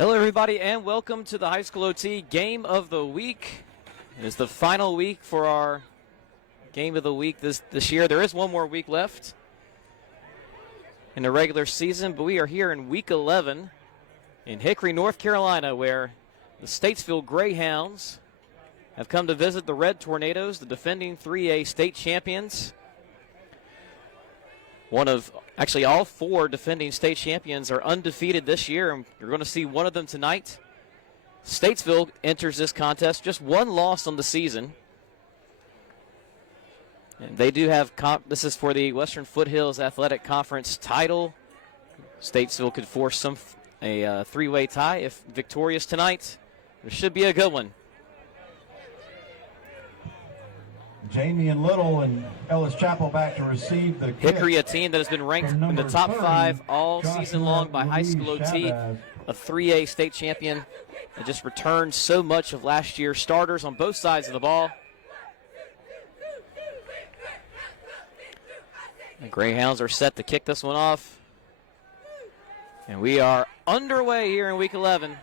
Hello, everybody, and welcome to the High School OT Game of the Week. It is the final week for our Game of the Week this year. There is one more week left in the regular season, but we are here in Week 11 in Hickory, North Carolina, where the Statesville Greyhounds have come to visit the Red Tornadoes, the defending 3A state champions. Actually, all four defending state champions are undefeated this year, and you're going to see one of them tonight. Statesville enters this contest just one loss on the season. And they do have, this is for the Western Foothills Athletic Conference title. Statesville could force a three-way tie if victorious tonight. It should be a good one. Jamie and Little and Ellis Chapel back to receive the kick. Hickory, a team that has been ranked in the top 5 all season long by High School OT, a 3A state champion that just returned so much of last year's starters on both sides of the ball. The Greyhounds are set to kick this one off. And we are underway here in Week 11.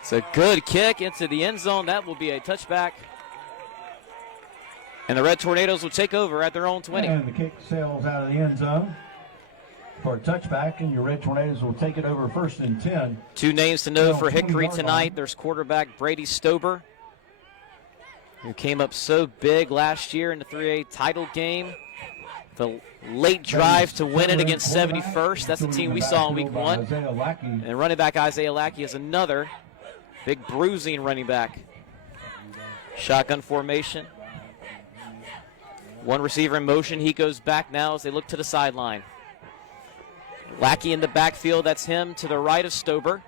It's a good kick into the end zone. That will be a touchback. And the Red Tornadoes will take over at their own 20. And the kick sails out of the end zone for a touchback, and your Red Tornadoes will take it over 1st and 10. Two names to know for Hickory tonight. There's quarterback Brady Stober, who came up so big last year in the 3A title game. The late drive to win it against 71st. That's the team we saw in Week 1. And running back Isaiah Lackey is another big bruising running back. Shotgun formation. One receiver in motion. He goes back now as they look to the sideline. Lackey in the backfield. That's him to the right of Stober.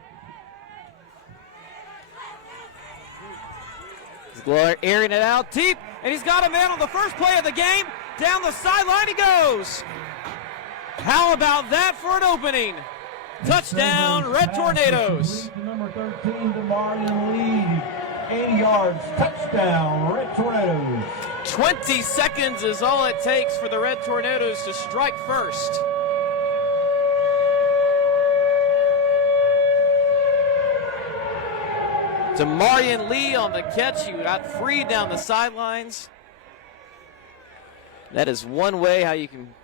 He's airing it out deep, and he's got a man on the first play of the game. Down the sideline he goes. How about that for an opening? Touchdown, Red Tornadoes. Number 13, Demarion Lee. 80 yards, touchdown, Red Tornadoes. 20 seconds is all it takes for the Red Tornadoes to strike first. Demarion Lee on the catch. He got free down the sidelines. That is one way how you can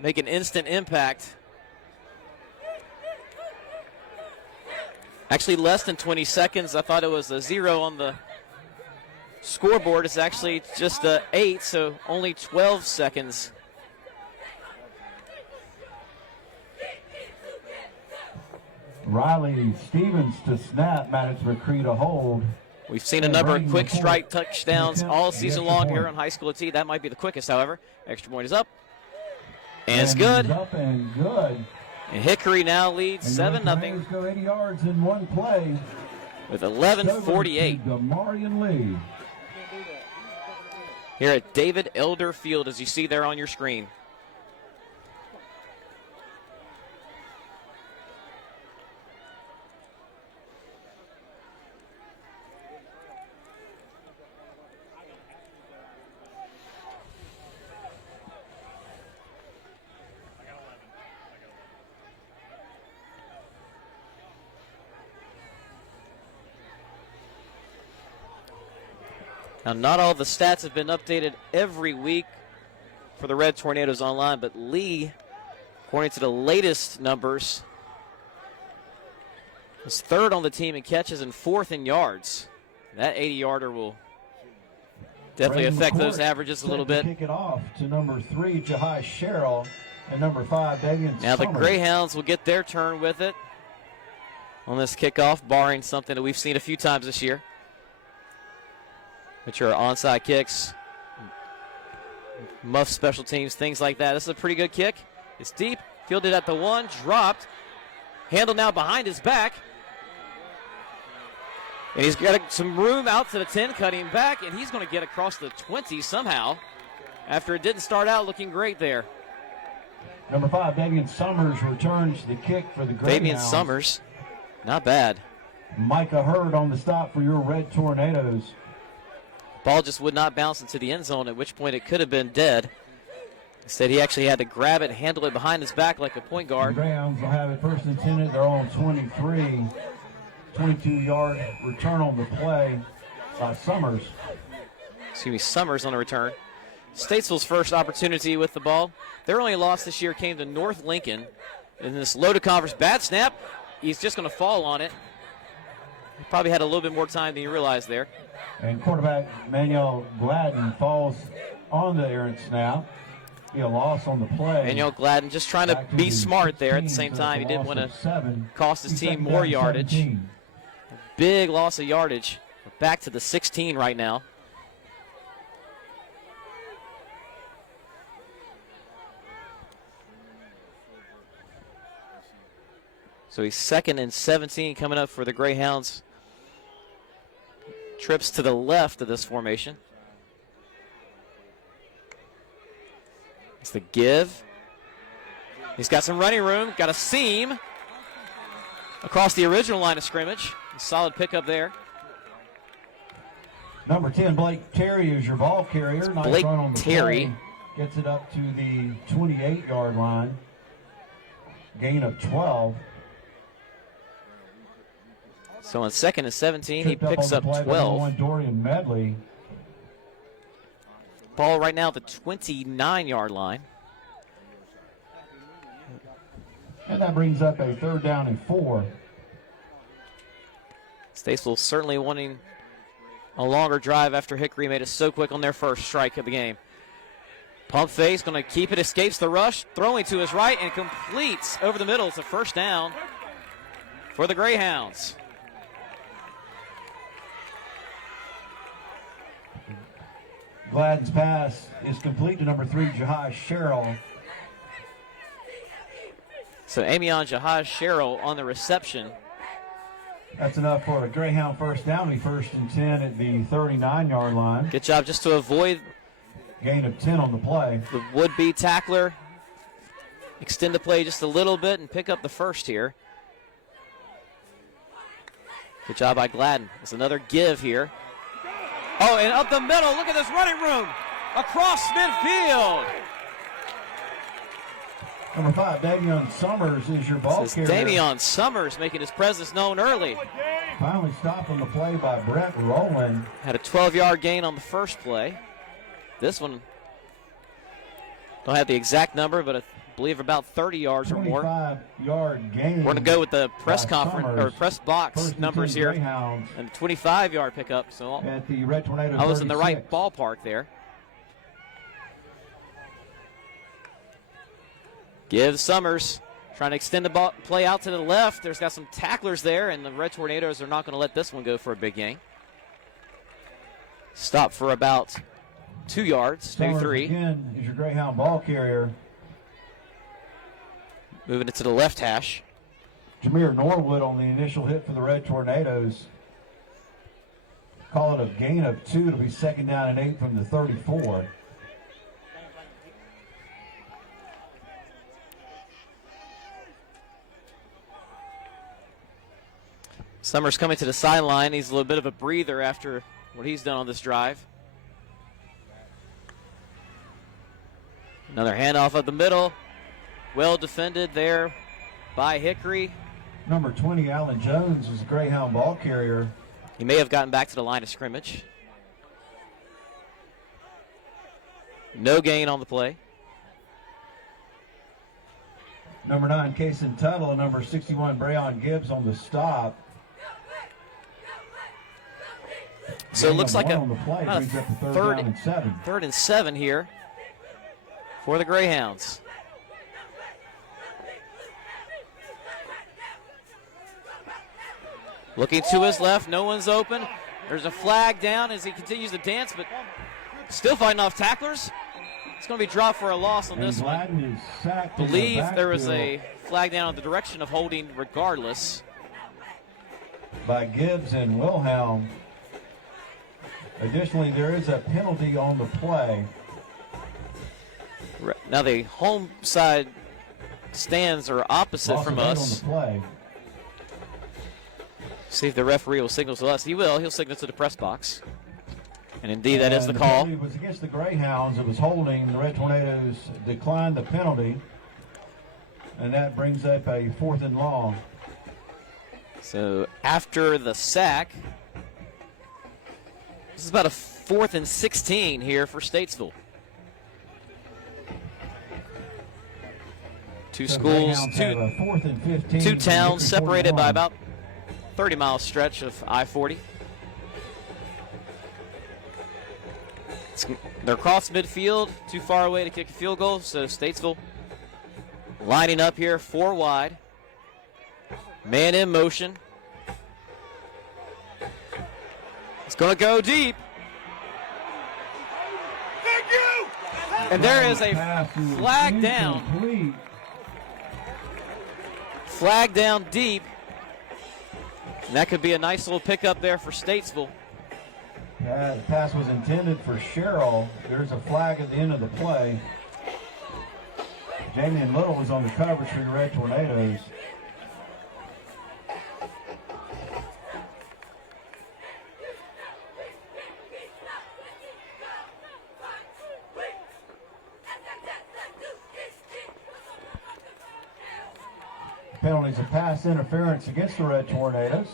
make an instant impact. Actually, less than 20 seconds. I thought it was a 0 on the scoreboard. It's actually just 8, so only 12 seconds. Riley Stevens to snap, managed to create a hold. We've seen a number of quick strike touchdowns all season long here on High School OT. That might be the quickest, however. Extra point is up. And it's good. Up and good. And Hickory now leads 7-0. Go 80 yards in one play. With 11:48. Demarion Lee. Here at David Elder Field, as you see there on your screen. Now, not all the stats have been updated every week for the Red Tornadoes online, but Lee, according to the latest numbers, is 3rd on the team in catches and 4th in yards. That 80-yarder will definitely affect those averages a little bit. Kick it off to number 3, Jahai Sherrill, and number 5, Davian Now Summers. the Greyhounds will get their turn with it on this kickoff, barring something that we've seen a few times this year, which are onside kicks, muff special teams, things like that. This is a pretty good kick. It's deep, fielded at the 1, dropped. Handle now behind his back. And he's got some room out to the 10, cutting back, and he's going to get across the 20 somehow after it didn't start out looking great there. Number 5, Davian Summers returns the kick for the Greyhounds. Davian Summers, not bad. Micah Hurd on the stop for your Red Tornadoes. Ball just would not bounce into the end zone, at which point it could have been dead. Instead, he actually had to grab it, handle it behind his back like a point guard. The Greyhounds will have it first and 10 at their own 23. 22-yard return on the play by Summers. Excuse me, Summers on the return. Statesville's first opportunity with the ball. Their only loss this year came to North Lincoln in this loaded conference. Bad snap. He's just going to fall on it. He probably had a little bit more time than you realized there. And quarterback Manuel Gladden falls on the errant snap. Be a loss on the play. Manuel Gladden just trying to be smart there at the same time. He didn't want to cost his team more yardage. 17. Big loss of yardage. We're back to the 16 right now. So he's 2nd and 17 coming up for the Greyhounds. Trips to the left of this formation. It's the give. He's got some running room, got a seam across the original line of scrimmage. A solid pickup there. Number 10, Blake Terry is your ball carrier. Nice Blake run on the Terry. play. Gets it up to the 28-yard line. Gain of 12. So on 2nd and 17, he Tripped picks on up the play by 12. number 1, Dorian Medley. Ball right now at the 29-yard line. And that brings up a 3rd down and 4. Statesville certainly wanting a longer drive after Hickory made it so quick on their first strike of the game. Pump face, going to keep it, escapes the rush, throwing to his right and completes over the middle. It's a 1st down for the Greyhounds. Gladden's pass is complete to number 3, Jahaj Sherrill. So Amion Jahaj Sherrill on the reception. That's enough for a Greyhound 1st down. Be 1st and 10 at the 39-yard line. Good job just to avoid Gain of 10 on the play. the would-be tackler. Extend the play just a little bit and pick up the 1st here. Good job by Gladden. It's another give here. Oh, and up the middle, look at this running room. Across midfield. Number 5, Davion Summers is your ball This is carrier. Davion Summers making his presence known early. Finally stopped on the play by Brett Rowland. Had a 12-yard gain on the first play. This one, don't have the exact number, but I believe about 30 yards or more. 25-yard gain. We're going to go with the press by conference or Summers. press box 1st and numbers 10 here, Greyhounds and 25-yard pickup. So at the Red Tornado I was in the right 36. ballpark there. Give Summers, trying to extend the ball, play out to the left. There's got some tacklers there, and the Red Tornadoes are not going to let this one go for a big gain. Stop for about 2 yards, maybe Summers 3. again is your Greyhound ball carrier. Moving it to the left hash. Jameer Norwood on the initial hit for the Red Tornadoes. Call it a gain of 2. It'll be 2nd down and 8 from the 34. Summers coming to the sideline. He's a little bit of a breather after what he's done on this drive. Another handoff up the middle. Well defended there by Hickory. Number 20, Allen Jones, is a Greyhound ball carrier. He may have gotten back to the line of scrimmage. No gain on the play. Number 9, Kason Tuttle, and number 61, Brayon Gibbs on the stop. So it looks like on the play, about brings up to 3rd third down and 7. 3rd and 7 here for the Greyhounds. Looking to his left, no one's open. There's a flag down as he continues to dance, but still fighting off tacklers. It's going to be dropped for a loss on this one. Gladden is sacked in the Believe there was backfield a flag down in the direction of holding regardless. by Gibbs and Wilhelm. Additionally, there is a penalty on the play. Now the home side stands are opposite Loss from of 8 us. on the play. See if the referee will signal to us. He will. He'll signal to the press box. And indeed, that is the call. It was against the Greyhounds. It was holding. The Red Tornadoes declined the penalty. And that brings up a 4th and long. So after the sack, this is about a 4th and 16 here for Statesville. Two schools, two towns separated by about 30-mile stretch of I-40. They're across midfield, too far away to kick a field goal, so Statesville lining up here, 4 wide. Man in motion. It's going to go deep. Thank you! And there is a flag down. Flag down deep. And that could be a nice little pickup there for Statesville. Yeah, the pass was intended for Sherrill. There's a flag at the end of the play. Jamie Little was on the coverage for the Red Tornadoes. Penalties of pass interference against the Red Tornadoes.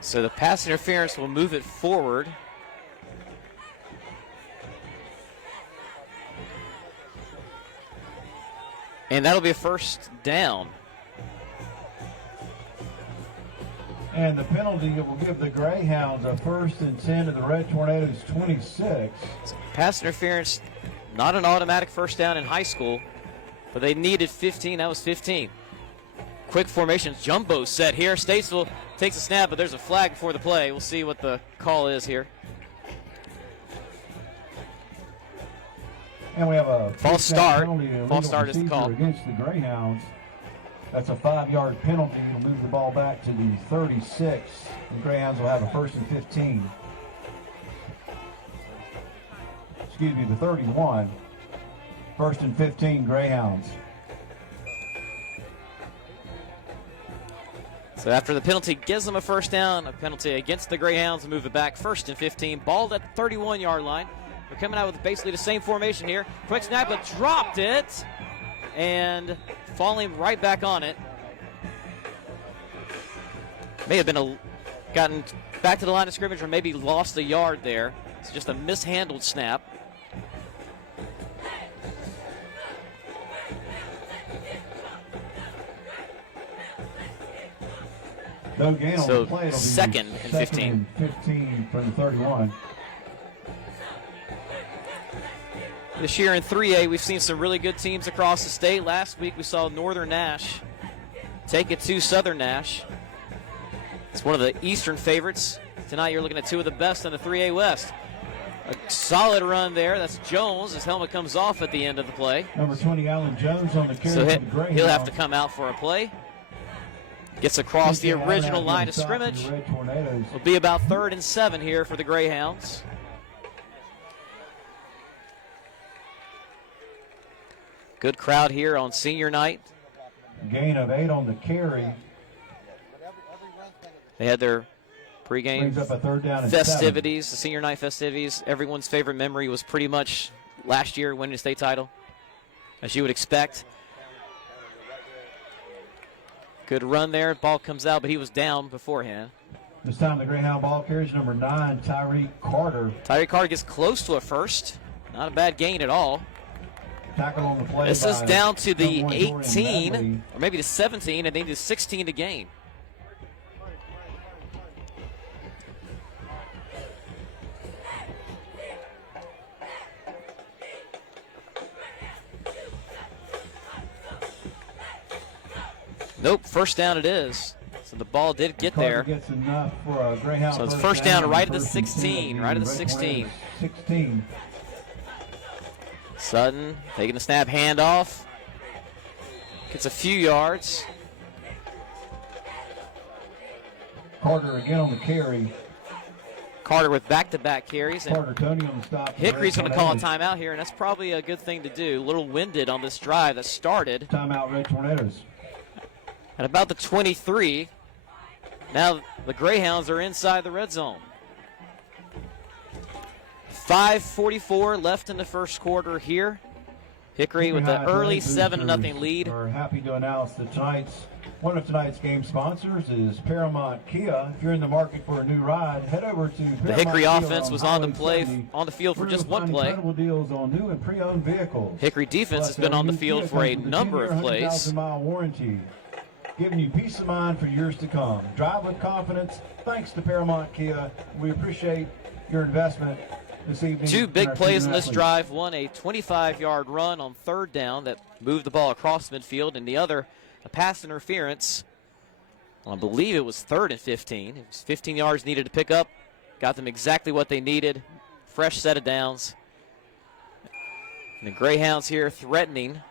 So the pass interference will move it forward. And that'll be a 1st down. And the penalty will give the Greyhounds a 1st and 10 to the Red Tornadoes 26. So pass interference, not an automatic 1st down in high school, but they needed 15. That was 15. Quick formation jumbo set here. Statesville takes a snap, but there's a flag before the play. We'll see what the call is here. And we have a false start. False start is the call against the Greyhounds. That's a 5-yard penalty. It'll move the ball back to the 36. The Greyhounds will have a 1st and 15. Excuse me, the 31. 1st and 15, Greyhounds. So after the penalty gives them a 1st down, a penalty against the Greyhounds will move it back 1st and 15. Balled at the 31-yard line. They're coming out with basically the same formation here. Quick snap, but dropped it. And falling right back on it. May have been gotten back to the line of scrimmage or maybe lost a yard there. It's just a mishandled snap. No gain on the play. It'll be 2nd and 15. 15 from the 31. This year in 3A, we've seen some really good teams across the state. Last week, we saw Northern Nash take it to Southern Nash. It's one of the Eastern favorites. Tonight, you're looking at 2 of the best in the 3A West. A solid run there. That's Jones. His helmet comes off at the end of the play. Number 20, Alan Jones on the carry so for the Greyhounds. He'll have to come out for a play. Gets across the original line of scrimmage. It'll be about 3rd and 7 here for the Greyhounds. Good crowd here on senior night. Gain of 8 on the carry. They had their pregame Brings up a 3rd down and festivities, 7. the senior night festivities. Everyone's favorite memory was pretty much last year winning the state title, as you would expect. Good run there. Ball comes out, but he was down beforehand. This time the Greyhound ball carries number 9, Tyreek Carter. Tyreek Carter gets close to a 1st. Not a bad gain at all. Tackle on the play. This is down to the Illinois 18, or maybe the 17, and they need 16 to gain. Nope, 1st down it is. So the ball did get there. Gets enough for a Greyhound so it's 1st down right at the 16, right at the 16. 16. Sutton taking the snap, handoff. Gets a few yards. Carter again on the carry. Carter with back-to-back carries. And Carter Tony on the stop. Hickory's going to call a timeout here, and that's probably a good thing to do. A little winded on this drive that started. Timeout, Red Tornadoes. At about the 23. Now the Greyhounds are inside the red zone. 5:44 left in the first quarter here. Hickory with the early 7-0 lead. We're happy to announce that one of tonight's game sponsors is Paramount Kia. If you're in the market for a new ride, head over to Paramount The Hickory Kia offense was on the field for just one play. Incredible deals on new and pre-owned vehicles. Hickory defense has been on the field for a number of plays. 100,000-mile warranty, giving you peace of mind for years to come. Drive with confidence. Thanks to Paramount Kia. We appreciate your investment this evening. Two big plays in this drive. One, a 25-yard run on third down that moved the ball across midfield, and the other, a pass interference. I believe it was 3rd and 15. It was 15 yards needed to pick up. Got them exactly what they needed. Fresh set of downs. And the Greyhounds here threatening.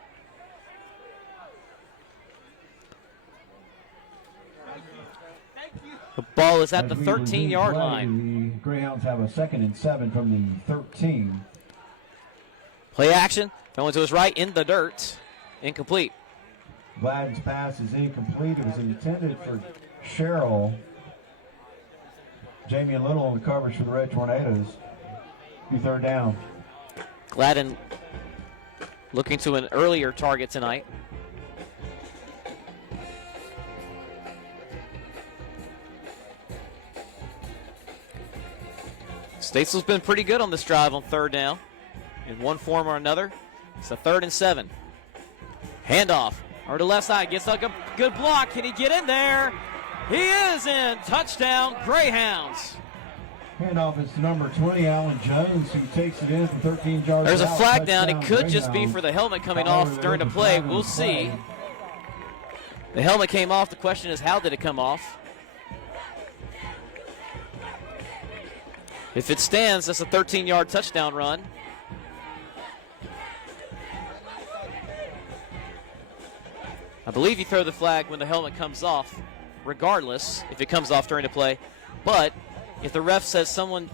The ball is at the 13-yard line. The Greyhounds have a 2nd and 7 from the 13. Play action. Going to his right in the dirt. Incomplete. Gladden's pass is incomplete. It was intended for Sherrill. Jamie Little on the coverage for the Red Tornadoes. 3rd down. Gladden looking to an earlier target tonight. Statesville's been pretty good on this drive on 3rd down in one form or another. It's a 3rd and 7. Handoff over to the left side. Gets like a good block. Can he get in there? He is in. Touchdown, Greyhounds. Handoff is to number 20, Alan Jones, who takes it in from 13 yards. There's a out. flag down. It Touchdown, could just be for the helmet coming off during the play. We'll see. The helmet came off. The question is, how did it come off? If it stands, that's a 13-yard touchdown run. I believe you throw the flag when the helmet comes off, regardless if it comes off during the play. But if the ref says someone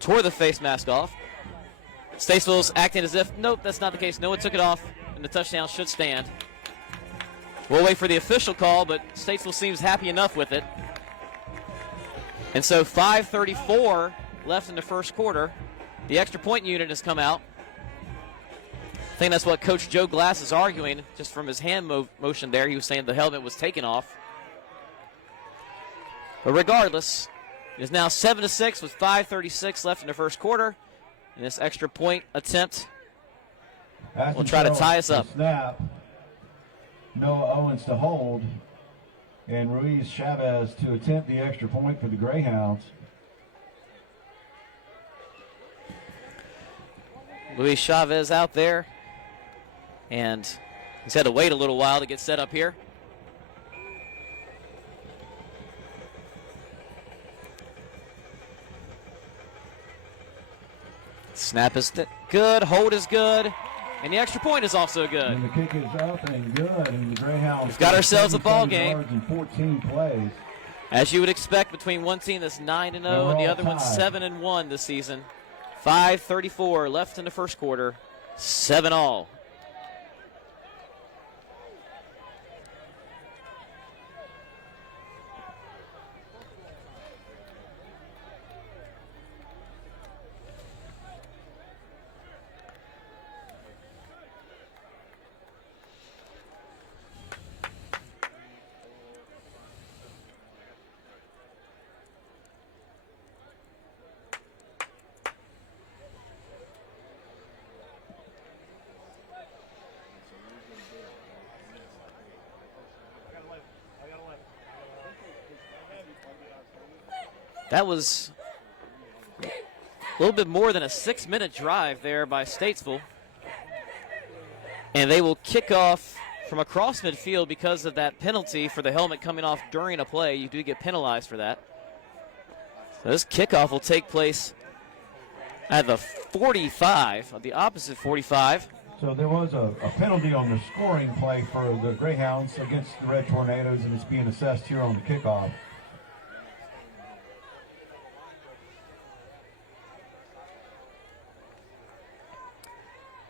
tore the face mask off, Statesville's acting as if, nope, that's not the case. No one took it off, and the touchdown should stand. We'll wait for the official call, but Statesville seems happy enough with it. And so 5:34 left in the first quarter. The extra point unit has come out. I think that's what Coach Joe Glass is arguing, just from his hand motion there. He was saying the helmet was taken off. But regardless, it is now 7-6 with 5:36 left in the first quarter. And this extra point attempt will try to tie us up. Snap. Noah Owens to hold. And Ruiz Chavez to attempt the extra point for the Greyhounds. Luis Chavez out there. And he's had to wait a little while to get set up here. Snap is good. Hold is good. And the extra point is also good. And the kick is up and good. And the Greyhounds we've got ourselves a ball game. In 14 plays. As you would expect between one team that's 9-0 and the other one's 7-1 this season. 5:34 left in the first quarter. 7-all. That was a little bit more than a 6-minute drive there by Statesville. And they will kick off from across midfield because of that penalty for the helmet coming off during a play. You do get penalized for that. So this kickoff will take place at the 45, of the opposite 45. So there was a penalty on the scoring play for the Greyhounds against the Red Tornadoes, and it's being assessed here on the kickoff.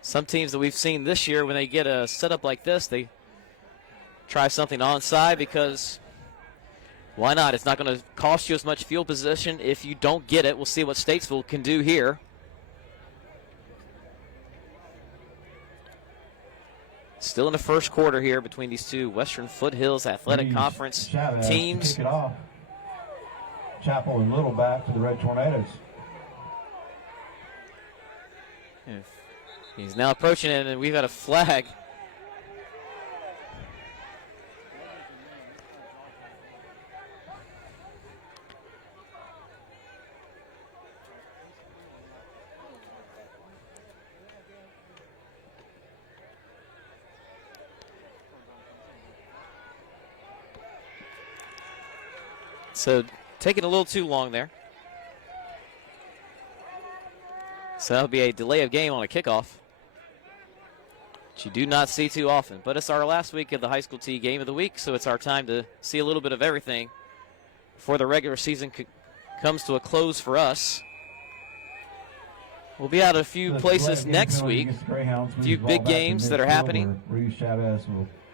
Some teams that we've seen this year, when they get a setup like this, they try something onside because why not? It's not going to cost you as much field position if you don't get it. We'll see what Statesville can do here. Still in the first quarter here between these two Western Foothills Athletic Conference teams. Kick it off. Chapel and Little back for the Red Tornadoes. He's now approaching it, and we've got a flag. So taking a little too long there. So that'll be a delay of game on a kickoff, which you do not see too often. But it's our last week of the High School T Game of the Week, so it's our time to see a little bit of everything before the regular season comes to a close for us. We'll be out at a few places next week. A few big games that are happening,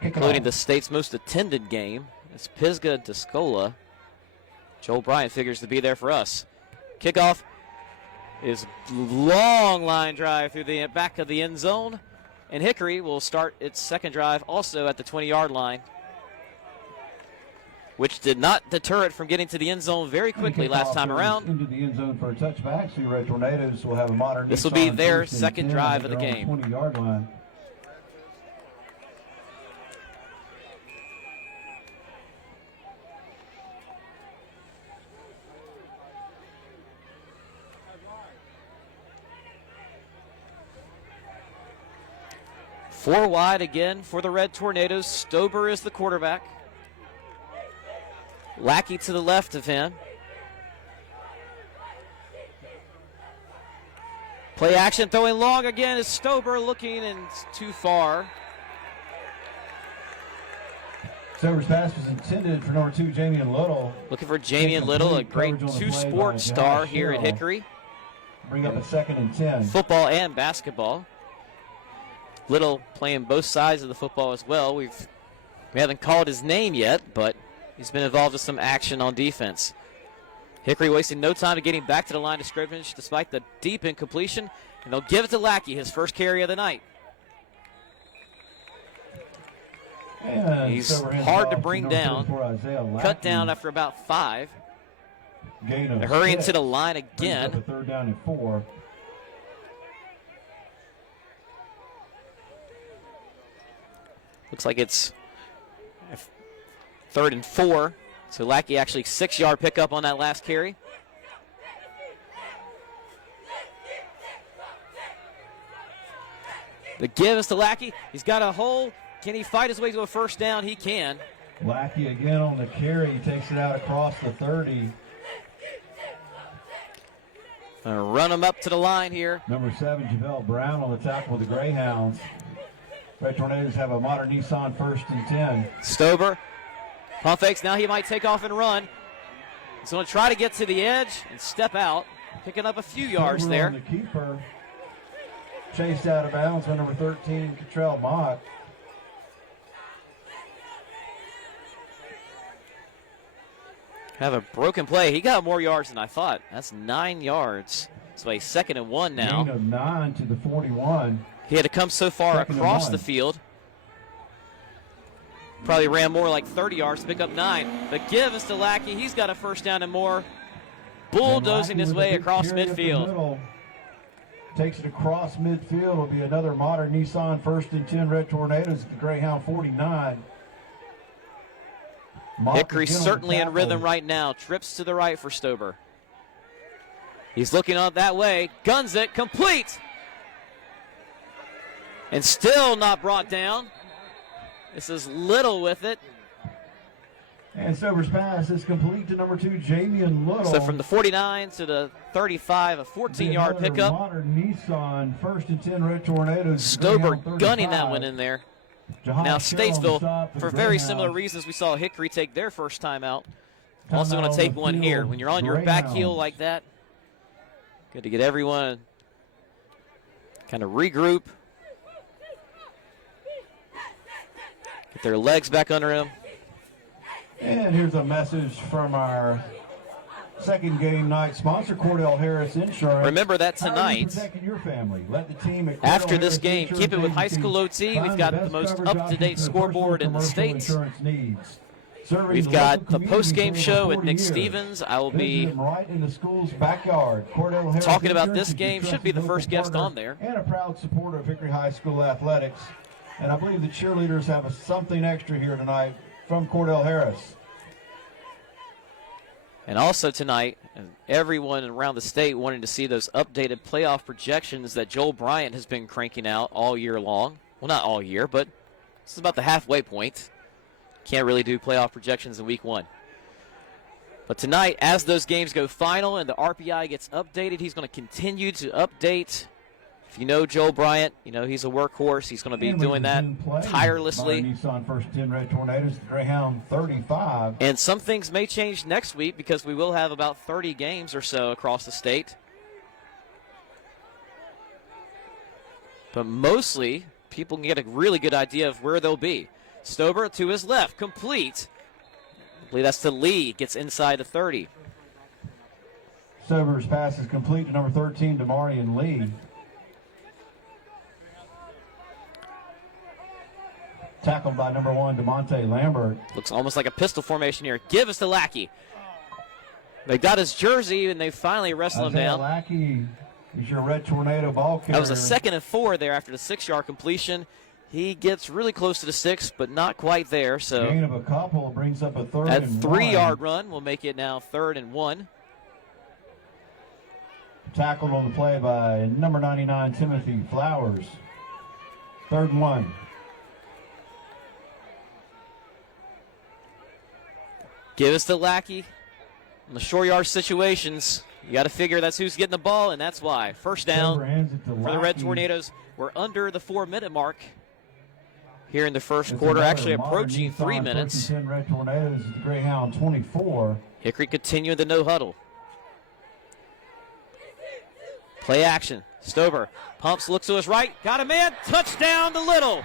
including the state's most attended game. It's Pisgah Tuscola. Joel Bryant figures to be there for us. Kickoff is long line drive through the back of the end zone. And Hickory will start its second drive also at the 20-yard line, which did not deter it from getting to the end zone very quickly last time around. Into the end zone for a touchback. So Red Tornadoes will have a modern. This will be their second drive of the game. 20-yard line. Four wide again for the Red Tornadoes. Stober is the quarterback. Lackey to the left of him. Play action, throwing long again is Stober, looking and too far. Stober's pass was intended for number 2, Jamian Little. Looking for Jamian Little, a great two-sport star here at Hickory. Bring up a 2nd and 10. Football and basketball. Little playing both sides of the football as well. We haven't called his name yet, but he's been involved with some action on defense. Hickory wasting no time to getting back to the line of scrimmage despite the deep incompletion, and they'll give it to Lackey, his first carry of the night. And he's hard to bring down. Cut down after about 5. They're hurrying to the line again. A 3rd down and 4. Looks like it's 3rd and 4. So Lackey actually 6-yard pickup on that last carry. The give is to Lackey. He's got a hole. Can he fight his way to a first down? He can. Lackey again on the carry. He takes it out across the 30. Run him up to the line here. Number 7, Javelle Brown on the tackle with the Greyhounds. Red Tornadoes have a modern Nissan 1st and 10. Stober. Pump fakes. Now he might take off and run. He's going to try to get to the edge and step out. Picking up a few yards there. The keeper. Chased out of bounds by number 13, Cottrell Mott. Have a broken play. He got more yards than I thought. That's 9 yards. So a 2nd and 1 now. Gain of 9 to the 41. He had to come so far across the field. Probably ran more like 30 yards to pick up 9. The give is to Lackey. He's got a first down and more. Bulldozing his way across midfield. Takes it across midfield. Will be another modern Nissan 1st and 10 Red Tornadoes at the Greyhound 49. Hickory certainly in rhythm right now. Trips to the right for Stober. He's looking on that way. Guns it. Complete. And still not brought down. This is Little with it. And Stober's pass is complete to number 2, Jamian Little. So from the 49 to the 35, a 14-yard pickup. Modern Nissan 1st and 10 Red Tornadoes. Stober gunning that one in there. Now Statesville, for very similar reasons, we saw Hickory take their first time out. Also going to take one here. When you're on your back heel like that, good to get everyone kind of regroup. Get their legs back under him. And here's a message from our Second game night sponsor, Cordell Harris Insurance. Remember that tonight, protecting your family. Let the team at after this Harris game, Insurance keep it with Agency HighSchoolOT. We've find got the the best most coverage up-to-date options for scoreboard in the personal state. insurance needs. Serving We've the got local the community post-game for over show with 40 Nick years. Stevens. I will be Visit them right in the school's backyard. Cordell Harris talking about Insurance this is your game. Should trusted be the local first guest partner on there. And a proud supporter of Hickory High School athletics. And I believe the cheerleaders have something extra here tonight from Cordell Harris. And also tonight, everyone around the state wanting to see those updated playoff projections that Joel Bryant has been cranking out all year long. Well, not all year, but this is about the halfway point. Can't really do playoff projections in week one. But tonight, as those games go final and the RPI gets updated, he's going to continue to update. If you know Joel Bryant, you know he's a workhorse. He's going to be doing that tirelessly. Nissan First 10 Red Tornadoes, the Greyhound 35. And some things may change next week because we will have about 30 games or so across the state. But mostly, people can get a really good idea of where they'll be. Stover to his left, complete. I believe that's to Lee, gets inside the 30. Stover's pass is complete to number 13, Damarian Lee. Tackled by number 1, DeMonte Lambert. Looks almost like a pistol formation here. Give us to Lackey. They got his jersey, and they finally wrestled him down. Lackey is your Red Tornado ball carrier. That was a 2nd and 4 there after the 6-yard completion. He gets really close to the 6, but not quite there. So gain of a couple brings up a 3rd that and 3-yard 1. run will make it now 3rd and 1. Tackled on the play by number 99, Timothy Flowers. 3rd and 1. Give us the Lackey. In the short yard situations, you got to figure that's who's getting the ball, and that's why. First down for the Red Tornadoes. We're under the 4-minute mark here in the first quarter, actually approaching 3 minutes. Red Tornadoes is the Greyhound 24. Hickory continuing the no huddle. Play action. Stover pumps, looks to his right, got a man, touchdown to Little.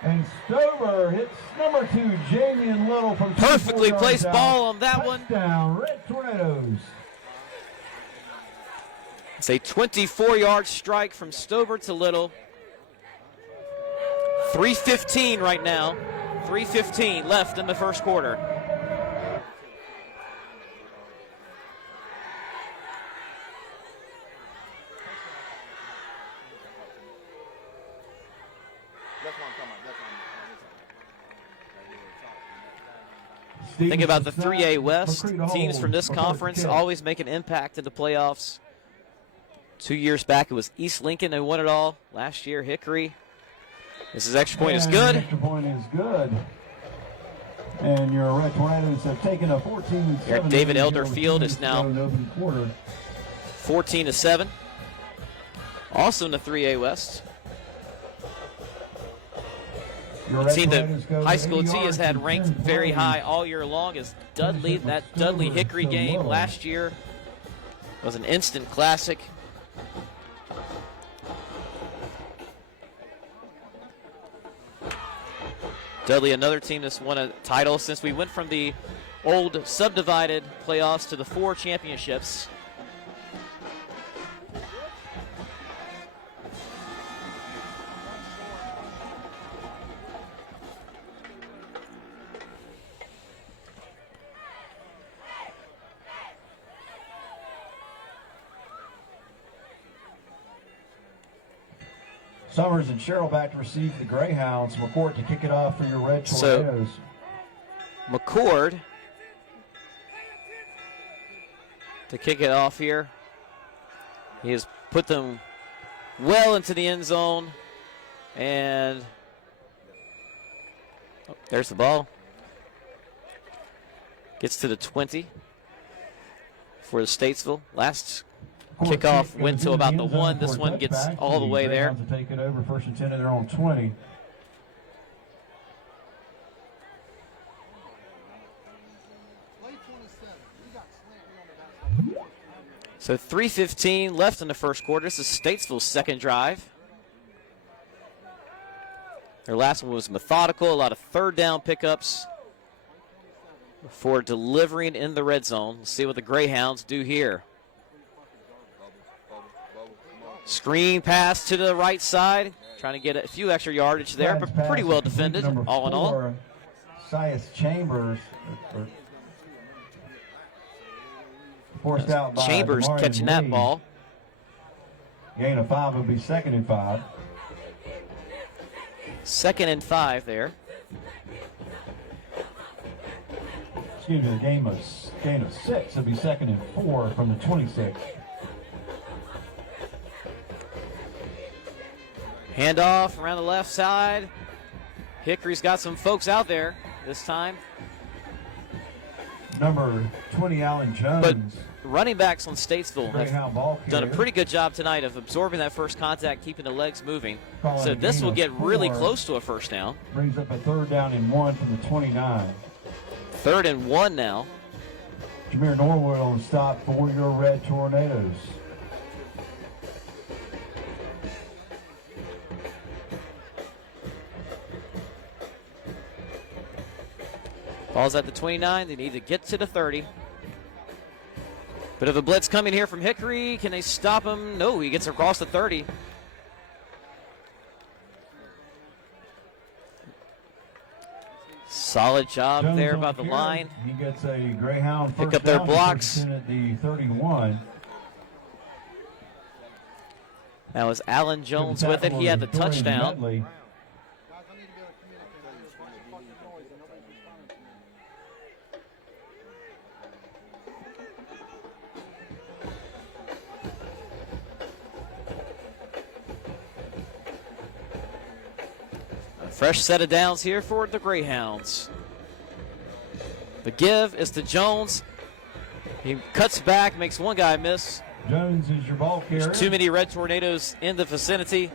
And Stover hits number 2, Jamian Little from perfectly placed ball on that one. Touchdown, Red Tornadoes. It's a 24-yard strike from Stover to Little. 3:15 right now. 3:15 left in the first quarter. Think about the 3A West. Teams from this conference always make an impact in the playoffs. 2 years back, it was East Lincoln who won it all. Last year, Hickory. This is extra point is good. Extra point is good. And your Red Tornadoes have taken a 14-7. David Elder Field is now 14-7. Also in the 3A West. The team that HighSchoolOT has had ranked very high all year long is Dudley. That Dudley-Hickory game last year was an instant classic. Dudley, another team that's won a title since we went from the old subdivided playoffs to the 4 championships. Summers and Sherrill back to receive the Greyhounds. McCord to kick it off for your Red Tornadoes. So, McCord to kick it off here. He has put them well into the end zone. And there's the ball. Gets to the 20 for the Statesville. Last kickoff went to about the 1. This one gets all the way there. To take it over, 1st and 10 at their own 20. So 3:15 left in the first quarter. This is Statesville's second drive. Their last one was methodical, a lot of third down pickups. before delivering in the red zone. Let's see what the Greyhounds do here. Screen pass to the right side. Trying to get a few extra yardage there, but pretty well defended, all in all. Sias Chambers forced out by Chambers catching that ball. Gain of 5 will be 2nd and 5. 2nd and 5 there. Excuse me, gain of 6 will be 2nd and 4 from the 26. Handoff around the left side. Hickory's got some folks out there this time. Number 20, Allen Jones. But running backs on Statesville have done a pretty good job tonight of absorbing that first contact, keeping the legs moving. So this will get really close to a first down. Brings up a 3rd down and 1 from the 29. 3rd and 1 now. Jameer Norwood on stop for your Red Tornadoes. Ball's at the 29. They need to get to the 30. Bit of a blitz coming here from Hickory. Can they stop him? No, he gets across the 30. Solid job Jones there about the carry. line. He gets a Greyhound Pick first up their down, blocks. At the 31. That was Allen Jones with it. He had the touchdown. Medley. Fresh set of downs here for the Greyhounds. The give is to Jones. He cuts back, makes one guy miss. Jones is your ball carrier. There's too many Red Tornadoes in the vicinity.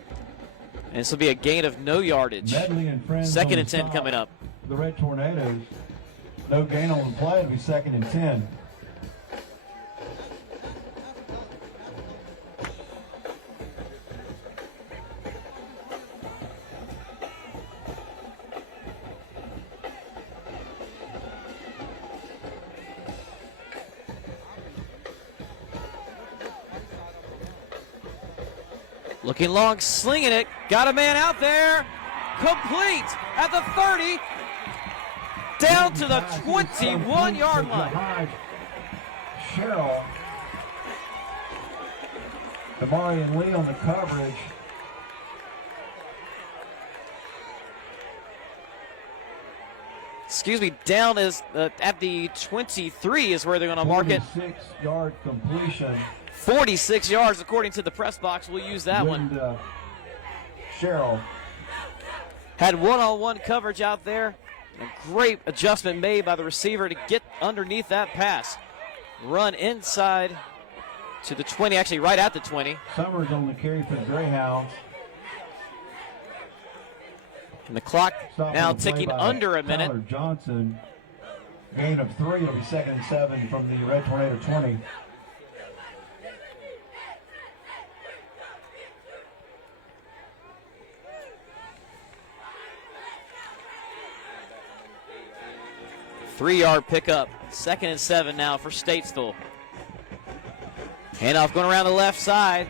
And this will be a gain of no yardage. Medley and friends 2nd on and 10 stop. coming up. The Red Tornadoes. No gain on the play. It'll be 2nd and 10. Looking long, slinging it. Got a man out there. Complete at the 30. Down to the 21-yard line. Sherrill. Damari and Lee on the coverage. Excuse me, down is at the 23 is where they're going to mark it. 46-yard completion. 46 yards according to the press box. We'll use that one. Sherrill. Had one-on-one coverage out there. A great adjustment made by the receiver to get underneath that pass. Run inside to the 20, actually right at the 20. Summers on the carry for the Greyhounds. And the clock now ticking under a minute. Tyler Johnson. Gain of 3. It'll be 2nd and 7 from the Red Tornado 20. Three-yard pickup. 2nd and 7 now for Statesville. Handoff going around the left side.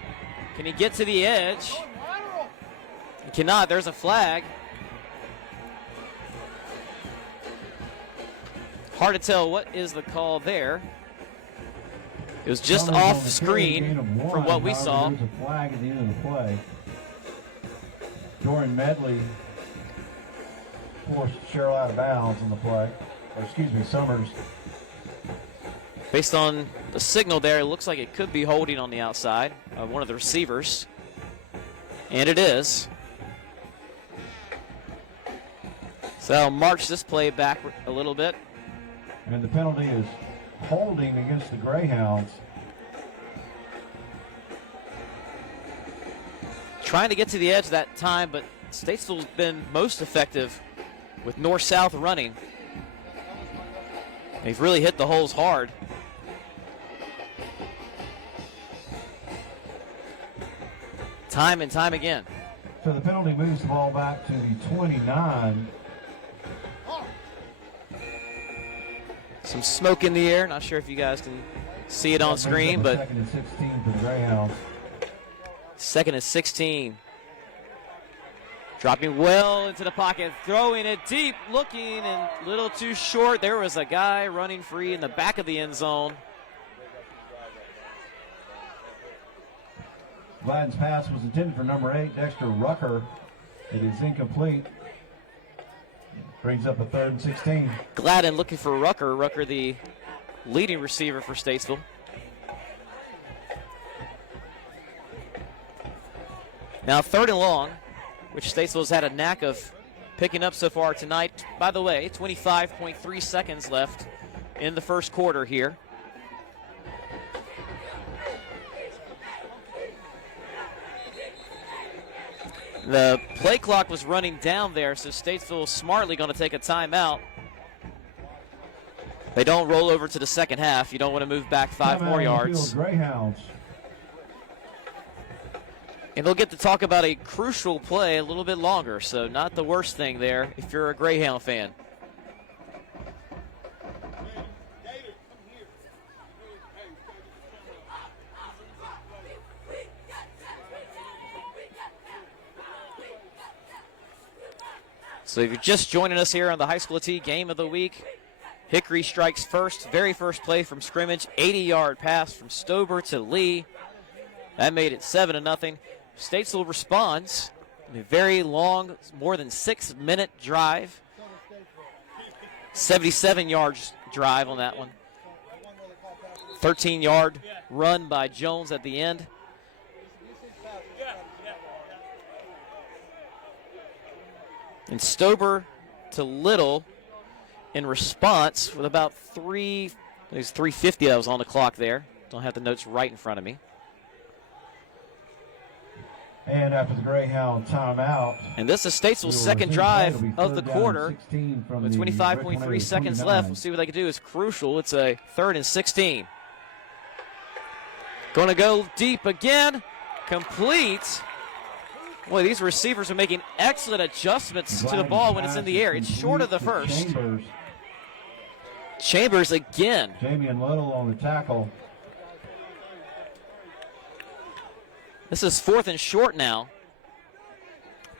Can he get to the edge? He cannot. There's a flag. Hard to tell what is the call there. It was just off screen from what we saw. There's a flag at the end of the play. Jordan Medley forced Sherrill out of bounds on the play. Or excuse me, Summers. Based on the signal there, it looks like it could be holding on the outside of one of the receivers. And it is. So I'll march this play back a little bit. And the penalty is holding against the Greyhounds. Trying to get to the edge that time, but Statesville's been most effective with north-south running. They've really hit the holes hard. Time and time again. So the penalty moves the ball back to the 29. Some smoke in the air. Not sure if you guys can see it on screen, but second and 16 for the Greyhounds. 2nd and 16. Dropping well into the pocket, throwing it deep, looking and a little too short. There was a guy running free in the back of the end zone. Gladden's pass was intended for number 8, Dexter Rucker. It is incomplete. Brings up a 3rd and 16. Gladden looking for Rucker. Rucker, the leading receiver for Statesville. Now 3rd and long, which Statesville's had a knack of picking up so far tonight. By the way, 25.3 seconds left in the first quarter here. The play clock was running down there, so Statesville smartly going to take a timeout. They don't roll over to the second half. You don't want to move back 5 more yards. Greyhounds. And they'll get to talk about a crucial play a little bit longer, so not the worst thing there if you're a Greyhound fan. So if you're just joining us here on the HighSchoolOT Game of the Week, Hickory strikes first, very first play from scrimmage, 80-yard pass from Stober to Lee. That made it 7-0. Statesville responds. A very long, more than 6-minute drive. 77 yards drive on that one. 13-yard run by Jones at the end. And Stober to Little in response with about 3:50 that was on the clock there. Don't have the notes right in front of me. And after the Greyhound timeout. And this is Statesville's second drive of the quarter. With 25.3 seconds left. We'll see what they can do. It's crucial. It's a 3rd and 16. Going to go deep again. Complete. Boy, these receivers are making excellent adjustments to the ball when it's in the air. It's short of the first. Chambers again. Jamie and Little on the tackle. This is 4th and short now.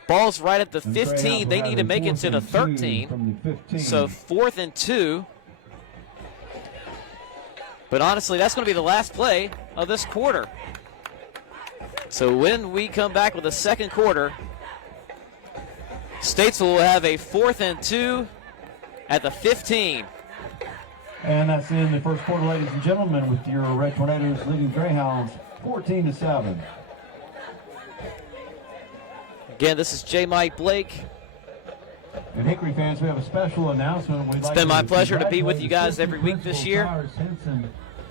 Ball's right at the 15. They need to make it to the 13. So 4th and 2. But honestly, that's going to be the last play of this quarter. So when we come back with the second quarter, Statesville will have a 4th and 2 at the 15. And that's in the first quarter, ladies and gentlemen, with your Red Tornadoes leading Greyhounds 14-7. Again, this is J. Mike Blake. And Hickory fans, we have a special announcement. It's been my pleasure to be with you guys every week this year.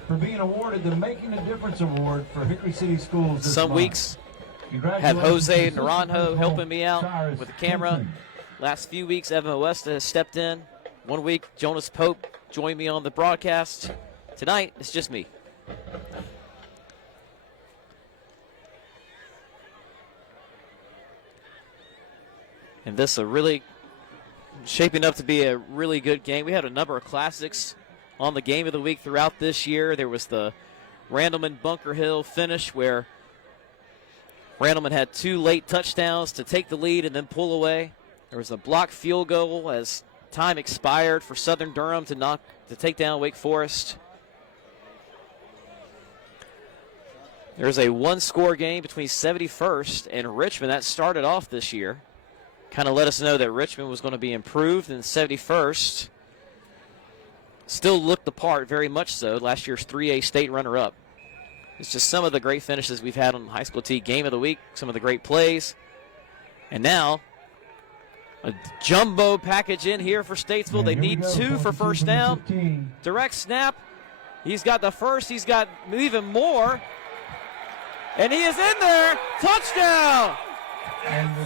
For being awarded the Making a Difference Award for Hickory City Schools this Some month. weeks have Jose Naranjo helping me out with the camera. Last few weeks, Evan Oesta has stepped in. 1 week, Jonas Pope joined me on the broadcast. Tonight, it's just me. And this is really shaping up to be a really good game. We had a number of classics on the Game of the Week throughout this year. There was the Randleman Bunker Hill finish where Randleman had 2 late touchdowns to take the lead and then pull away. There was a blocked field goal as time expired for Southern Durham to take down Wake Forest. There's a 1-score game between 71st and Richmond that started off this year. Kind of let us know that Richmond was going to be improved, and 71st still looked the part, very much so. Last year's 3A state runner-up. It's just some of the great finishes we've had on HighSchoolOT Game of the Week, some of the great plays. And now, a jumbo package in here for Statesville. They need 2 for first down. Direct snap. He's got the first. He's got even more. And he is in there. Touchdown.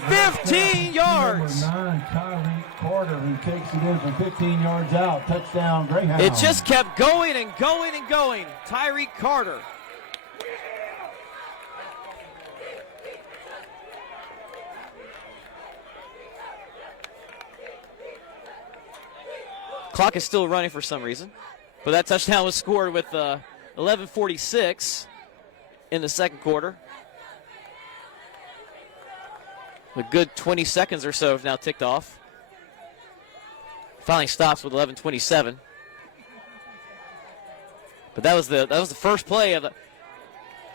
15 yards. Number 9, Tyreek Carter, who takes it in from 15 yards out. Touchdown, Greyhound. It just kept going and going and going. Tyreek Carter. Clock is still running for some reason. But that touchdown was scored with 11:46 in the second quarter. A good 20 seconds or so have now ticked off. Finally stops with 11:27. But that was the first play of the,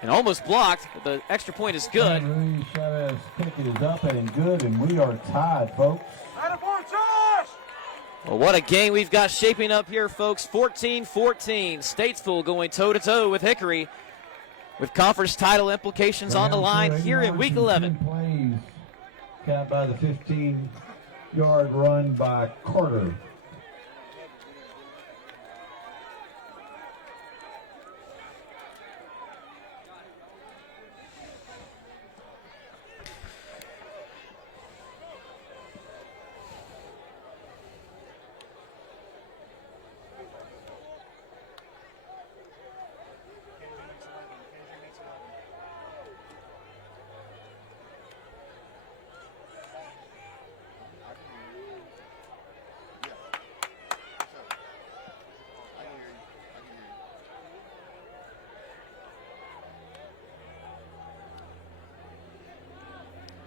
and almost blocked, but the extra point is good. Chavez's kick is up and good, and we are tied, folks. Well, what a game we've got shaping up here, folks. 14-14. Statesville going toe-to-toe with Hickory, with conference title implications on the line here in Week 11. Plays capped by the 15-yard run by Carter.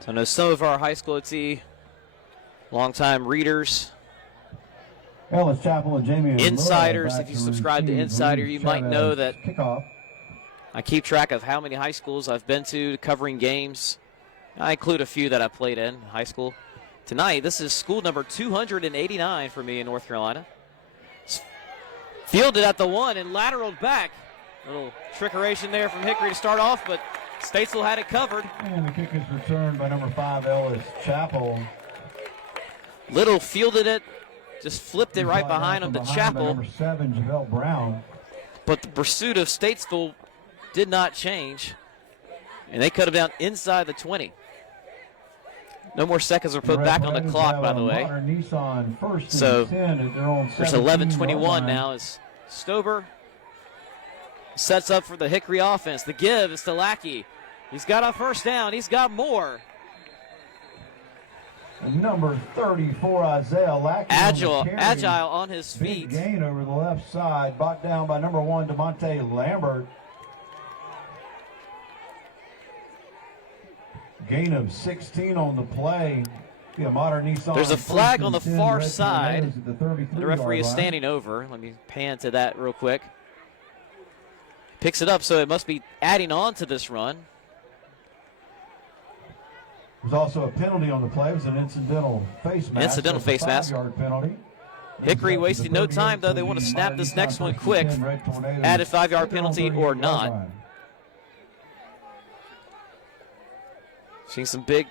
So I know some of our high school OT longtime readers, Ellis Chapel and Jamie insiders, if you subscribe to Insider, you might know that I keep track of how many high schools I've been to covering games. I include a few that I played in high school. Tonight, this is school number 289 for me in North Carolina. Fielded at the 1 and lateraled back. A little trickeration there from Hickory to start off, but Statesville had it covered. And the kick is returned by number 5, Ellis Chapel. Little fielded it, just flipped it right behind him to Chapel. Number 7, Javelle Brown. But the pursuit of Statesville did not change, and they cut him down inside the 20. No more seconds were put back on the clock, by the way. So there's 11:21 now as Stober sets up for the Hickory offense. The give is to Lackey. He's got a first down. He's got more. Number 34, Isaiah Lackey. Agile on his feet. Big gain over the left side. Brought down by number 1, DeMonte Lambert. Gain of 16 on the play. A modern Nissan. There's a flag on the far Red side. Tornadoes at The referee is line. standing over. Let me pan to that real quick. Picks it up, so it must be adding on to this run. There's also a penalty on the play. It was an incidental face mask. Incidental face mask. 5-yard penalty. Hickory wasting no time, though. They want to snap this next one quick. Added 5-yard penalty or not. Seeing some big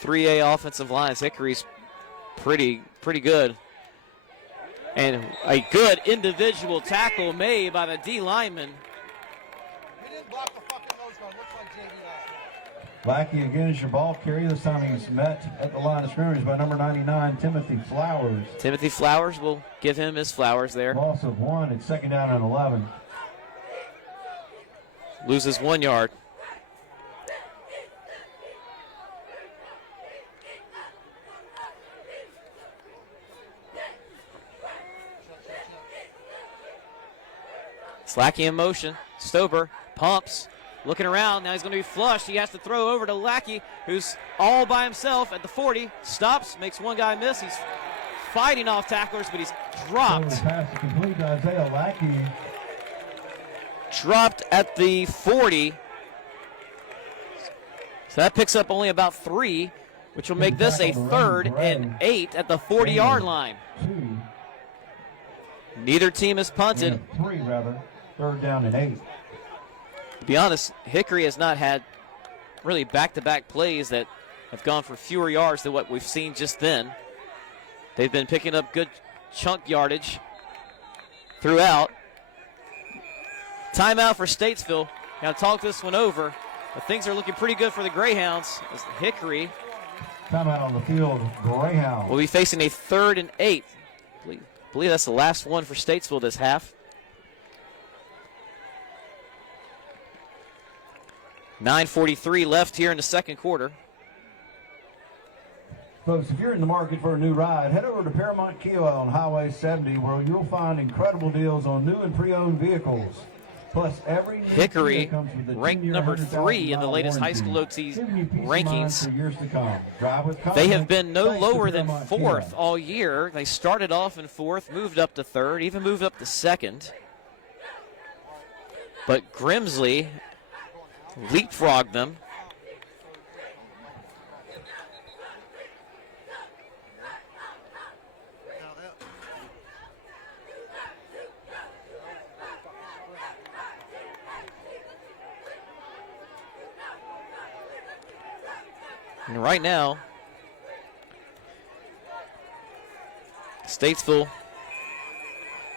3A offensive lines. Hickory's pretty good. And a good individual tackle made by the D lineman. He didn't block the fucking nose guard. Looks like JV Lackey again is your ball carrier. This time he's met at the line of scrimmage by number 99, Timothy Flowers. Timothy Flowers will give him his flowers there. Loss of 1. It's second down and 11. Loses 1 yard. Lackey in motion. Stober pumps, looking around. Now he's going to be flushed. He has to throw over to Lackey, who's all by himself at the 40. Stops, makes one guy miss. He's fighting off tacklers, but he's dropped. Pass to complete to Isaiah Lackey. Dropped at the 40. So that picks up only about 3, which will make this a 3rd and 8 at the 40-yard line. 2. Neither team has punted. 3, rather. 3rd down and 8. To be honest, Hickory has not had really back-to-back plays that have gone for fewer yards than what we've seen just then. They've been picking up good chunk yardage throughout. Timeout for Statesville. Now talk this one over, but things are looking pretty good for the Greyhounds as Hickory Timeout on the field, Greyhound. will be facing a 3rd and 8. I believe that's the last one for Statesville this half. 9:43 left here in the second quarter. Folks, if you're in the market for a new ride, head over to Paramount Kia on Highway 70, where you'll find incredible deals on new and pre-owned vehicles. Plus, every new Hickory Kia comes with a ranked 10-year, number 100,000 3 in the mile latest warranty. HighSchoolOT Giving you peace of mind rankings. for years to come. Drive with They confidence, have been no thanks to lower than Paramount 4th Kia. all year. They started off in 4th, moved up to 3rd, even moved up to 2nd. But Grimsley leapfrogged them. And right now, Statesville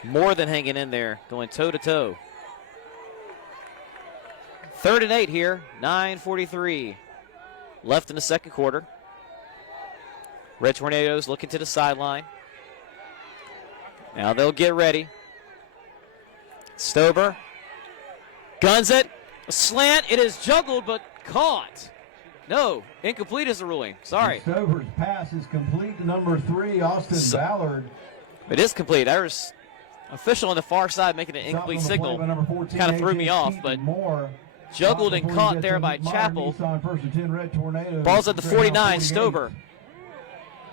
more than hanging in there, going toe-to-toe. 3rd and 8 here, 9:43 left in the second quarter. Red Tornadoes looking to the sideline. Now they'll get ready. Stober guns it, a slant. It is juggled but caught. No, incomplete is the ruling. Sorry. Stover's pass is complete to number 3, Austin Ballard. It is complete. There's official on the far side making an incomplete signal. Kind of threw me off, but juggled and caught there by Chappell. Ball's at the 49. Stober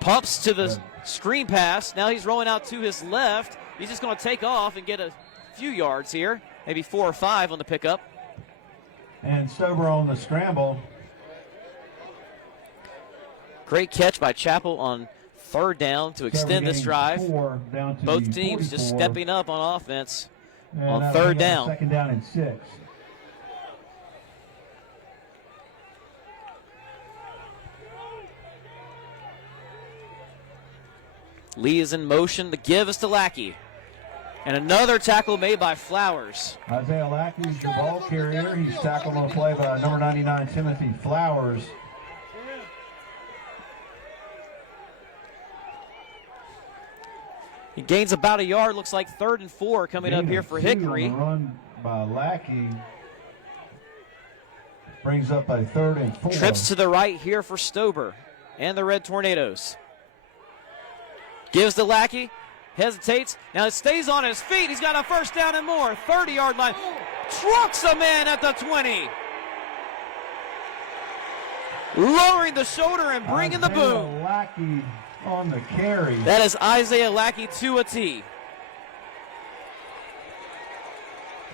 pumps to the screen pass. Now he's rolling out to his left. He's just going to take off and get a few yards here, maybe 4 or 5 on the pickup. And Stober on the scramble. Great catch by Chappell on 3rd down to extend this drive. Both teams just stepping up on offense on 3rd down. 2nd down and 6. Lee is in motion. The give is to Lackey. And another tackle made by Flowers. Isaiah Lackey is your ball carrier. He's tackled on a play by number 99, Timothy Flowers. He gains about a yard. Looks like 3rd and 4 coming up here for Hickory. Run by Lackey brings up a 3rd and 4. Trips to the right here for Stober and the Red Tornadoes. Gives to Lackey. Hesitates. Now it stays on his feet. He's got a 1st down and more. 30-yard line. Trucks a man at the 20. Lowering the shoulder and bringing the boom. Lackey on the carry. That is Isaiah Lackey to a T.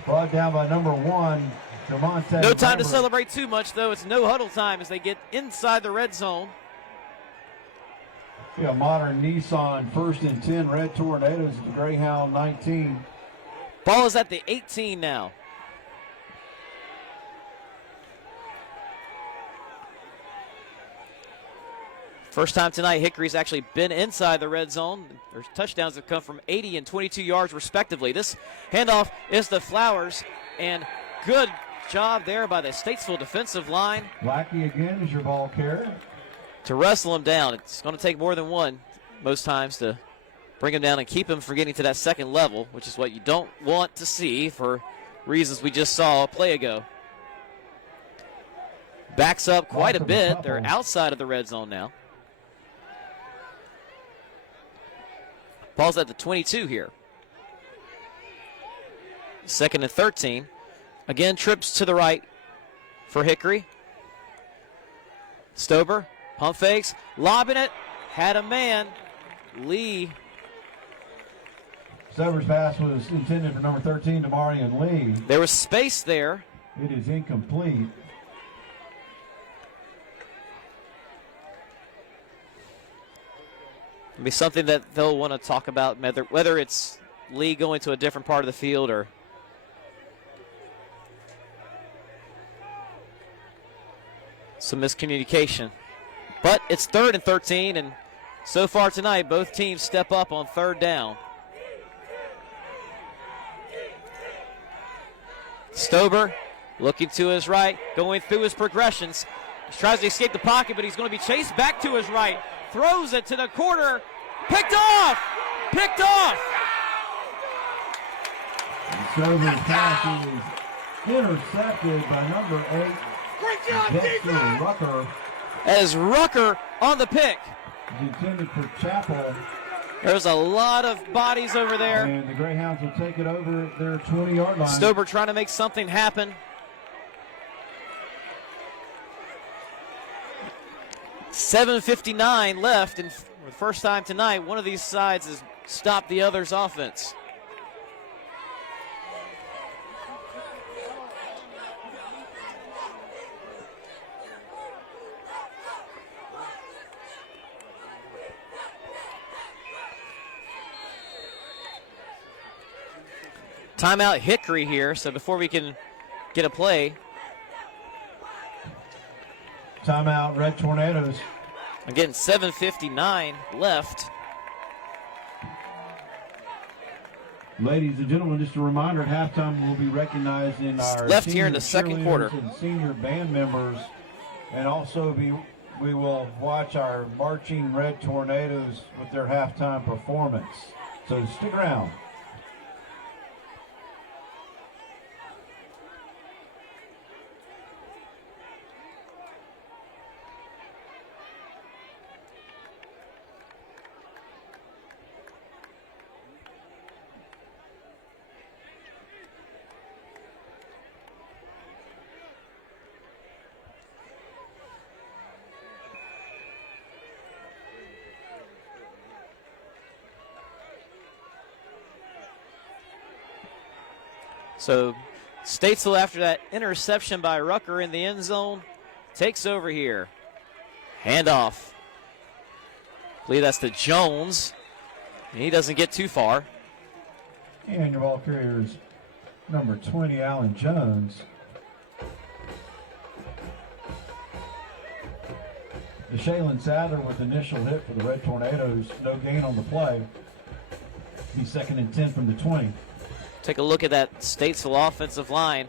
Brought down by number 1, Jamonte. No time to Weber. celebrate too much, though. It's no huddle time as they get inside the red zone. Yeah, modern Nissan 1st and 10. Red Tornadoes at the Greyhound 19. Ball is at the 18 now. First time tonight, Hickory's actually been inside the red zone. Their touchdowns have come from 80 and 22 yards, respectively. This handoff is to Flowers, and good job there by the Statesville defensive line. Lackey again is your ball carrier. To wrestle him down. It's going to take more than one most times to bring him down and keep him from getting to that second level, which is what you don't want to see for reasons we just saw a play ago. Backs up quite a bit. They're outside of the red zone now. Ball's at the 22 here. 2nd and 13. Again, trips to the right for Hickory. Stober, pump fakes, lobbing it, had a man. Lee. Stober's pass was intended for number 13, Damarian Lee. There was space there. It is incomplete. It'll be something that they'll want to talk about, whether it's Lee going to a different part of the field or some miscommunication. But it's 3rd and 13, and so far tonight, both teams step up on 3rd down. Stober looking to his right, going through his progressions. He tries to escape the pocket, but he's going to be chased back to his right. Throws it to the corner. Picked off! Picked off! Stober's pass is intercepted by number 8, Dexter Rucker. That is Rucker on the pick. It's intended for Chapel. There's a lot of bodies over there. And the Greyhounds will take it over their 20-yard line. Stober trying to make something happen. 7:59 left, and for the first time tonight, one of these sides has stopped the other's offense. Timeout Hickory here, so before we can get a play. Timeout Red Tornadoes. Again, 7:59 left. Ladies and gentlemen, just a reminder, at halftime we'll be recognizing our left here in the second quarter and senior band members, and also we will watch our marching Red Tornadoes with their halftime performance. So stick around. So Statesville, after that interception by Rucker in the end zone, takes over here. Handoff. I believe that's to Jones. And he doesn't get too far. And your ball carrier is number 20, Alan Jones. The Shaylin Sadler with the initial hit for the Red Tornadoes. No gain on the play. Be 2nd and 10 from the 20. Take a look at that Statesville offensive line.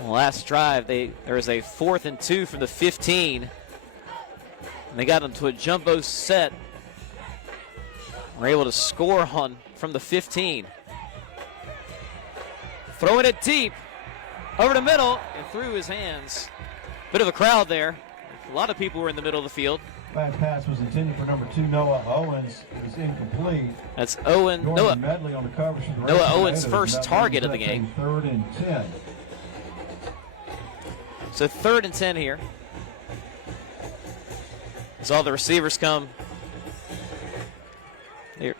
On the last drive, there was a 4th and 2 from the 15. And they got into a jumbo set. Were able to score from the 15. Throwing it deep, over the middle, and through his hands. Bit of a crowd there. A lot of people were in the middle of the field. That pass was intended for number 2, Noah Owens. It was incomplete. That's Noah Medley on the coverage from the Noah Owens' first target of the game. 3rd and 10. So 3rd and 10 here. As all the receivers come here,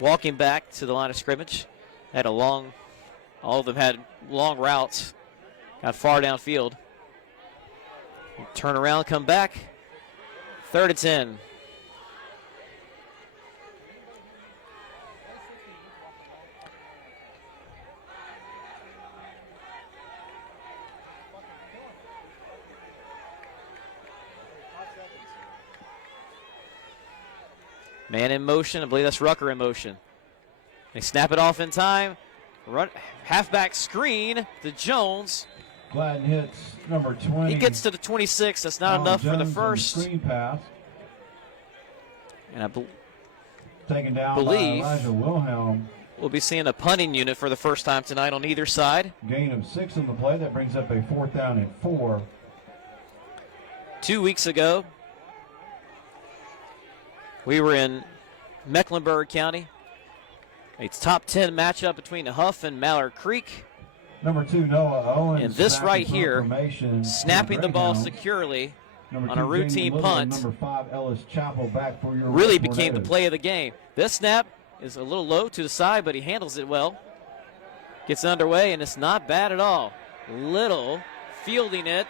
walking back to the line of scrimmage. All of them had long routes. Got far downfield. Turn around, come back. 3rd and 10. Man in motion. I believe that's Rucker in motion. They snap it off in time. Run halfback screen to Jones. Gladden hits number 20. He gets to the 26. That's not enough for the first. Screen pass. And I taken down believe by Elijah Wilhelm. We'll be seeing a punting unit for the first time tonight on either side. Gain of 6 on the play. That brings up a 4th down and 4. 2 weeks ago, we were in Mecklenburg County. A top 10 matchup between Huff and Mallard Creek. Number 2, Noah Owens. And this right here, snapping the ball securely on a routine punt, number 5, Ellis Chapel back for your really became the play of the game. This snap is a little low to the side, but he handles it well. Gets underway, and it's not bad at all. Little fielding it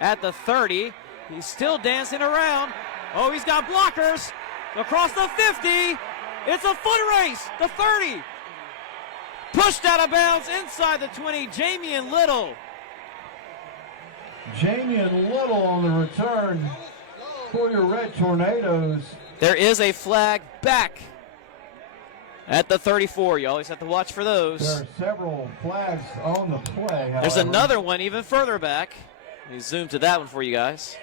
at the 30. He's still dancing around. Oh, he's got blockers across the 50. It's a foot race. The 30. Pushed out of bounds inside the 20, Jamian Little. Jamian Little on the return for your Red Tornadoes. There is a flag back at the 34. You always have to watch for those. There are several flags on the play, however. There's another one even further back. Let me zoom to that one for you guys.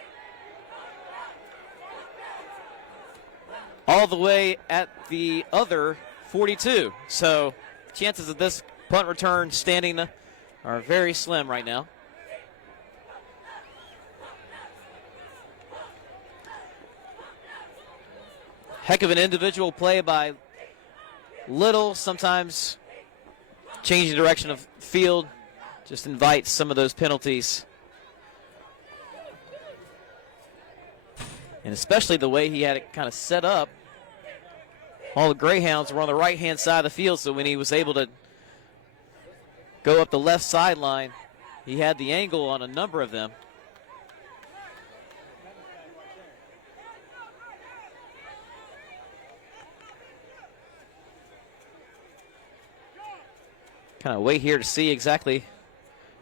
All the way at the other 42. So chances of this punt return standing are very slim right now. Heck of an individual play by Little. Sometimes changing the direction of field just invites some of those penalties. And especially the way he had it kind of set up. All the Greyhounds were on the right-hand side of the field, so when he was able to go up the left sideline, he had the angle on a number of them. Kind of wait here to see exactly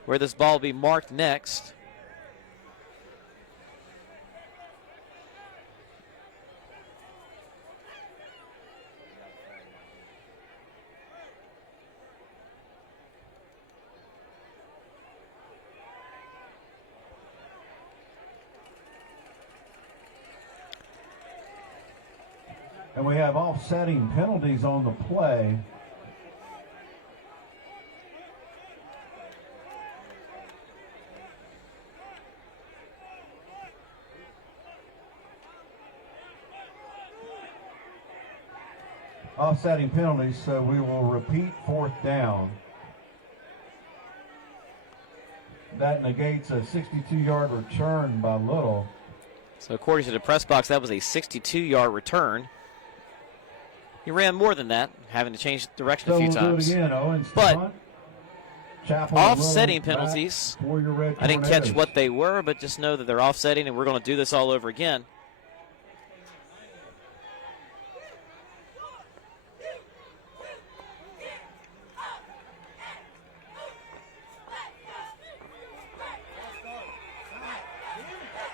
where this ball will be marked next. And we have offsetting penalties on the play. Offsetting penalties, so we will repeat 4th down. That negates a 62-yard return by Little. So according to the press box, that was a 62-yard return. He ran more than that, having to change direction a few times. Do it again, Owens. But offsetting Little penalties, for your Red I didn't catch Tornadoes. what they were, but just know that they're offsetting, and we're going to do this all over again.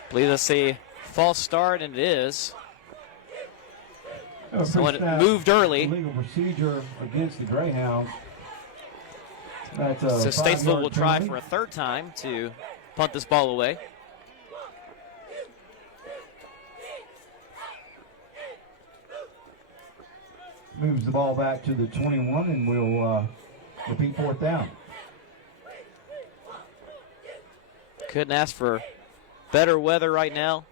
I believe that's a false start, and it is. So it moved early. Legal procedure against the Greyhounds. That's So a Statesville will try penalty. for a third time to punt this ball away. Moves the ball back to the 21, and we'll repeat 4th down. Couldn't ask for better weather right now.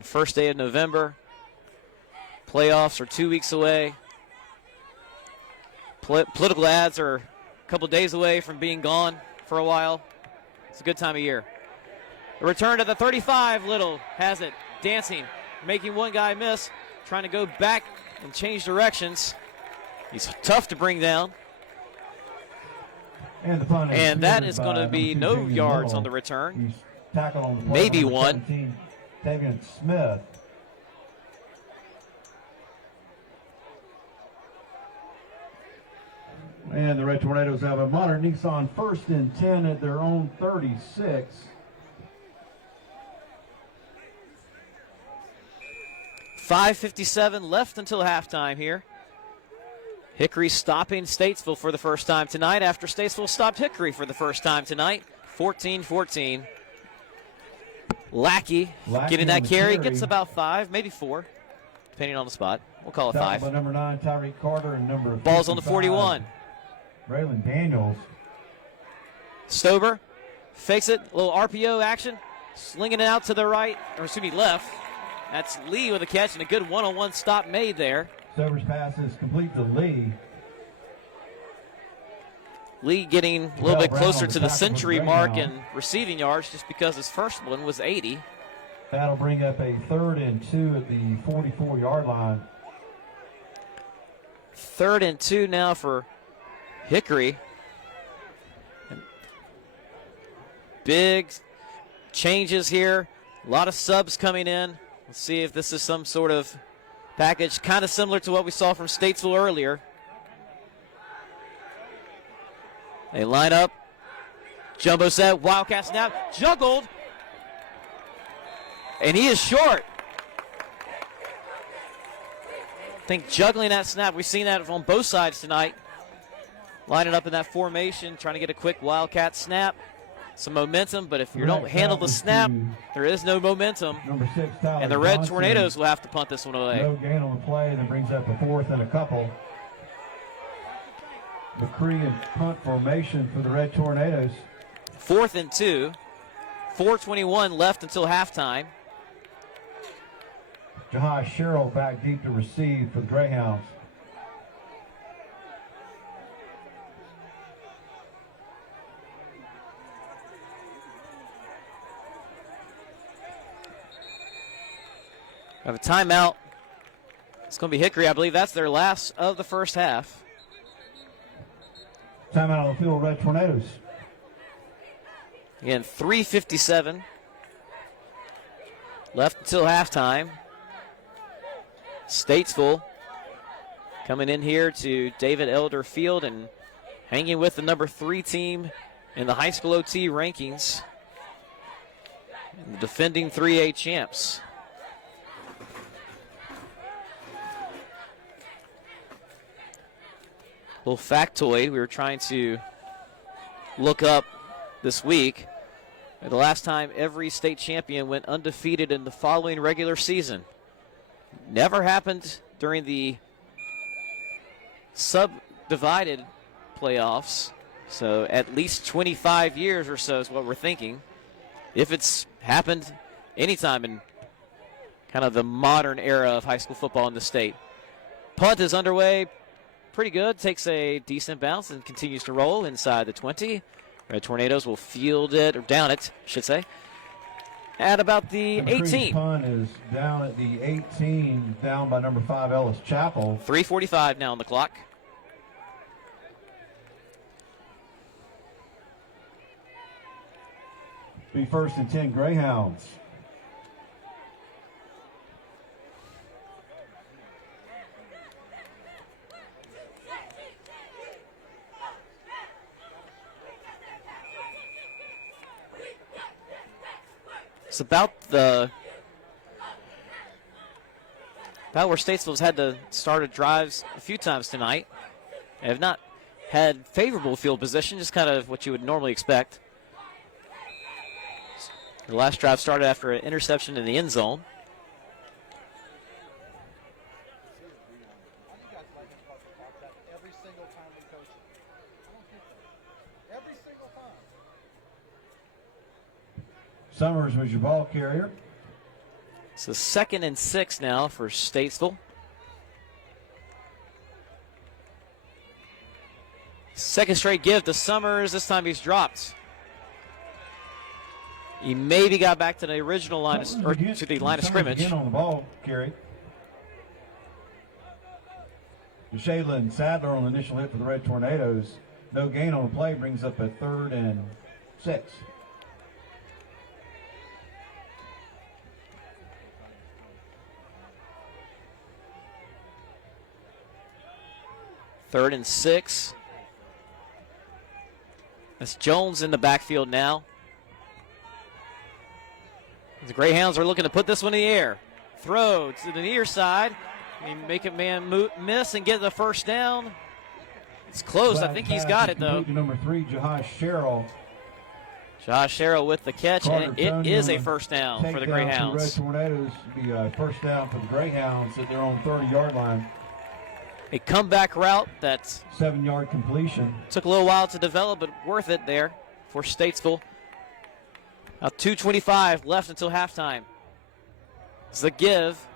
First day of November. Playoffs are 2 weeks away. Political ads are a couple days away from being gone for a while. It's a good time of year. A return to the 35. Little has it. Dancing. Making one guy miss. Trying to go back and change directions. He's tough to bring down. And the punt And that is by going to be number 2, no Junior yards Little. on the return. He's tackled on the play, Maybe number one. 17, Tavian Smith. And the Red Tornadoes have a modern Nissan 1st and 10 at their own 36. .5:57 left until halftime here. Hickory stopping Statesville for the first time tonight after Statesville stopped Hickory for the first time tonight. 14-14. Lackey getting that carry. Gets about 5, maybe 4, depending on the spot. We'll call it 5. By number 9, Tyreek Carter, and number Ball's on the 55, 41. Braylon Daniels. Stober fakes it. A little RPO action. Slinging it out to the right, or excuse me, left. That's Lee with a catch and a good one-on-one stop made there. Stober's pass is complete to Lee. Lee getting a little bit closer to the century mark in receiving yards just because his first one was 80. That'll bring up a 3rd and 2 at the 44-yard line. 3rd and 2 now for Hickory. Big changes here. A lot of subs coming in. Let's see if this is some sort of package kind of similar to what we saw from Statesville earlier. They line up. Jumbo set, Wildcat snap, juggled. And he is short. I think juggling that snap, we've seen that on both sides tonight. Lining up in that formation, trying to get a quick Wildcat snap. Some momentum, but if you don't handle the snap, there is no momentum. Number 6, Tyler And the Red Johnson. Tornadoes will have to punt this one away. No gain on the play, and it brings up a 4th and a couple. The Korean punt formation for the Red Tornadoes. 4th and 2. 4:21 left until halftime. Jahai Sherrill back deep to receive for the Greyhounds. We have a timeout. It's going to be Hickory. I believe that's their last of the first half. Timeout on the field, Red Tornadoes. Again, 3:57 left until halftime. Statesville coming in here to David Elder Field and hanging with the number 3 team in the high school OT rankings. And the defending 3A champs. Little factoid we were trying to look up this week. The last time every state champion went undefeated in the following regular season. Never happened during the subdivided playoffs. So at least 25 years or so is what we're thinking. If it's happened anytime in kind of the modern era of high school football in the state. Punt is underway. Pretty good. Takes a decent bounce and continues to roll inside the 20. Red Tornadoes will field it, or down it, I should say, at about the 18. Punt is down at the 18, down by number 5, Ellis Chapel. 3:45 now on the clock. Be first and 10 Greyhounds. It's about where Statesville's had to start drives a few times tonight. They have not had favorable field position, just kind of what you would normally expect. The last drive started after an interception in the end zone. Every single time we coach it. I don't get that. Every single time. Summers was your ball carrier. So 2nd and 6 now for Statesville. Second straight give to Summers. This time he's dropped. He maybe got back to the original line of scrimmage. Again on the ball carry. Shaylin Sadler on the initial hit for the Red Tornadoes. No gain on the play, brings up a 3rd and 6. Third and 6. That's Jones in the backfield now. The Greyhounds are looking to put this one in the air. Throw to the near side. Make a man miss and get the first down. It's close. I think he's got it, though. Number 3, Jahai Sherrill. Josh Sherrill with the catch, and it is a first down for the Greyhounds. Red Tornadoes be a first down for the Greyhounds at their own 30-yard line. A comeback route that 7-yard completion. Took a little while to develop, but worth it there for Statesville. Now 2:25 left until halftime. It's the give.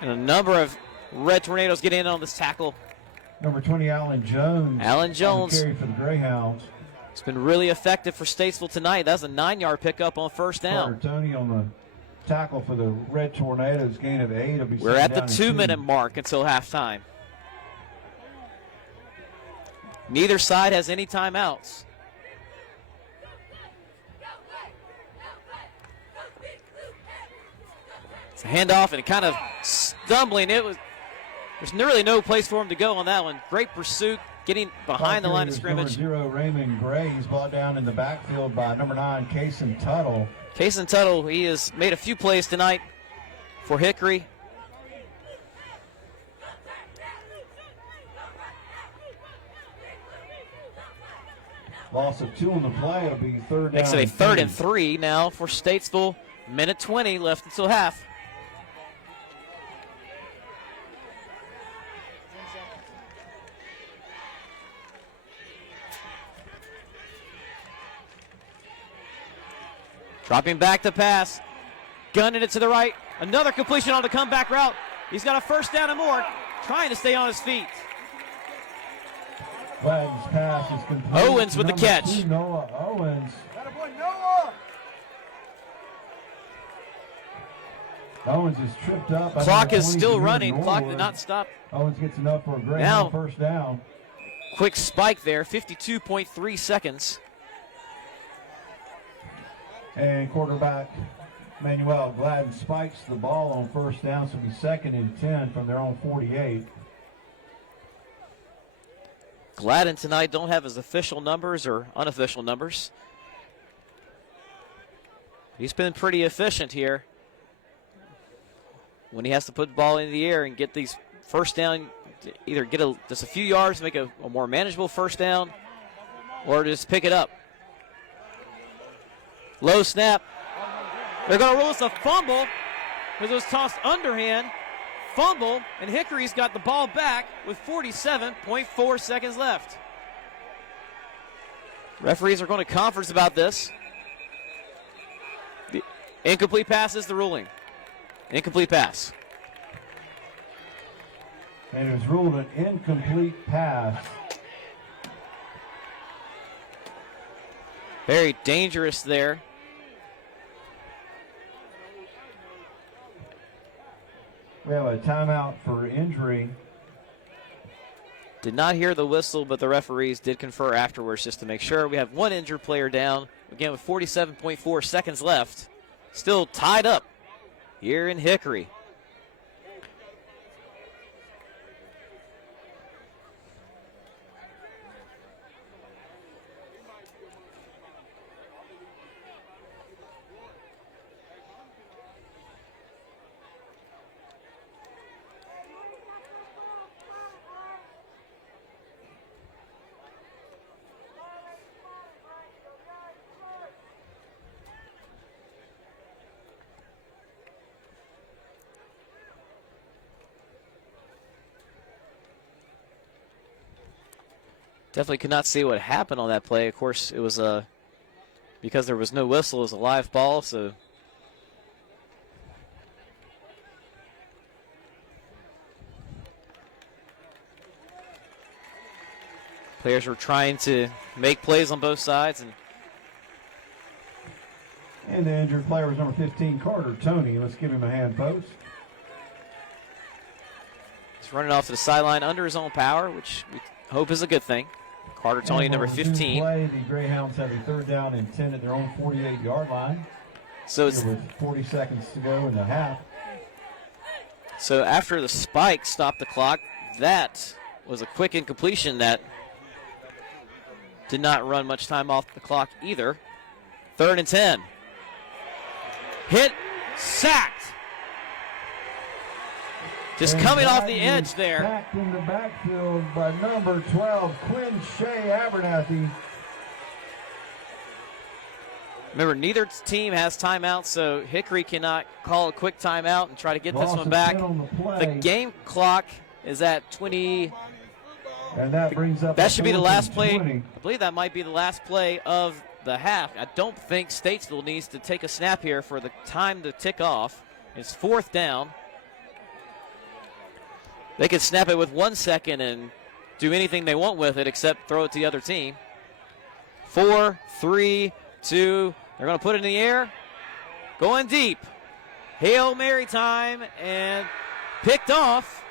And a number of Red Tornadoes get in on this tackle. Number 20, Alan Jones. Alan Jones. Carry for the Greyhounds. It's been really effective for Statesville tonight. That's a 9-yard pickup on first down. Carter Tony on the tackle for the Red Tornadoes, gain of 8. We're at the 2-minute mark until halftime. Neither side has any timeouts. It's a handoff and kind of stumbling. There's really no place for him to go on that one. Great pursuit, getting behind the line of scrimmage. Number 0, Raymond Gray. He's brought down in the backfield by number 9, Kason Tuttle. Kason Tuttle, he has made a few plays tonight for Hickory. Loss of 2 on the play. It'll be third down. Makes it a 3rd and 3 now for Statesville. Minute 20 left until half. Dropping back to pass. gunning it to the right. Another completion on the comeback route. He's got a first down and more, trying to stay on his feet. Gladden's pass is complete. Owens with the catch. 2, Noah Owens. Owens is tripped up. Clock is still running. Clock did not stop. Owens gets enough for a great first down. Quick spike there, 52.3 seconds. And quarterback Manuel Gladden spikes the ball on first down, so it'll be 2nd and 10 from their own 48. Gladden tonight don't have his official numbers or unofficial numbers. He's been pretty efficient here. When he has to put the ball in the air and get these first down, either get just a few yards, make a more manageable first down, or just pick it up. Low snap. They're going to rule us a fumble because it was tossed underhand. Fumble, and Hickory's got the ball back with 47.4 seconds left. Referees are going to conference about this. The incomplete pass is the ruling. Incomplete pass. And it was ruled an incomplete pass. Very dangerous there. We have a timeout for injury. Did not hear the whistle, but the referees did confer afterwards just to make sure. We have one injured player down, again with 47.4 seconds left. Still tied up here in Hickory. Definitely could not see what happened on that play. Of course, it was because there was no whistle, it was a live ball, so players were trying to make plays on both sides. And the injured player was number 15, Carter Tony. Let's give him a hand, folks. He's running off to the sideline under his own power, which we hope is a good thing. Carter Tony, number 15. Play, the Greyhounds have a 3rd down and 10 at their own 48-yard line. So it's with 40 seconds to go in the half. So after the spike stopped the clock, that was a quick incompletion that did not run much time off the clock either. 3rd and 10. Hit, sacked. Just coming off the edge there. Back in the backfield by number 12, Quinn Shea Abernathy. Remember, neither team has timeouts, so Hickory cannot call a quick timeout and try to get this one back. The game clock is at 20. And that brings up. That should be the last play. 20. I believe that might be the last play of the half. I don't think Statesville needs to take a snap here for the time to tick off. It's 4th down. They could snap it with 1 second and do anything they want with it except throw it to the other team. 4, 3, 2. They're going to put it in the air. Going deep. Hail Mary time and picked off.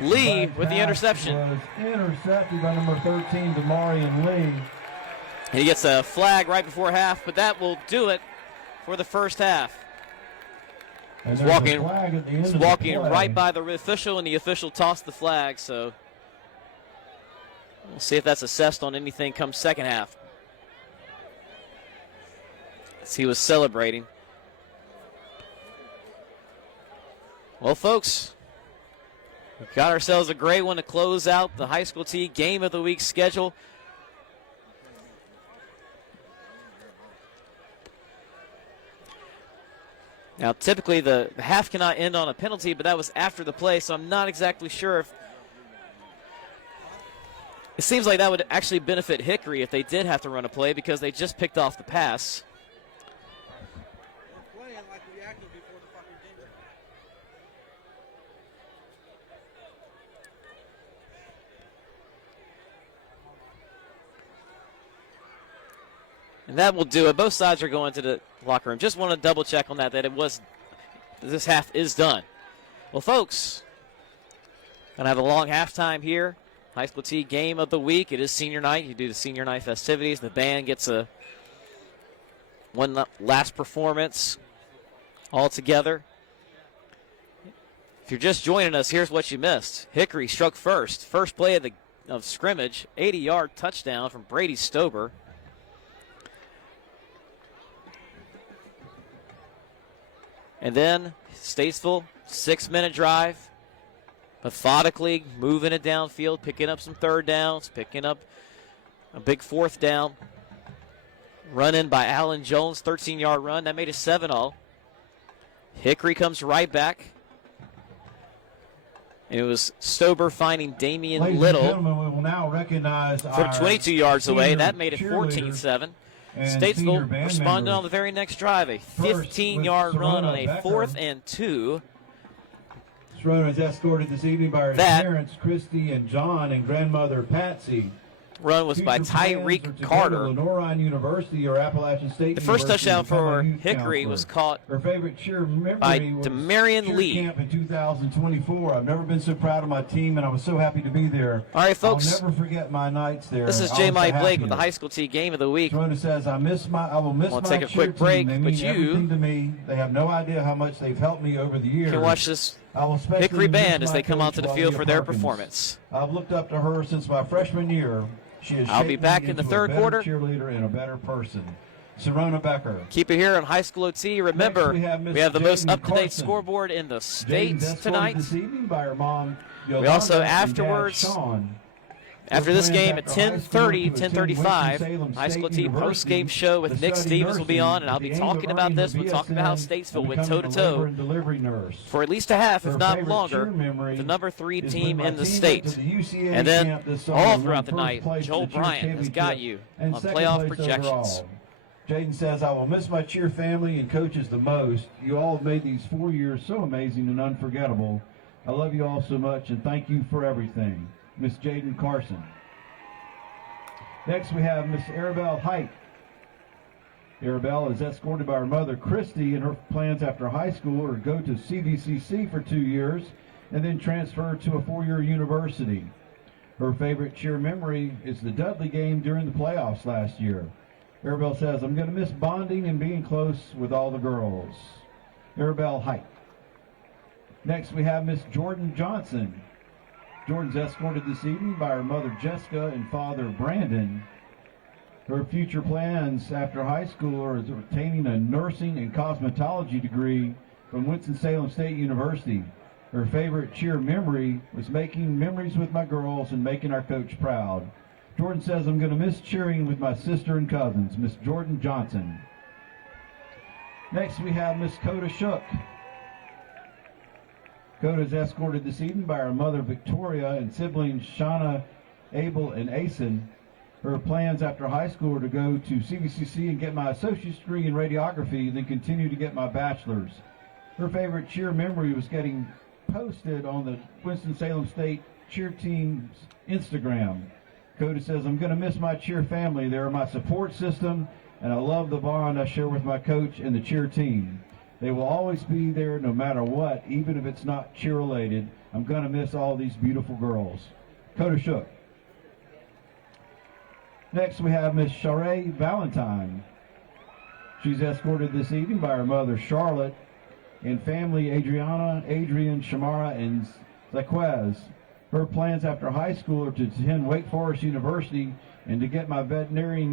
Lee with the interception. Was intercepted by number 13, Demarion Lee. And he gets a flag right before half, but that will do it for the first half. He's walking right by the official, and the official tossed the flag, so we'll see if that's assessed on anything come second half. As he was celebrating. Well, folks, we've got ourselves a great one to close out the High School T Game of the Week schedule. Now, typically the half cannot end on a penalty, but that was after the play, so I'm not exactly sure if It seems like that would actually benefit Hickory if they did have to run a play because they just picked off the pass. We're playing like we acted before the fucking game. And that will do it. Both sides are going to the locker room. Just want to double check on that this half is done. Well, folks, gonna have a long halftime here. High School T game of the week. It is senior night. You do the senior night festivities. The band gets one last performance all together. If you're just joining us, here's what you missed. Hickory struck first. First play of scrimmage. 80-yard touchdown from Brady Stober. And then Statesville, 6-minute drive. Methodically moving it downfield, picking up some third downs, picking up a big fourth down. Run in by Allen Jones, 13-yard run. That made it 7-0. Hickory comes right back. And it was Stober finding Damian Ladies Little and gentlemen, we will now recognize from 22 yards away. That made it cheerleader 14-7. and senior Statesville band responded members. on the very next drive. A First, 15-yard with run on Serona a Becker. 4th and 2. Serona is escorted this evening by her That- parents, Christy and John, and grandmother, Patsy. Run was by Future plans are Tyreek to go to Carter. Lenoir University or Appalachian State The first University touchdown to become a for youth Hickory counselor. was caught Her favorite cheer memory by was Demarion cheer Lee. camp in 2024. I've never been so proud of my team, and I was so happy to be there. All right, folks. I'll never forget my nights there. This is I was J. the Mike Blake with the happiest. High School T game of the week. Serona says, I will miss We'll my take a cheer quick break, team. They but mean you everything to me. They have no idea how much they've helped me over the years. You can watch this I will especially Hickory miss band as my they come coach, onto the field Walia for their Parkins. performance. I've looked up to her since my freshman year. She has I'll be shaped back me in the into third a better quarter. cheerleader and a better person. Serona Becker. Keep it here on High School OT. Remember, Next, we have Miss we have the most Jaden up-to-date Carson. scoreboard in the Jaden's state escorted tonight. This evening by her mom, We Yolanda, also and Dad afterwards, Sean. After Their this plans game at after high school 10:30, to attend 10:35, Winston-Salem High School State T University post-game show with to Nick study Stevens will be nursing on, and I'll with be the aim of talking about earning this. her We'll talk about how BSN Statesville and went becoming a labor toe-to-toe and delivery nurse. for at least a half, if Her not favorite longer, cheer memory the number 3 is team when my in the team state. went to the UCA And then camp this summer all and throughout won the first night, place in Joel the cheer Bryant has got championship you and on second playoff place projections. overall. Jaden says, I will miss my cheer family and coaches the most. You all have made these 4 years so amazing and unforgettable. I love you all so much, and thank you for everything. Miss Jaden Carson. Next, we have Miss Arabelle Height. Arabelle is escorted by her mother, Christy, and her plans after high school are to go to CVCC for 2 years and then transfer to a 4-year university. Her favorite cheer memory is the Dudley game during the playoffs last year. Arabelle says, I'm going to miss bonding and being close with all the girls. Arabelle Height. Next, we have Miss Jordan Johnson. Jordan's escorted this evening by her mother, Jessica, and father, Brandon. Her future plans after high school are obtaining a nursing and cosmetology degree from Winston-Salem State University. Her favorite cheer memory was making memories with my girls and making our coach proud. Jordan says, I'm going to miss cheering with my sister and cousins, Miss Jordan Johnson. Next, we have Miss Coda Shook. Coda is escorted this evening by her mother, Victoria, and siblings, Shauna, Abel, and Asen. Her plans after high school are to go to CVCC and get my associate's degree in radiography, then continue to get my bachelor's. Her favorite cheer memory was getting posted on the Winston-Salem State cheer team's Instagram. Coda says, I'm going to miss my cheer family. They're my support system, and I love the bond I share with my coach and the cheer team. They will always be there no matter what, even if it's not cheer-related. I'm going to miss all these beautiful girls. Coda Shook. Next, we have Miss Sheree Valentine. She's escorted this evening by her mother, Charlotte, and family, Adriana, Adrian, Shamara, and Zaquez. Her plans after high school are to attend Wake Forest University and to get my veterinarian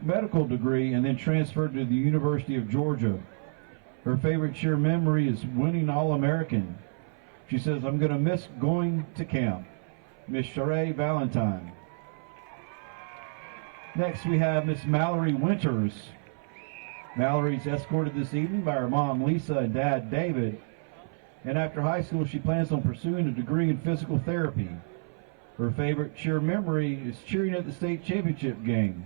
medical degree and then transfer to the University of Georgia. Her favorite cheer memory is winning All-American. She says, I'm going to miss going to camp. Miss Sheree Valentine. Next, we have Miss Mallory Winters. Mallory's escorted this evening by her mom, Lisa, and dad, David. And after high school, she plans on pursuing a degree in physical therapy. Her favorite cheer memory is cheering at the state championship game.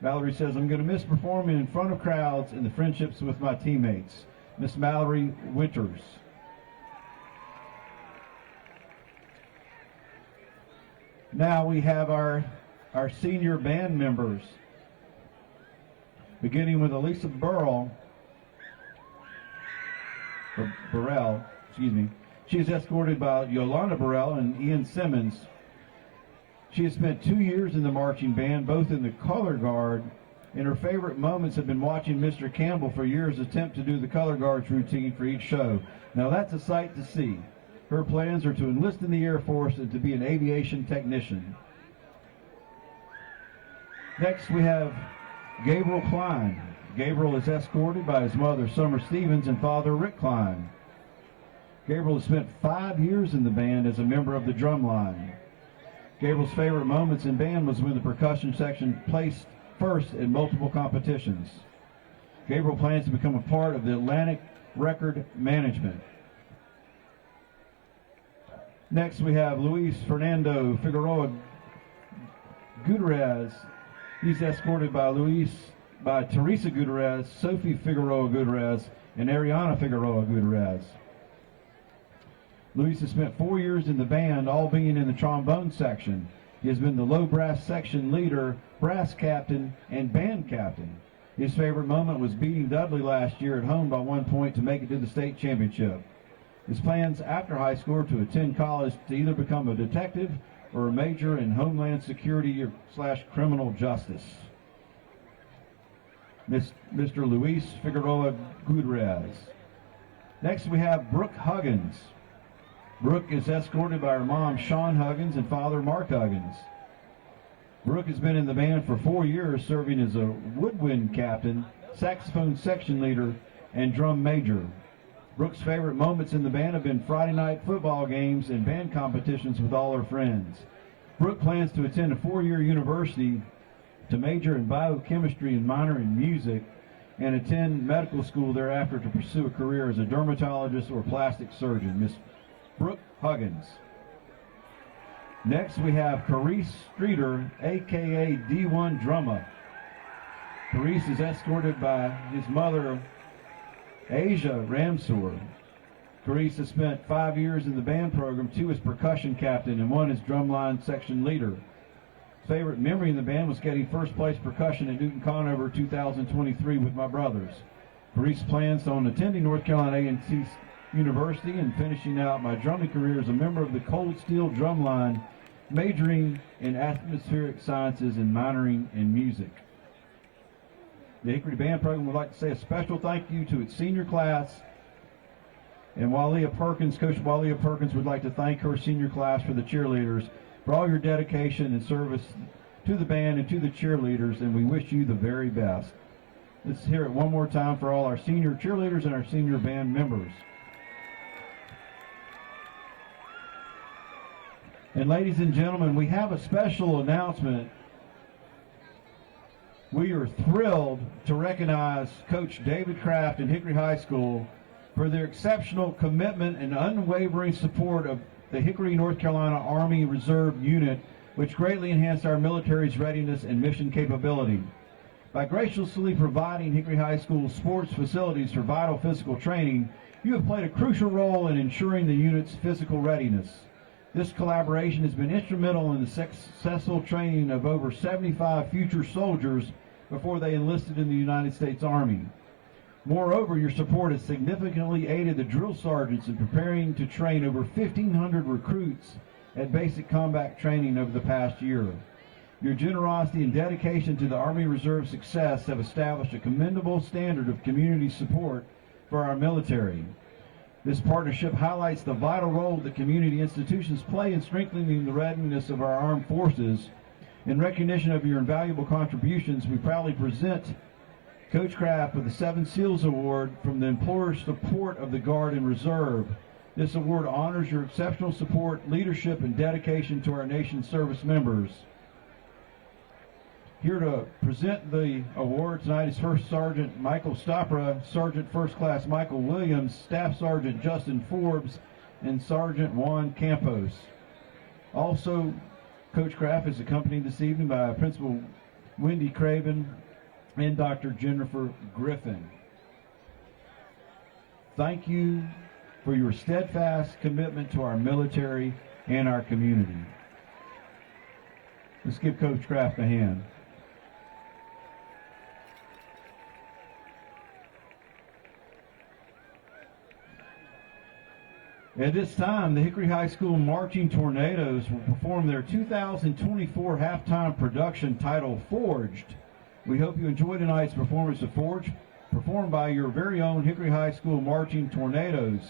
Mallory says, I'm going to miss performing in front of crowds and the friendships with my teammates. Miss Mallory Winters. Now we have our senior band members, beginning with Elisa Burrell. She is escorted by Yolanda Burrell and Ian Simmons. She has spent 2 years in the marching band, both in the color guard, and her favorite moments have been watching Mr. Campbell for years attempt to do the color guards routine for each show. Now that's a sight to see. Her plans are to enlist in the Air Force and to be an aviation technician. Next we have Gabriel Klein. Gabriel is escorted by his mother, Summer Stevens, and father, Rick Klein. Gabriel has spent 5 years in the band as a member of the drum line. Gabriel's favorite moments in band was when the percussion section placed first in multiple competitions. Gabriel plans to become a part of the Atlantic Record Management. Next we have Luis Fernando Figueroa Gutierrez. He's escorted by Teresa Gutierrez, Sophie Figueroa Gutierrez, and Ariana Figueroa Gutierrez. Luis has spent 4 years in the band, all being in the trombone section. He has been the low brass section leader, brass captain, and band captain. His favorite moment was beating Dudley last year at home by 1 point to make it to the state championship. His plans after high school are to attend college to either become a detective or a major in Homeland Security / criminal justice. Mr. Luis Figueroa Gutierrez. Next we have Brooke Huggins. Brooke is escorted by her mom, Shawn Huggins, and father, Mark Huggins. Brooke has been in the band for 4 years, serving as a woodwind captain, saxophone section leader, and drum major. Brooke's favorite moments in the band have been Friday night football games and band competitions with all her friends. Brooke plans to attend a 4-year university to major in biochemistry and minor in music, and attend medical school thereafter to pursue a career as a dermatologist or plastic surgeon. Miss Brooke Huggins. Next we have Carice Streeter, a.k.a. D1 Drummer. Carice is escorted by his mother, Asia Ramsour. Carice has spent 5 years in the band program, 2 as percussion captain and 1 as drumline section leader. His favorite memory in the band was getting first place percussion at Newton Conover 2023 with my brothers. Carice plans on attending North Carolina A&T University and finishing out my drumming career as a member of the Cold Steel Drumline, majoring in atmospheric sciences and minoring in music. The Hickory Band Program would like to say a special thank you to its senior class, and Coach Walia Perkins would like to thank her senior class for the cheerleaders for all your dedication and service to the band and to the cheerleaders, and we wish you the very best. Let's hear it one more time for all our senior cheerleaders and our senior band members. And ladies and gentlemen, we have a special announcement. We are thrilled to recognize Coach David Kraft and Hickory High School for their exceptional commitment and unwavering support of the Hickory, North Carolina Army Reserve Unit, which greatly enhanced our military's readiness and mission capability. By graciously providing Hickory High School's sports facilities for vital physical training, you have played a crucial role in ensuring the unit's physical readiness. This collaboration has been instrumental in the successful training of over 75 future soldiers before they enlisted in the United States Army. Moreover, your support has significantly aided the drill sergeants in preparing to train over 1,500 recruits at basic combat training over the past year. Your generosity and dedication to the Army Reserve success have established a commendable standard of community support for our military. This partnership highlights the vital role that community institutions play in strengthening the readiness of our armed forces. In recognition of your invaluable contributions, we proudly present Coach Kraft with the 7 Seals Award from the Employer Support of the Guard and Reserve. This award honors your exceptional support, leadership, and dedication to our nation's service members. Here to present the award tonight is First Sergeant Michael Stopra, Sergeant First Class Michael Williams, Staff Sergeant Justin Forbes, and Sergeant Juan Campos. Also Coach Kraft is accompanied this evening by Principal Wendy Craven and Dr. Jennifer Griffin. Thank you for your steadfast commitment to our military and our community. Let's give Coach Kraft a hand. At this time, the Hickory High School Marching Tornadoes will perform their 2024 halftime production titled Forged. We hope you enjoy tonight's performance of Forged, performed by your very own Hickory High School Marching Tornadoes.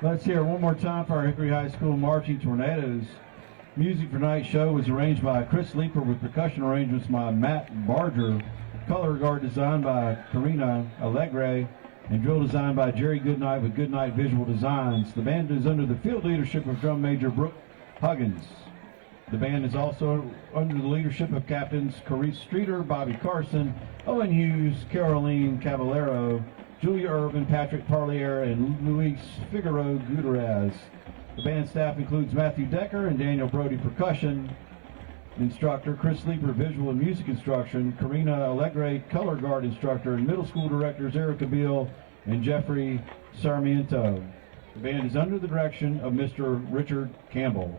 Let's hear it one more time for our Hickory High School Marching Tornadoes. Music for tonight's show was arranged by Chris Leeper with percussion arrangements by Matt Barger, color guard designed by Karina Allegre, and drill designed by Jerry Goodnight with Goodnight Visual Designs. The band is under the field leadership of drum major Brooke Huggins. The band is also under the leadership of captains Carice Streeter, Bobby Carson, Owen Hughes, Caroline Caballero, Julia Irvin, Patrick Parlier, and Luis Figueroa Gutierrez. The band staff includes Matthew Decker and Daniel Brody percussion instructor, Chris Leeper visual and music instruction, Karina Allegre color guard instructor, and middle school directors Erica Beal and Jeffrey Sarmiento. The band is under the direction of Mr. Richard Campbell.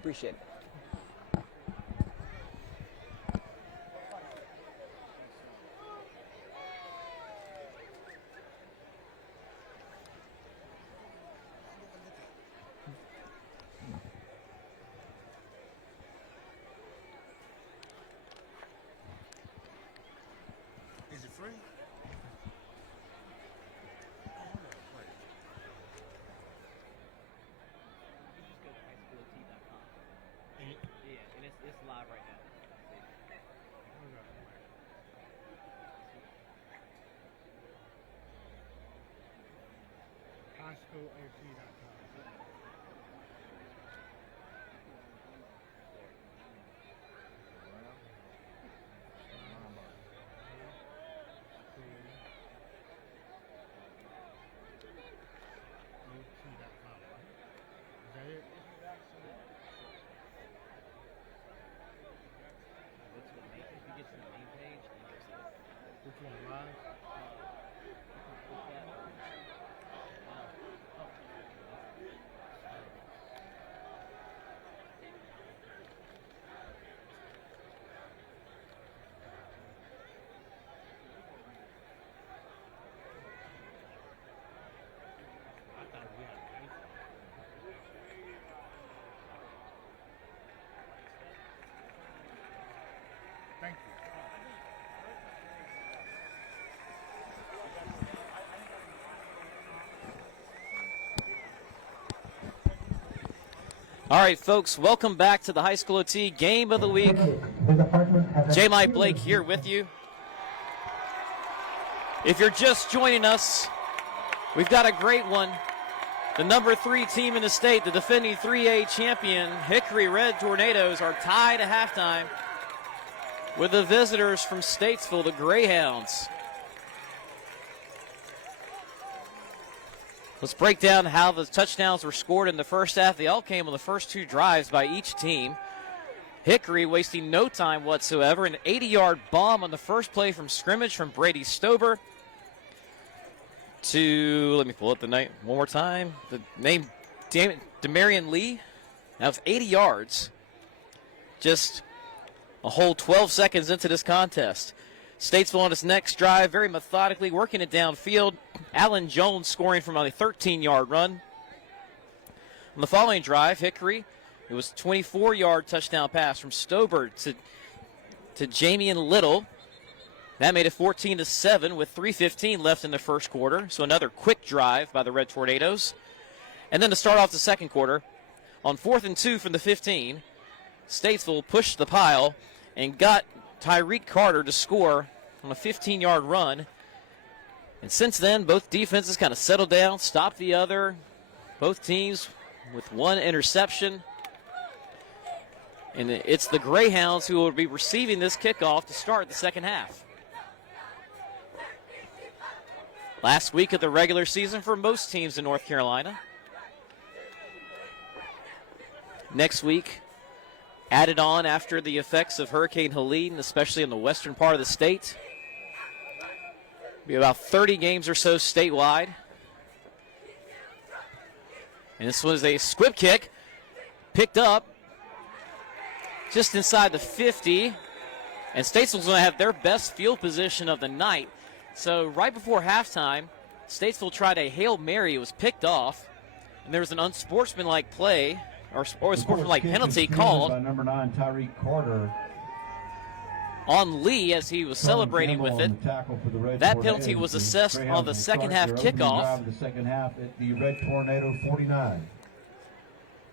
Appreciate it. Is it free? It's live right now. HighSchoolOT.com. Is that it? Which one, live? Thank you. All right, folks, welcome back to the High School OT Game of the Week. J. Mike Blake here with you. If you're just joining us, we've got a great one. The number 3 team in the state, the defending 3A champion, Hickory Red Tornadoes, are tied at halftime with the visitors from Statesville, the Greyhounds. Let's break down how the touchdowns were scored in the first half. They all came on the first 2 drives by each team. Hickory wasting no time whatsoever. An 80-yard bomb on the first play from scrimmage from Brady Stober to, let me pull up the name one more time. The name, Demarion Lee. That was 80 yards. Just a whole 12 seconds into this contest. Statesville on its next drive, very methodically working it downfield. Alan Jones scoring from a 13-yard run. On the following drive, Hickory, it was a 24-yard touchdown pass from Stober to Jamian Little. That made it 14-7 with 3:15 left in the first quarter. So another quick drive by the Red Tornadoes. And then to start off the second quarter, on 4th and 2 from the 15, Statesville pushed the pile and got Tyreek Carter to score on a 15-yard run. And since then, both defenses kind of settled down, stopped the other. Both teams with 1 interception. And it's the Greyhounds who will be receiving this kickoff to start the second half. Last week of the regular season for most teams in North Carolina. Next week, added on after the effects of Hurricane Helene, especially in the western part of the state. Be about 30 games or so statewide. And this was a squib kick, picked up just inside the 50. And Statesville's going to have their best field position of the night. So right before halftime, Statesville tried a Hail Mary. It was picked off. And there was an unsportsmanlike play, or a sportsmanlike penalty called by number 9, Tyreek Carter. On Lee as he was celebrating with it. That penalty was assessed on the second half kickoff. The second half at the Red Tornado 49.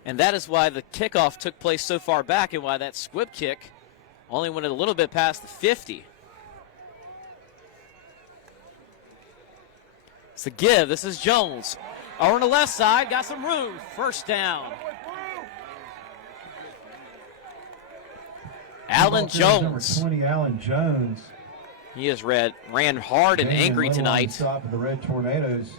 And that is why the kickoff took place so far back and why that squib kick only went a little bit past the 50. It's the give. This is Jones. Over on the left side, got some room. First down. Alan Jones. Number 20, Alan Jones. He has ran hard and angry tonight. Stop of the Red Tornadoes.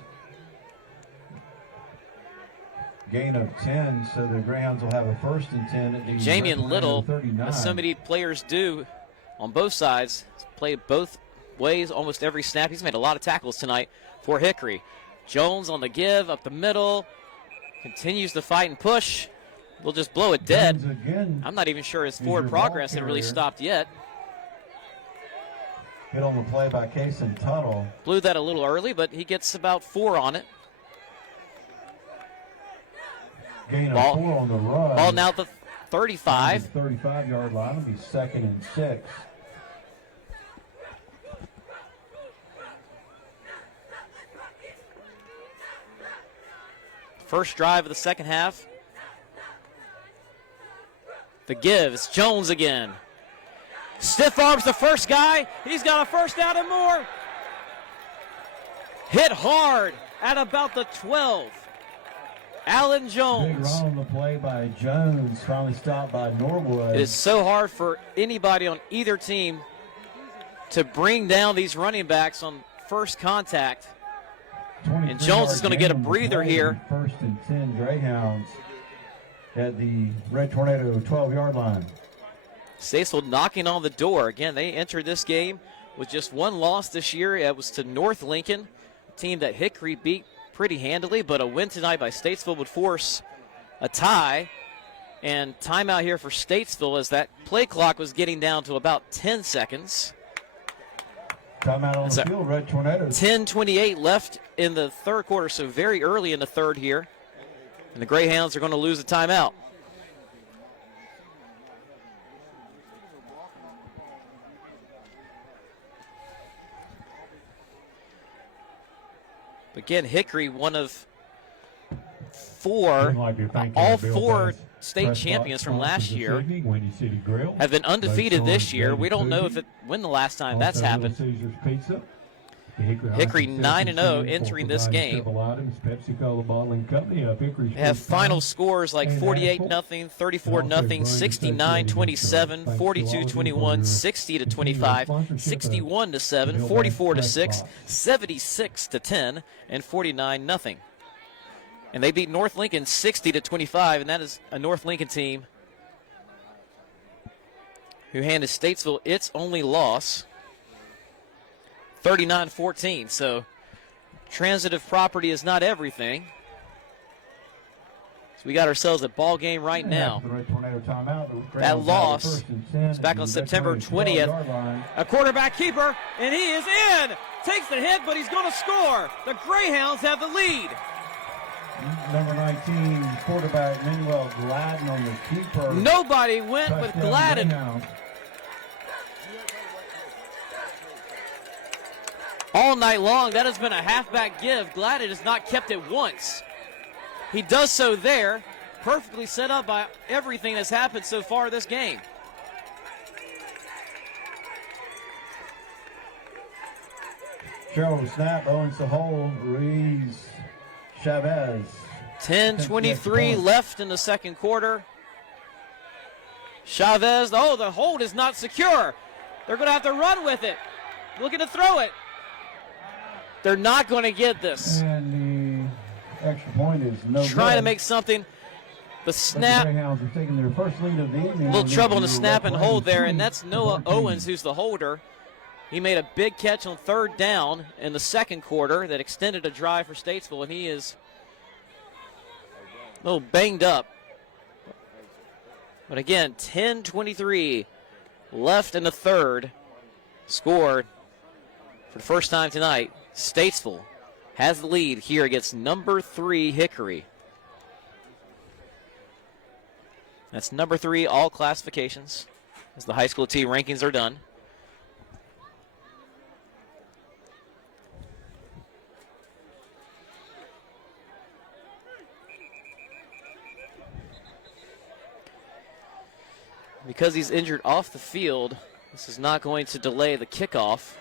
Gain of 10, so the Greyhounds will have a 1st and 10 at the Jamian Little, 39. as so many players do on both sides, played both ways almost every snap. He's made a lot of tackles tonight for Hickory. Jones on the give, up the middle, continues to fight and push. We'll just blow it dead. I'm not even sure his forward progress had really stopped yet. Hit on the play by Kason Tuttle. Blew that a little early, but he gets about 4 on it. Gain of 4 on the run. Ball now at the 35. 35-yard line. It'll be 2nd and 6. First drive of the second half. The give is Jones again. Stiff arms the first guy. He's got a first down and more. Hit hard at about the 12. Alan Jones. Big run on the play by Jones. Finally stopped by Norwood. It is so hard for anybody on either team to bring down these running backs on first contact. And Jones is going to get a breather here. 1st and 10 Greyhounds at the Red Tornado 12-yard line. Statesville knocking on the door. Again, they entered this game with just 1 loss this year. It was to North Lincoln, a team that Hickory beat pretty handily, but a win tonight by Statesville would force a tie. And timeout here for Statesville as that play clock was getting down to about 10 seconds. Timeout on the field, Red Tornadoes. 10:28 left in the third quarter, so very early in the third here. And the Greyhounds are going to lose the timeout. Again, Hickory, one of 4, all 4 state champions from last year, have been undefeated this year. We don't know when the last time that's happened. Hickory 9-0 entering this game. They have final scores like 48-0, 34-0, 69-27, 42-21, 60-25, 61-7, 44-6, 76-10, and 49-0. And they beat North Lincoln 60-25, and that is a North Lincoln team who handed Statesville its only loss, 39-14. So transitive property is not everything. So we got ourselves a ball game right now. That loss is back on September 20th. A quarterback keeper, and he is in. Takes the hit, but he's going to score. The Greyhounds have the lead. Number 19, quarterback Manuel Gladden on the keeper. Nobody went with Gladden. All night long, that has been a halfback give. Gladden has not kept it once. He does so there, perfectly set up by everything that's happened so far this game. Cheryl snap, Owens to hold, Ruiz Chavez. 10:23 left in the second quarter. Chavez, oh, the hold is not secure. They're going to have to run with it. Looking to throw it. They're not going to get this. And the extra point is no Trying to good. make something. The But snap, the Greyhounds are taking their first lead of the evening. a little trouble in the They're snap and hold there, and 20 that's Noah 14. Owens who's the holder. He made a big catch on third down in the second quarter that extended a drive for Statesville, and he is a little banged up. But again, 10:23 left in the third. Scored for the first time tonight. Statesville has the lead here against number 3 Hickory. That's number 3 all classifications as the high school T rankings are done. Because he's injured off the field, this is not going to delay the kickoff.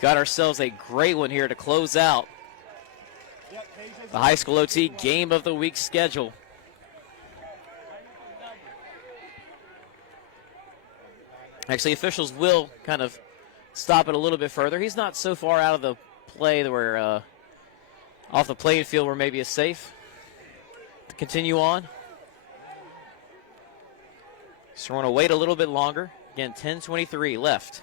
Got ourselves a great one here to close out the high school OT game of the week schedule. Actually, officials will kind of stop it a little bit further. He's not so far out of the play that we're off the playing field where maybe it's safe to continue on. So we're going to wait a little bit longer. Again, 10:23 left.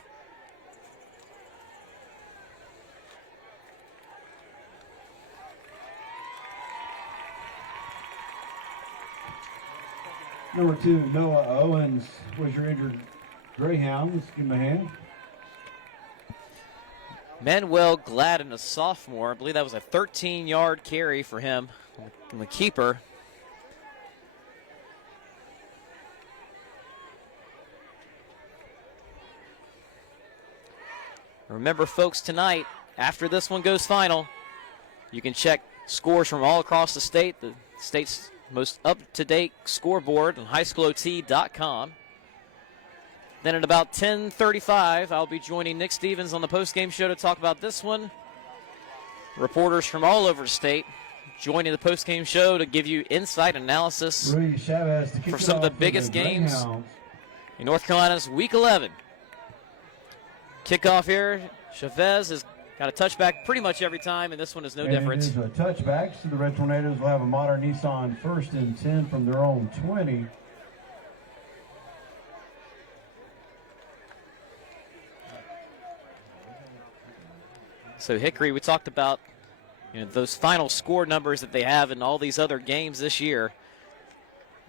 Number 2, Noah Owens was your injured Greyhound. Let's give him a hand. Manuel Gladden, a sophomore. I believe that was a 13-yard carry for him from the keeper. Remember, folks, tonight, after this one goes final, you can check scores from all across the state, the state's most up-to-date scoreboard on HighSchoolOT.com. Then at about 10:35, I'll be joining Nick Stevens on the postgame show to talk about this one. Reporters from all over the state joining the postgame show to give you insight analysis Rudy Chavez to kick for it some of the off for biggest games Greyhounds. in North Carolina's Week 11. Kickoff here. Chavez has got a touchback pretty much every time, and this one is no different. It is a touchback, so the Red Tornadoes will have a modern Nissan 1st and 10 from their own 20. So Hickory, we talked about those final score numbers that they have in all these other games this year.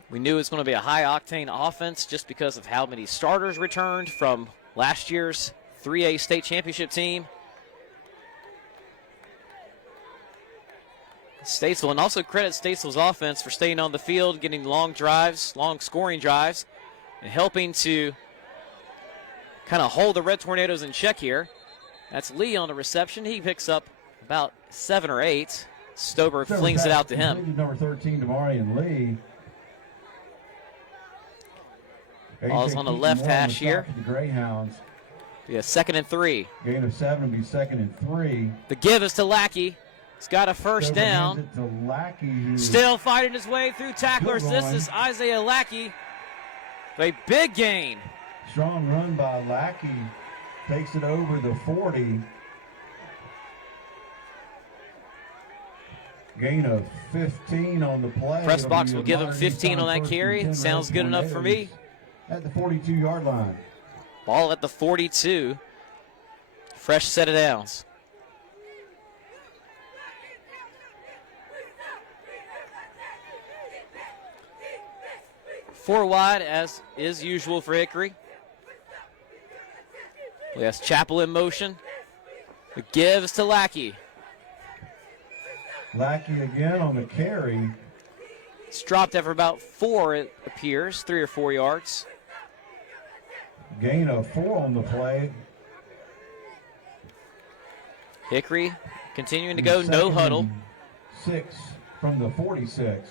We knew it was going to be a high-octane offense just because of how many starters returned from last year's 3A state championship team. Statesville, and also credit Statesville's offense for staying on the field, getting long drives, long scoring drives, and helping to kind of hold the Red Tornadoes in check here. That's Lee on the reception. He picks up about 7 or 8. Stober flings it out to him. Number 13, Damarian Lee. Ball's on the left hash here. The Greyhounds. Yeah, 2nd and 3. Gain of 7 will be 2nd and 3. The give is to Lackey. He's got a first Stober down. hands it to Lackey, who Still fighting his way through tacklers. Still This going. is Isaiah Lackey. A big gain. strong run by Lackey. Takes it over the 40. Gain of 15 on the play. Press It'll box be will a give him modern 15 on Nissan that 1st carry. and 10 Sounds Red good enough for me. Tornadoes at the 42-yard line. Ball at the 42. Fresh set of downs. Four wide, as is usual for Hickory. Yes, Chappell in motion. The gives to Lackey. Lackey again on the carry. It's dropped after about 4, it appears, 3 or 4 yards. Gain of 4 on the play. Hickory continuing to go, no huddle. 6 from the 46.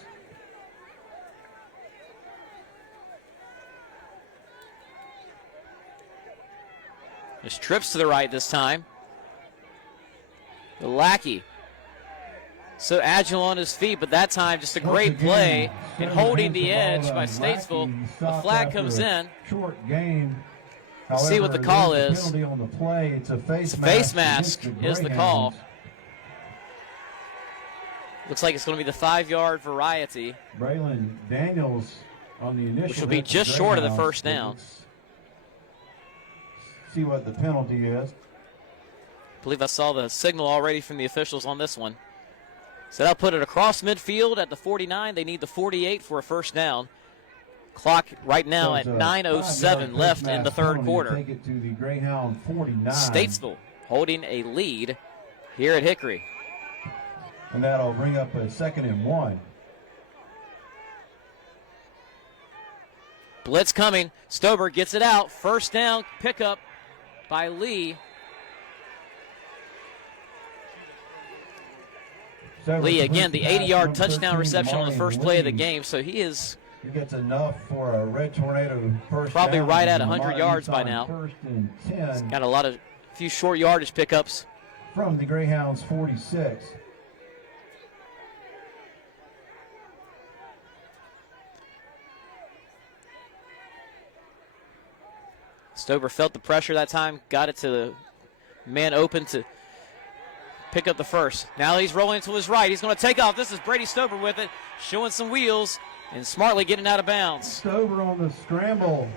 There's trips to the right this time. The Lackey. So agile on his feet, but that time just a great play and holding the edge by Statesville. The flag comes in. Short game. Let's see what the call is. Penalty on the play. It's a face mask. Face mask is the call. Looks like it's going to be the 5-yard variety. Braylon Daniels on the initial. Which will be just short of the first down. See what the penalty is. I believe I saw the signal already from the officials on this one. So that'll put it across midfield at the 49. They need the 48 for a first down. Clock right now at 9:07 left in the third quarter. Take it to the Greyhound 49. Statesville holding a lead here at Hickory. And that'll bring up a 2nd and 1. Blitz coming. Stober gets it out. First down pickup by Lee. Lee, again, the 80-yard touchdown reception on the first play of the game, so he gets enough for a Red Tornado first probably down. right at 100 yards by now. First and 10. He's got a few short yardage pickups. From the Greyhounds 46. Stober felt the pressure that time, got it to the man open to pick up the first. Now he's rolling to his right. He's going to take off. This is Brady Stober with it, showing some wheels and smartly getting out of bounds. Stober on the scramble.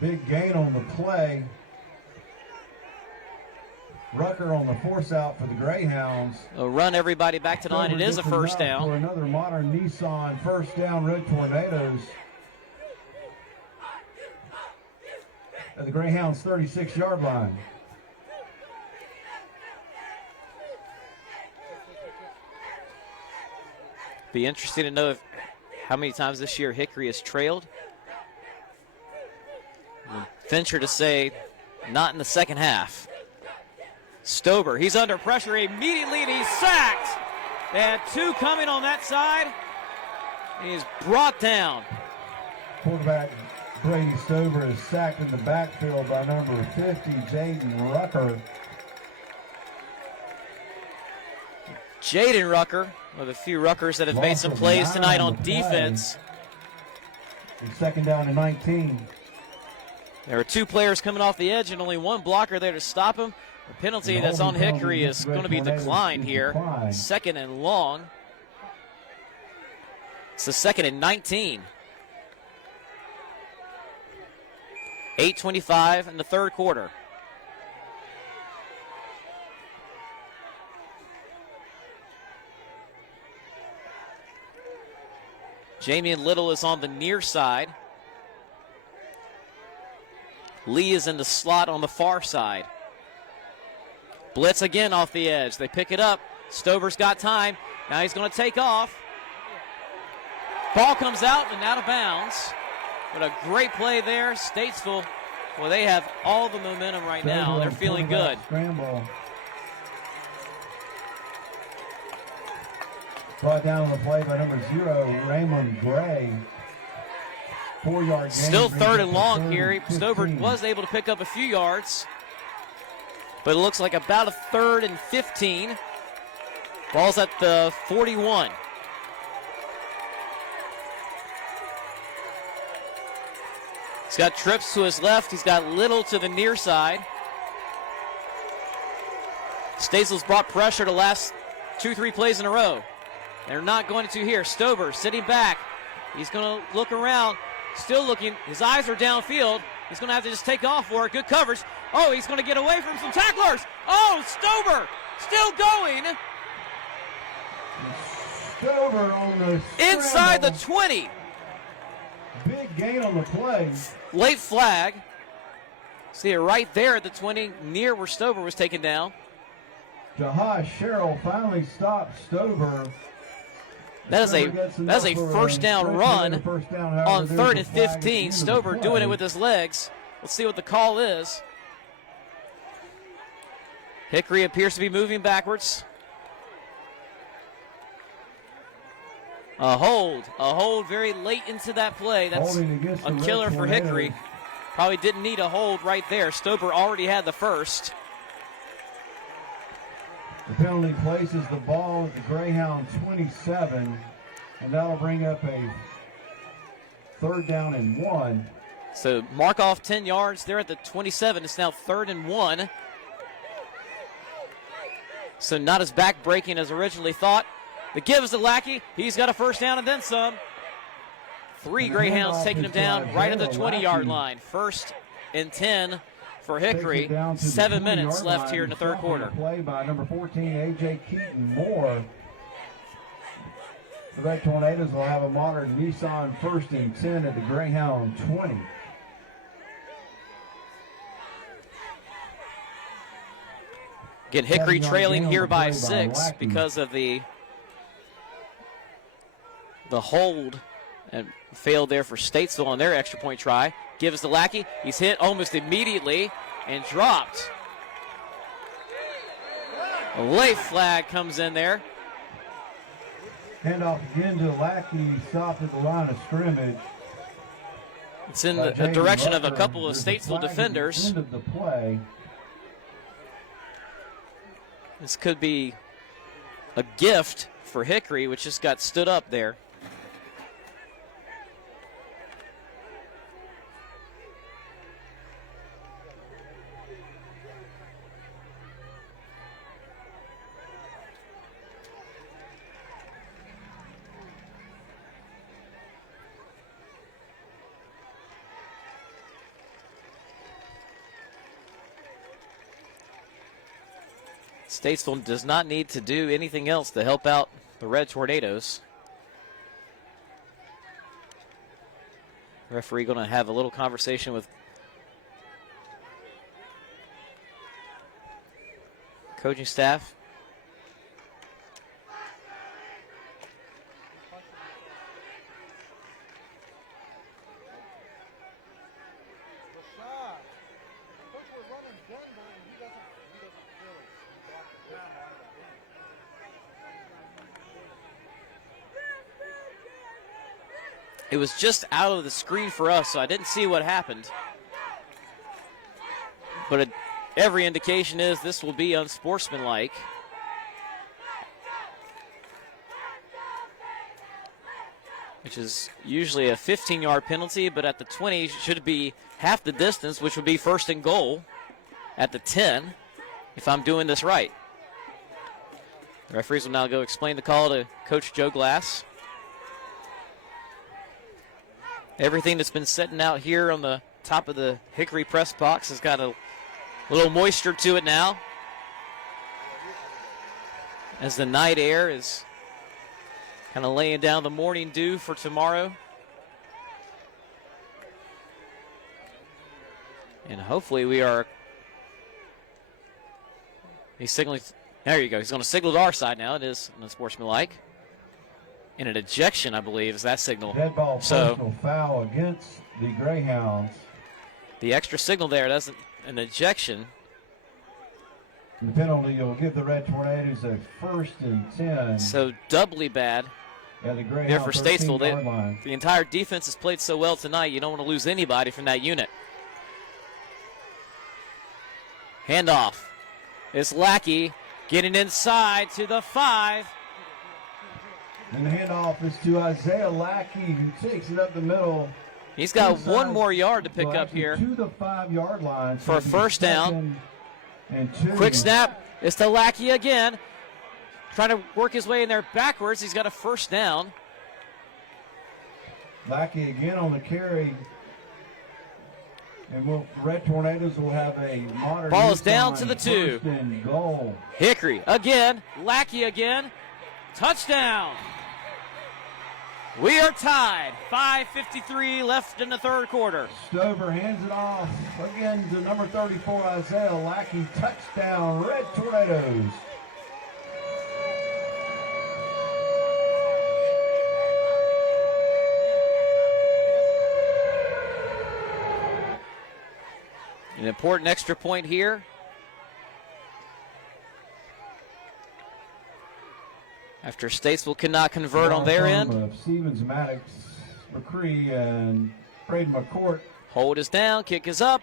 Big gain on the play. Rucker on the force out for the Greyhounds. They'll run everybody back to line. It is a first down. For another modern Nissan first down, Red Tornadoes. At the Greyhounds 36-yard line. Be interesting to know how many times this year Hickory has trailed. We'll venture to say not in the second half. Stober, he's under pressure immediately, and he's sacked. They had 2 coming on that side, and he's brought down. Quarterback Brady Stober is sacked in the backfield by number 50, Jaden Rucker. Jaden Rucker, one of the few Ruckers that have made some plays tonight on defense. It's 2nd down and 19. There are 2 players coming off the edge and only 1 blocker there to stop him. The penalty that's on Hickory is going to be declined here. 2nd and long. It's the 2nd and 19. 8:25 in the third quarter. Jamian Little is on the near side. Lee is in the slot on the far side. Blitz again off the edge. They pick it up. Stober's got time. Now he's going to take off. Ball comes out and out of bounds. But a great play there. Statesville, well, they have all the momentum right now. They're feeling good. Scramble. Brought down on the play by number 0, Raymond Gray. 4-yard gain. Still 3rd and long here. Stober was able to pick up a few yards. But it looks like about a 3rd and 15. Ball's at the 41. He's got trips to his left. He's got Little to the near side. Statesville's brought pressure the last 2-3 plays in a row. They're not going to here. Stober sitting back. He's going to look around. Still looking. His eyes are downfield. He's going to have to just take off for it. Good coverage. Oh, he's going to get away from some tacklers. Oh, Stober still going. Stober on the inside the 20. Big gain on the play. Late flag. See it right there at the 20, near where Stober was taken down. Jahaj Sherrill finally stopped Stober. That is a first down run on 3rd and 15. Stober doing it with his legs. Let's see what the call is. Hickory appears to be moving backwards. A hold very late into that play. That's a killer for Hickory. Probably didn't need a hold right there. Stober already had the first. The penalty places the ball at the Greyhound 27, and that'll bring up a 3rd down and 1. So mark off 10 yards there at the 27. It's now 3rd and 1. So not as back-breaking as originally thought. The give is to Lackey. He's got a first down and then some. 3 Greyhounds taking him down right at the 20-yard line. 1st and 10 for Hickory. 7 minutes left here in the 3rd quarter. Play by number 14, A.J. Keaton Moore. The Red Tornadoes will have a modern Nissan 1st and 10 at the Greyhound 20. Again, Hickory trailing here by 6 because of the hold and failed there for Statesville on their extra point try. Gives to Lackey. He's hit almost immediately and dropped. A late flag comes in there. Handoff again to Lackey, stopped at the line of scrimmage. It's in the direction of a couple of Statesville defenders. End of the play. This could be a gift for Hickory, which just got stood up there. Statesville does not need to do anything else to help out the Red Tornadoes. Referee going to have a little conversation with coaching staff. It was just out of the screen for us, so I didn't see what happened. But every indication is this will be unsportsmanlike. Which is usually a 15-yard penalty, but at the 20 should be half the distance, which would be 1st and goal at the 10, if I'm doing this right. The referees will now go explain the call to Coach Joe Glass. Everything that's been sitting out here on the top of the Hickory press box has got a little moisture to it now, as the night air is kind of laying down the morning dew for tomorrow. And hopefully we are. He's signaling. There you go. He's going to signal to our side now. It is unsportsmanlike. And an ejection, I believe, is that signal. Dead ball, personal foul against the Greyhounds. The extra signal there doesn't, an ejection. The penalty will give the Red Tornadoes a 1st and 10. So doubly bad the there for Statesville. The entire defense has played so well tonight, you don't want to lose anybody from that unit. Handoff. It's Lackey getting inside to the 5. And the handoff is to Isaiah Lackey, who takes it up the middle. He's got one more yard to pick up here to the 5-yard line for a 1st down. And 2. Quick snap. It's to Lackey again. Trying to work his way in there backwards. He's got a 1st down. Lackey again on the carry. And Red Tornadoes will have a modern. Ball is down to the 2. 1st and goal. Hickory again. Lackey again. Touchdown. We are tied. 5:53 left in the 3rd quarter. Stover hands it off again to number 34, Isaiah Lackey. Touchdown, Red Tornadoes. An important extra point here. After Statesville cannot convert on their end. Stevens, Maddox, McCree, and Braden McCourt Hold is down, kick is up,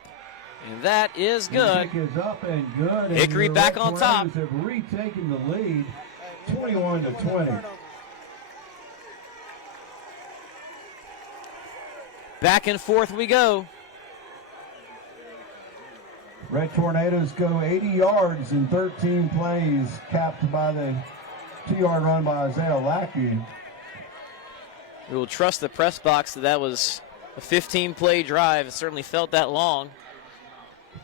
and that is good. Kick is up and good. Hickory and back on top. Have retaken the lead, 21-20. Back and forth we go. Red Tornadoes go 80 yards in 13 plays, capped by the 2-yard run by Isaiah Lackey. We will trust the press box that was a 15-play drive. It certainly felt that long.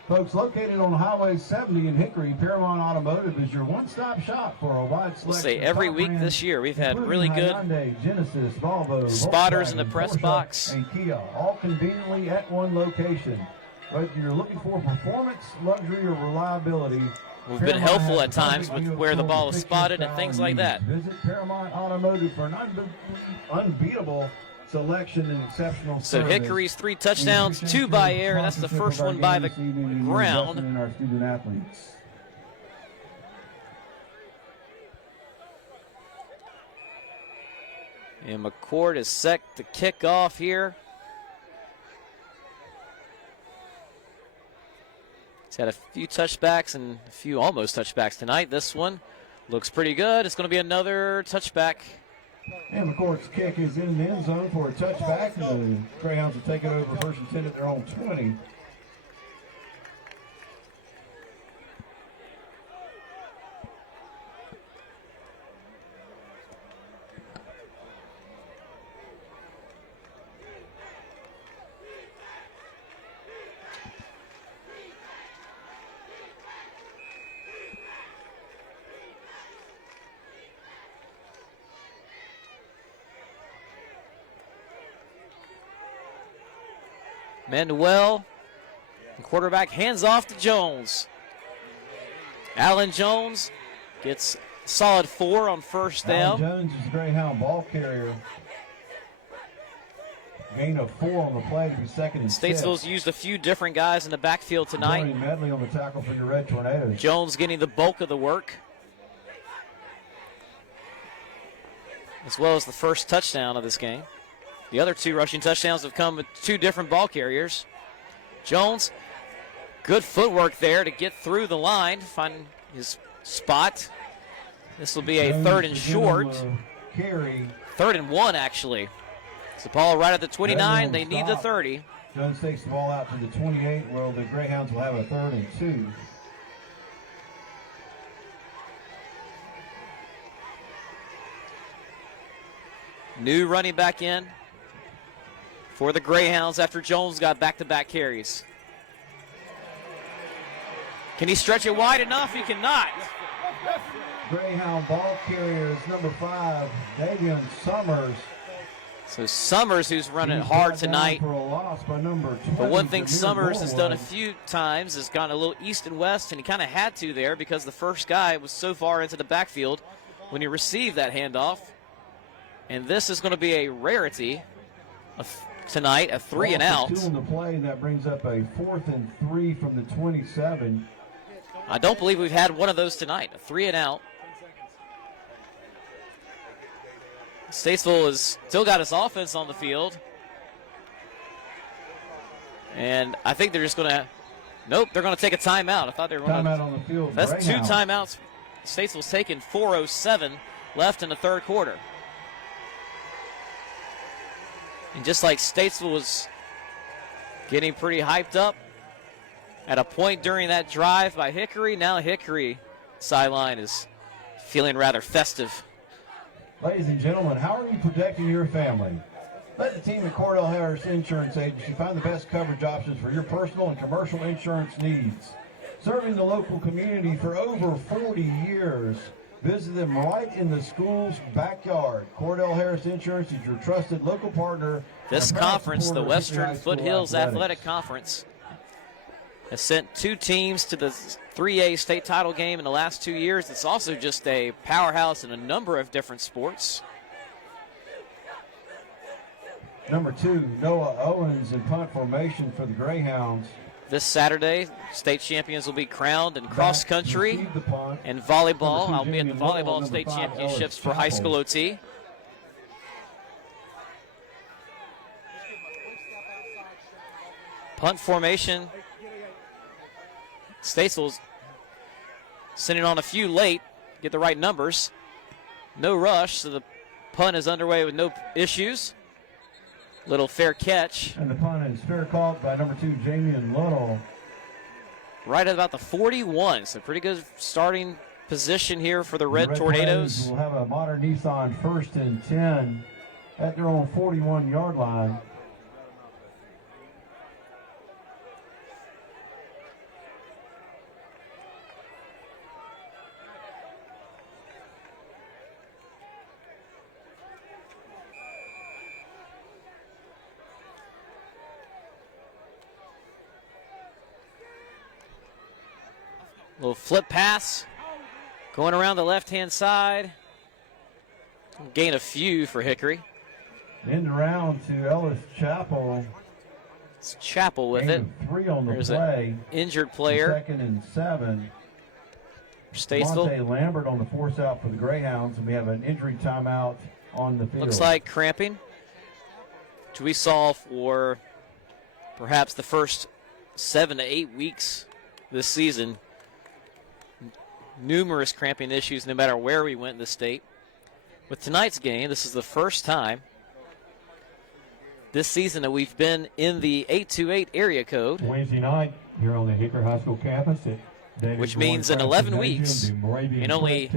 Folks, located on Highway 70 in Hickory, Paramount Automotive is your one-stop shop for a wide selection. We'll say of every top week brands, this year we've had including really good Hyundai, Genesis, Volvo, spotters in the Volkswagen, press Porsche, box. and Kia, all conveniently at one location. Whether you're looking for performance, luxury, or reliability, We've been Paramount helpful has at the times perfect with where the vehicle ball to is fit your spotted and style things like needs. that. Visit Paramount Automotive for an unbeatable selection and exceptional So service. Hickory's 3 touchdowns, 2 by air. That's the first one by the ground. In our student athletes. And McCord is set to kick off here. He's had a few touchbacks and a few almost touchbacks tonight. This one looks pretty good. It's going to be another touchback. And McCord's kick is in the end zone for a touchback. The Greyhounds will take it over first and 10 at their own 20. Manuel, the quarterback, hands off to Jones. Allen Jones gets solid 4 on first down. Allen Jones is the Greyhound ball carrier. Gain of 4 on the play to be second and 6. Statesville's used a few different guys in the backfield tonight. Johnny Medley on the tackle for your Red Tornadoes. Jones getting the bulk of the work, as well as the first touchdown of this game. The other 2 rushing touchdowns have come with 2 different ball carriers. Jones, good footwork there to get through the line, find his spot. This will be a Jones 3rd and short. Carry. 3rd and 1, actually. It's the ball right at the 29. They need the 30. Jones takes the ball out to the 28. Well, the Greyhounds will have a 3rd and 2. New running back in for the Greyhounds after Jones got back-to-back carries. Can he stretch it wide enough? He cannot. Greyhound ball carriers, number 5, Davion Summers. So Summers, who's running hard tonight. For a loss by number 20, But one thing Jameer Summers has done a Norwood. few times is gone a little east and west, and he kind of had to there because the first guy was so far into the backfield when he received that handoff. And this is going to be a rarity tonight, a 3 and out. 2 on the play, and that brings up a 4th and 3 from the 27. I don't believe we've had one of those tonight, a 3 and out. Statesville has still got his offense on the field. And I think they're just going to, nope, they're going to take a timeout. I thought they were going Timeout on the field. That's Greyhound. 2 timeouts. Statesville's taken 4:07 left in the 3rd quarter. And just like Statesville was getting pretty hyped up at a point during that drive by Hickory, now Hickory sideline is feeling rather festive. Ladies and gentlemen, how are you protecting your family? Let the team at Cordell Harris Insurance Agency find the best coverage options for your personal and commercial insurance needs. Serving the local community for over 40 years. Visit them right in the school's backyard. Cordell Harris Insurance is your trusted local partner. This and a proud conference, the supporter of Western Hickory High School Foothills athletics. Athletic Conference, has sent 2 teams to the 3A state title game in the last 2 years. It's also just a powerhouse in a number of different sports. Number 2, Noah Owens in punt formation for the Greyhounds. This Saturday, state champions will be crowned in cross Back to country receive the punt. and volleyball. Number 2, I'll be at the Jamie Lowell, volleyball number state 5, championships Ellis for high school Chappell. OT. Punt formation. Statesville's sending on a few late, get the right numbers. No rush, so the punt is underway with no issues. Little fair catch. And the punt is fair caught by number 2, Jamian Little. Right at about the 41, so pretty good starting position here for the Red Tornadoes. Will have a modern Nissan 1st and 10 at their own 41-yard line. Little flip pass going around the left-hand side. Gain a few for Hickory. End around to Ellis Chapel. It's Chapel with it. 3 on the There's play. an injured player. 2nd and 7. Statesville. Monte Lambert on the force out for the Greyhounds, and we have an injury timeout on the field. Looks like cramping, which we saw for perhaps the first 7 to 8 weeks this season. Numerous cramping issues no matter where we went in the state. With tonight's game, this is the first time this season that we've been in the 828 area code. Wednesday night here on the Hickory High School campus at David Which means in 11 weeks, in only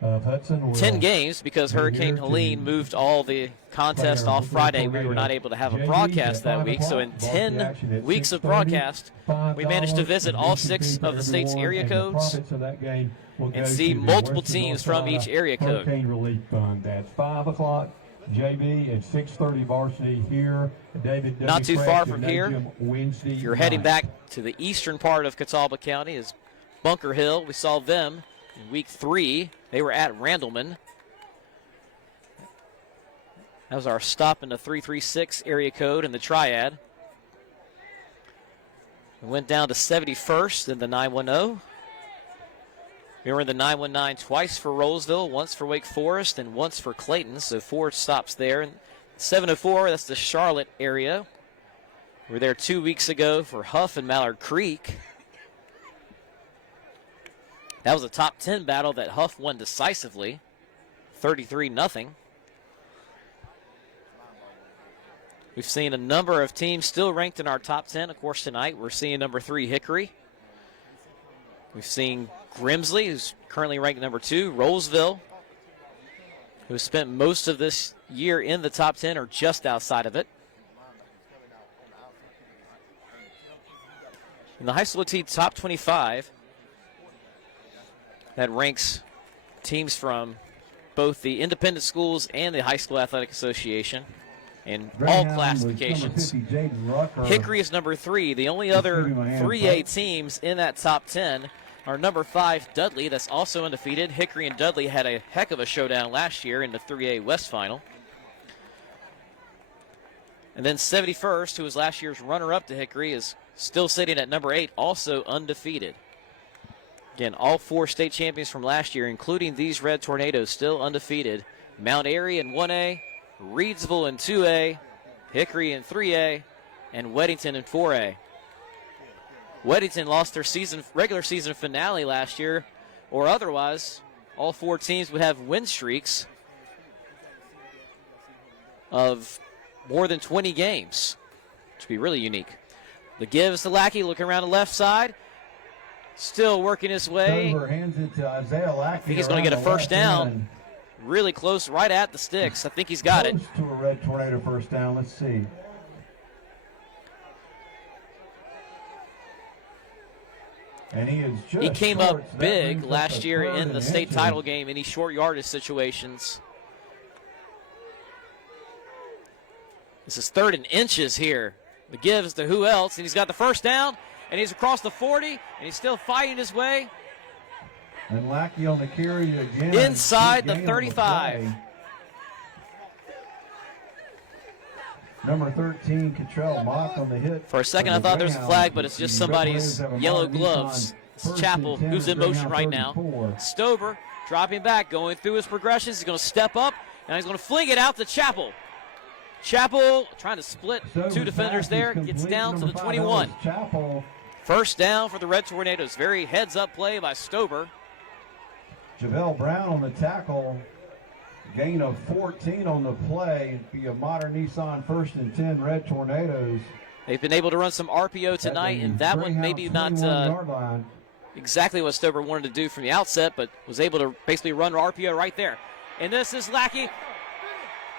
10 games, because Hurricane Helene moved all the contests off Friday, we were not able to have a broadcast that week. So in 10 weeks of broadcast, we managed to visit all 6 of the state's area codes and see multiple teams from each area code. Hurricane Relief Fund. That's 5 o'clock JV and 6:30 varsity here. David Not too far from here, Wednesday if you're heading back to the eastern part of Catawba County, is Bunker Hill. We saw them in week 3. They were at Randleman. That was our stop in the 336 area code in the Triad. We went down to 71st in the 910. We were in the 919 twice for Roseville, once for Wake Forest, and once for Clayton, so 4 stops there. And 704, that's the Charlotte area. We were there 2 weeks ago for Huff and Mallard Creek. That was a top 10 battle that Huff won decisively, 33-0. We've seen a number of teams still ranked in our top 10. Of course, tonight we're seeing number 3 Hickory. We've seen Grimsley, who's currently ranked number 2, Roseville, who has spent most of this year in the top 10 or just outside of it. In the HighSchoolOT top 25, that ranks teams from both the independent schools and the High School Athletic Association in all classifications. Hickory is number 3. The only other 3A teams in that top 10 are number 5, Dudley, that's also undefeated. Hickory and Dudley had a heck of a showdown last year in the 3A West Final. And then 71st, who was last year's runner-up to Hickory, is still sitting at number 8, also undefeated. Again, all 4 state champions from last year, including these Red Tornadoes, still undefeated. Mount Airy in 1A, Reedsville in 2A, Hickory in 3A, and Weddington in 4A. Weddington lost their regular season finale last year, or otherwise, all 4 teams would have win streaks of more than 20 games, which would be really unique. The gives to Lackey, looking around the left side, still working his way. Hands it to Isaiah Lackey. I think he's going to get a first down. Really close, right at the sticks. I think he's got it. To a Red Tornado first down. Let's see. And he came up big last year in the state title game in these short yardage situations. This is 3rd and inches here. The gives to who else, and he's got the first down, and he's across the 40, and he's still fighting his way. And Lackey on the carry again. Inside the 35. Number 13, Cottrell Mock on the hit. For a second, I thought there was a flag, but it's just somebody's yellow gloves. It's Chappell, who's in motion right now. Stover dropping back, going through his progressions. He's going to step up, and he's going to fling it out to Chappell. Chapel trying to split Stover's two defenders pass there. is Gets complete. down to the Number 5, 21. that was Chapel. First down for the Red Tornadoes. Very heads-up play by Stover. Javelle Brown on the tackle. Gain of 14 on the play. Be a modern Nissan 1st and 10 Red Tornadoes. They've been able to run some RPO tonight, and that one maybe not exactly what Stover wanted to do from the outset, but was able to basically run RPO right there. And this is Lackey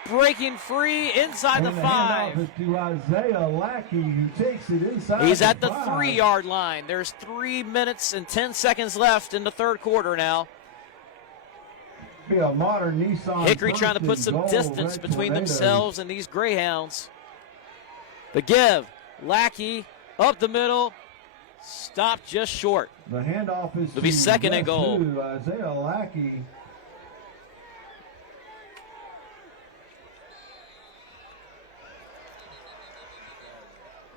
breaking free inside the 5. Handoff is to Isaiah Lackey, who takes it inside. He's at the 5. 3-yard line. There's 3 minutes and 10 seconds left in the third quarter now. Be a modern Nissan. Hickory trying to put first some and goal, distance Red between Tornadoes. themselves and these Greyhounds. The give. Lackey up the middle. Stopped just short. The handoff is It'll be second and goal. to Isaiah Lackey.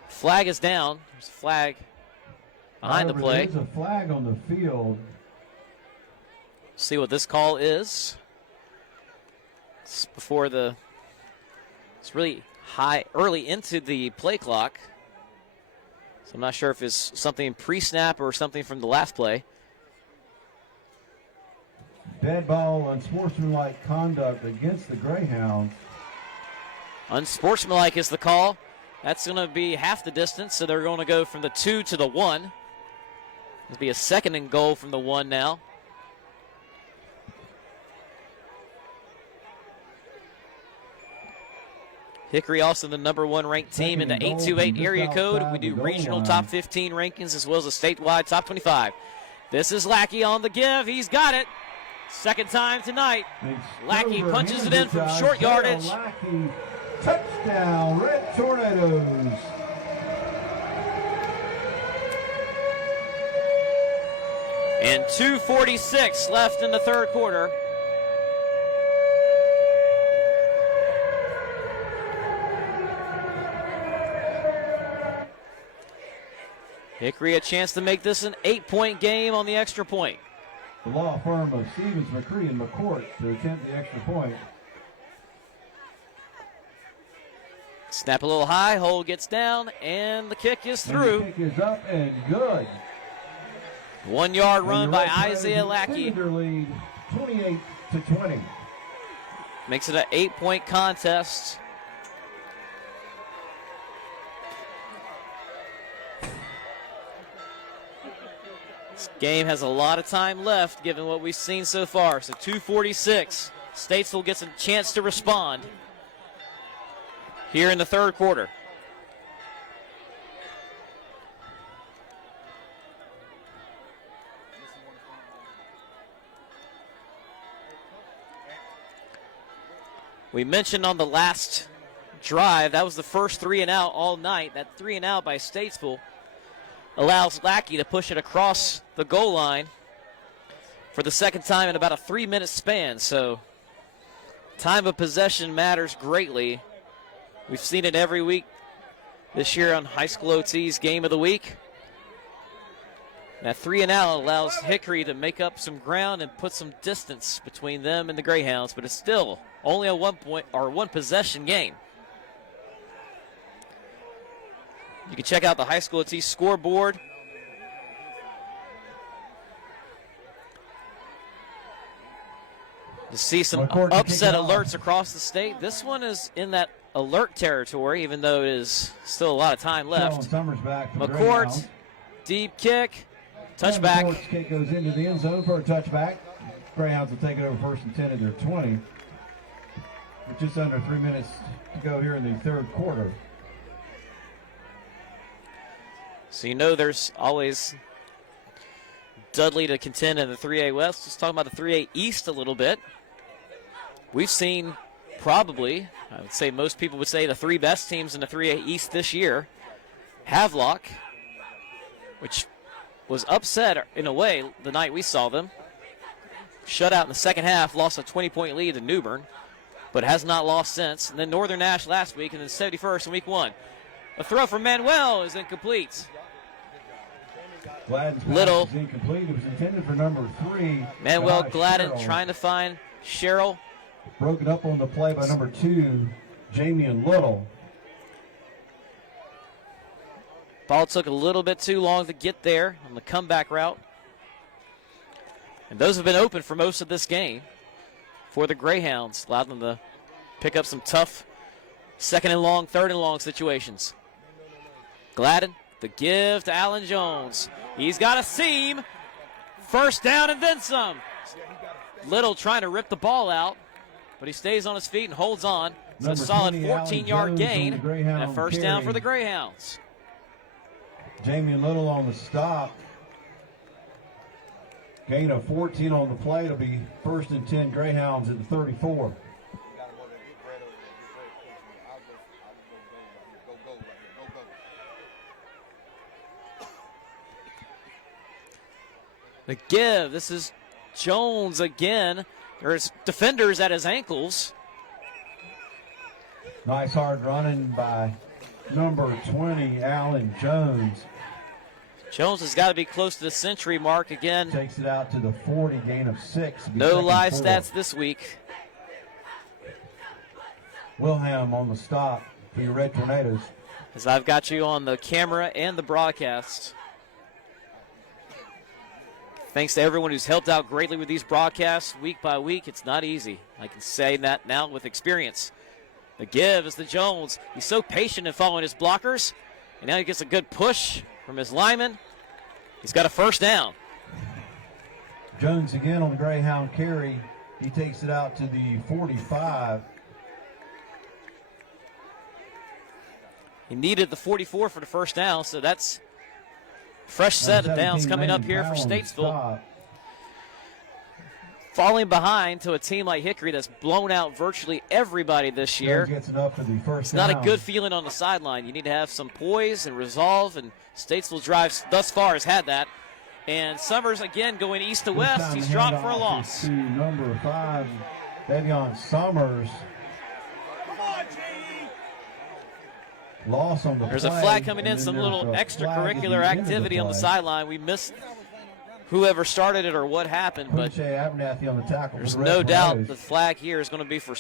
Flag is down. There's a flag behind the However, play. There's a flag on the field. See what this call is. It's before the. It's really high, early into the play clock. So I'm not sure if it's something pre-snap or something from the last play. Dead ball, unsportsmanlike conduct against the Greyhounds. Unsportsmanlike is the call. That's going to be half the distance, so they're going to go from the 2 to the 1. It'll be a second and goal from the 1 now. Hickory also the number 1 ranked team in the 828 area code. We do regional top 15 rankings as well as a statewide top 25. This is Lackey on the give. He's got it. Second time tonight. Lackey punches it in from short yardage. Lackey, touchdown, Red Tornadoes. And 2:46 left in the third quarter. Hickory a chance to make this an 8-point game on the extra point. The law firm of Stevens, McCree, and McCourt to attempt the extra point. Snap a little high, hold gets down, and the kick is through. And the kick is up and good. 1 yard And run the by Red Tornadoes Isaiah Lackey. extend their lead 28-20. Makes it an 8-point contest. This game has a lot of time left given what we've seen so far. So 2:46. Statesville gets a chance to respond here in the third quarter. We mentioned on the last drive, that was the first 3 and out all night. That 3 and out by Statesville allows Lackey to push it across the goal line for the second time in about a 3-minute span. So time of possession matters greatly. We've seen it every week this year on High School OT's Game of the Week. That 3 and out allows Hickory to make up some ground and put some distance between them and the Greyhounds, but it's still only a 1 possession game. You can check out the High School OT scoreboard. To see some upset alerts across the state. This one is in that alert territory, even though it is still a lot of time left. McCourt, deep kick, touchback. McCourt's kick goes into the end zone for a touchback. Greyhounds will take it over 1st and 10 at their 20. With just under 3 minutes to go here in the third quarter. So you know there's always Dudley to contend in the 3A West. Let's talk about the 3A East a little bit. We've seen probably, I would say most people would say the 3 best teams in the 3A East this year. Havelock, which was upset in a way the night we saw them. Shut out in the second half, lost a 20-point lead to New Bern, but has not lost since. And then Northern Nash last week, and then 71st in week 1. A throw from Manuel is incomplete. Gladden's pass Little. is incomplete. It was intended for number 3. Manuel Josh Gladden Sherrill. trying to find Sherrill. Broken up on the play by number 2, Jamian Little. Ball took a little bit too long to get there on the comeback route. And those have been open for most of this game for the Greyhounds. Allowed them to pick up some tough second and long, third and long situations. Gladden, the give to Allen Jones. He's got a seam. First down and then some. Little trying to rip the ball out, but he stays on his feet and holds on. So a solid 14-yard gain and a first down for the Greyhounds. Jamian Little on the stop. Gain of 14 on the play. It'll be 1st and 10 Greyhounds at the 34. The give. This is Jones again. There's defenders at his ankles. Nice hard running by number 20, Allen Jones. Jones has got to be close to the century mark again. Takes it out to the 40, gain of 6. No live stats this week. Wilhelm on the stop for your Red Tornadoes. As I've got you on the camera and the broadcast. Thanks to everyone who's helped out greatly with these broadcasts week by week. It's not easy. I can say that now with experience. The give is to Jones. He's so patient in following his blockers. And now he gets a good push from his lineman. He's got a first down. Jones again on the Greyhound carry. He takes it out to the 45. He needed the 44 for the first down, so that's a fresh set of downs coming up here for Statesville. Falling behind to a team like Hickory that's blown out virtually everybody this year. Gets it up for the first it's not down. a good feeling on the sideline. You need to have some poise and resolve, and Statesville drives thus far has had that. And Summers again going east to west. He's dropped for a loss. To number 5, Davion Summers. Loss on the There's play, a flag coming in, and some then little there's a extracurricular flag at the end of activity on the play. sideline. We missed whoever started it or what happened, but Quincy Abernathy on the tackle. there's for the no Red doubt Tornadoes. the flag here is going to be for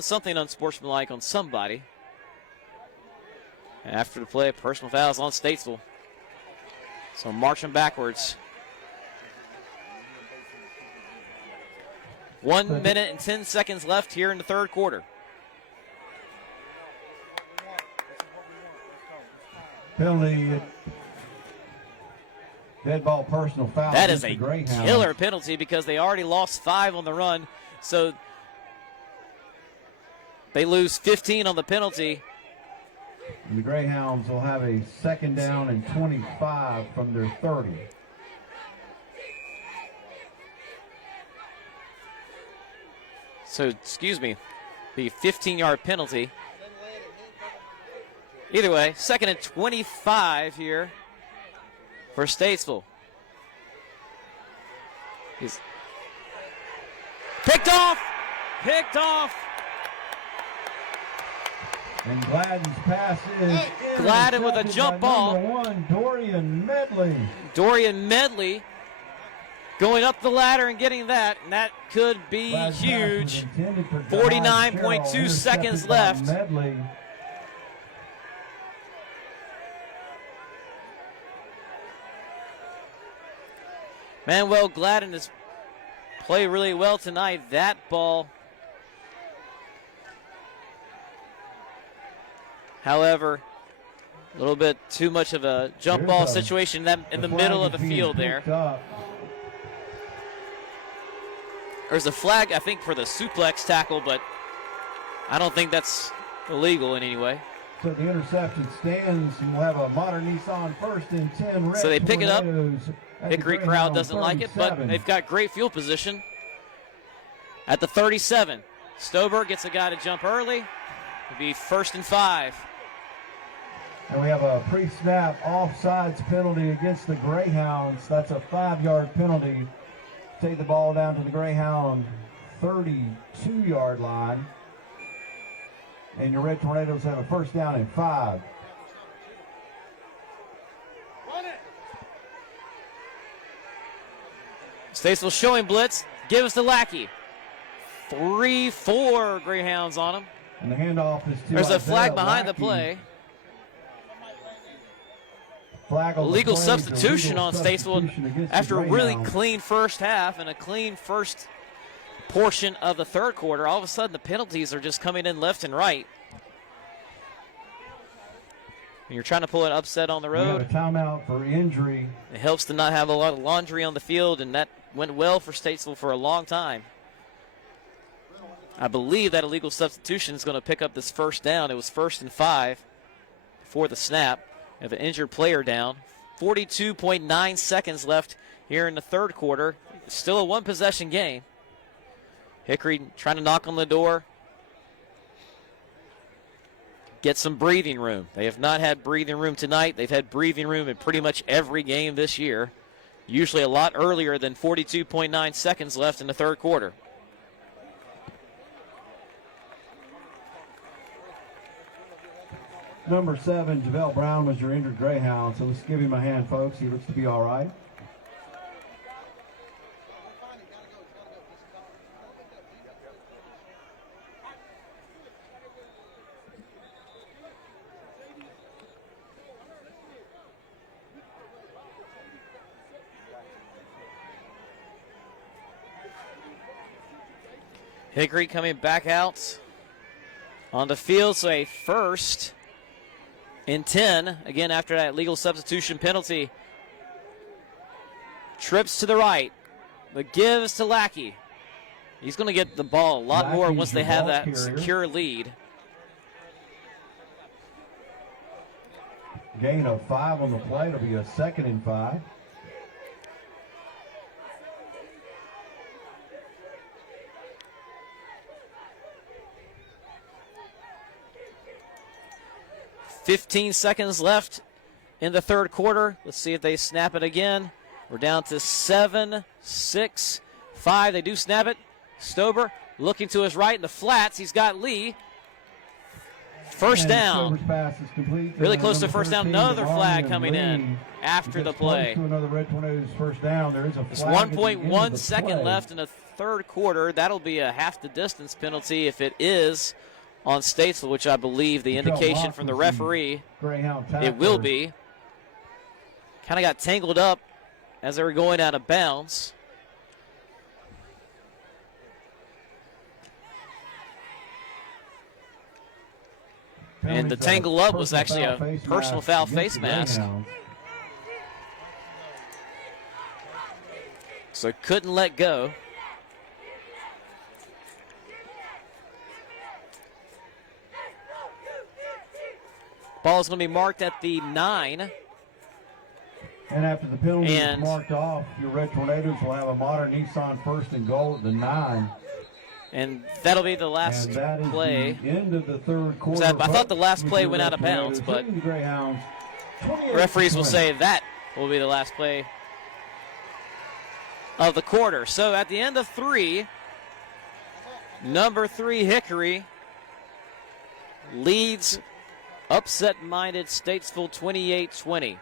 something unsportsmanlike on somebody. And after the play, personal fouls on Statesville. So marching backwards. 1 minute and 10 seconds left here in the third quarter. Penalty, dead ball personal foul. That is against a the Greyhounds. killer penalty because they already lost 5 on the run. So they lose 15 on the penalty. And the Greyhounds will have a second down and 25 from their 30. So, excuse me, the 15-yard penalty. Either way, second and 25 here for Statesville. He's picked off! Picked off! And Gladden's pass is Gladden with a intercepted jump by ball. number 1, Dorian Medley. Dorian Medley going up the ladder and getting that, and that could be Gladden's pass was huge. intended for John 49.2 Sherrill, seconds intercepted by left. Medley. Manuel Gladden has played really well tonight. That ball, however, a little bit too much of a jump ball situation in the middle of the field there. There's a flag, I think, for the suplex tackle, but I don't think that's illegal in any way. So the interception stands, and we'll have a modern Nissan 1st and 10. So they pick it up. Tornadoes at the Hickory crowd Greyhound doesn't like it, but 37. they've got great field position at the 37. Stober gets a guy to jump early. It'll be 1st and 5. And we have a pre-snap offsides penalty against the Greyhounds. That's a 5-yard penalty. Take the ball down to the Greyhound 32-yard line. And your Red Tornadoes have a first down and 5. Statesville showing blitz. Give us the Lackey. 3-4 Greyhounds on him. And the handoff is to There's a flag Isaiah behind the Lackey. play. Flag on the Illegal play, substitution illegal on Statesville substitution against the after a really Greyhounds. clean first half and a clean first portion of the third quarter. All of a sudden, the penalties are just coming in left and right. And you're trying to pull an upset on the We have road. a timeout for injury. It helps to not have a lot of laundry on the field, and that went well for Statesville for a long time. I believe that illegal substitution is going to pick up this first down. It was 1st and 5 before the snap. We have an injured player down. 42.9 seconds left here in the third quarter. It's still a one-possession game. Hickory trying to knock on the door. Get some breathing room. They have not had breathing room tonight. They've had breathing room in pretty much every game this year. Usually a lot earlier than 42.9 seconds left in the third quarter. Number 7, JaVale Brown, was your injured Greyhound, so let's give him a hand, folks. He looks to be all right. Hickory coming back out on the field, so a 1st and 10. Again, after that legal substitution penalty. Trips to the right, but gives to Lackey. He's going to get the ball a lot more Lackey's once they your have ball that carrier. secure lead. Gain of 5 on the play. It'll be a 2nd and 5. .15 seconds left in the third quarter. Let's see if they snap it again. We're down to 7, 6, 5. They do snap it. Stober looking to his right in the flats. He's got Lee. First And down. Stover's pass is complete. Really And close to number first down. 13, Another flag Arlen coming in Lee after the gets close play. to another Red Tornadoes first down. There is a It's flag at the end of 1.1 the second play. left in the third quarter. That'll be a half the distance penalty if it is on Statesville, which I believe the Michelle indication Locke from the was referee Greyhound it will tackler. be. Kind of got tangled up as they were going out of bounds. And the Penalties, tangle up was actually a face personal mask foul against face the mask. Greyhounds. So couldn't let go. Ball is going to be marked at the 9. And after the penalty is And- marked off, your Red Tornadoes will have a modern Nissan 1st and goal at the 9. And that'll be the last And that is play. the end of the third quarter. I thought the last With play your went Red out of bounds, Tornadoes but leading the Greyhounds 28 referees to will 20. say that will be the last play of the quarter. So at the end of 3, number 3 Hickory leads upset-minded Statesville 28-20.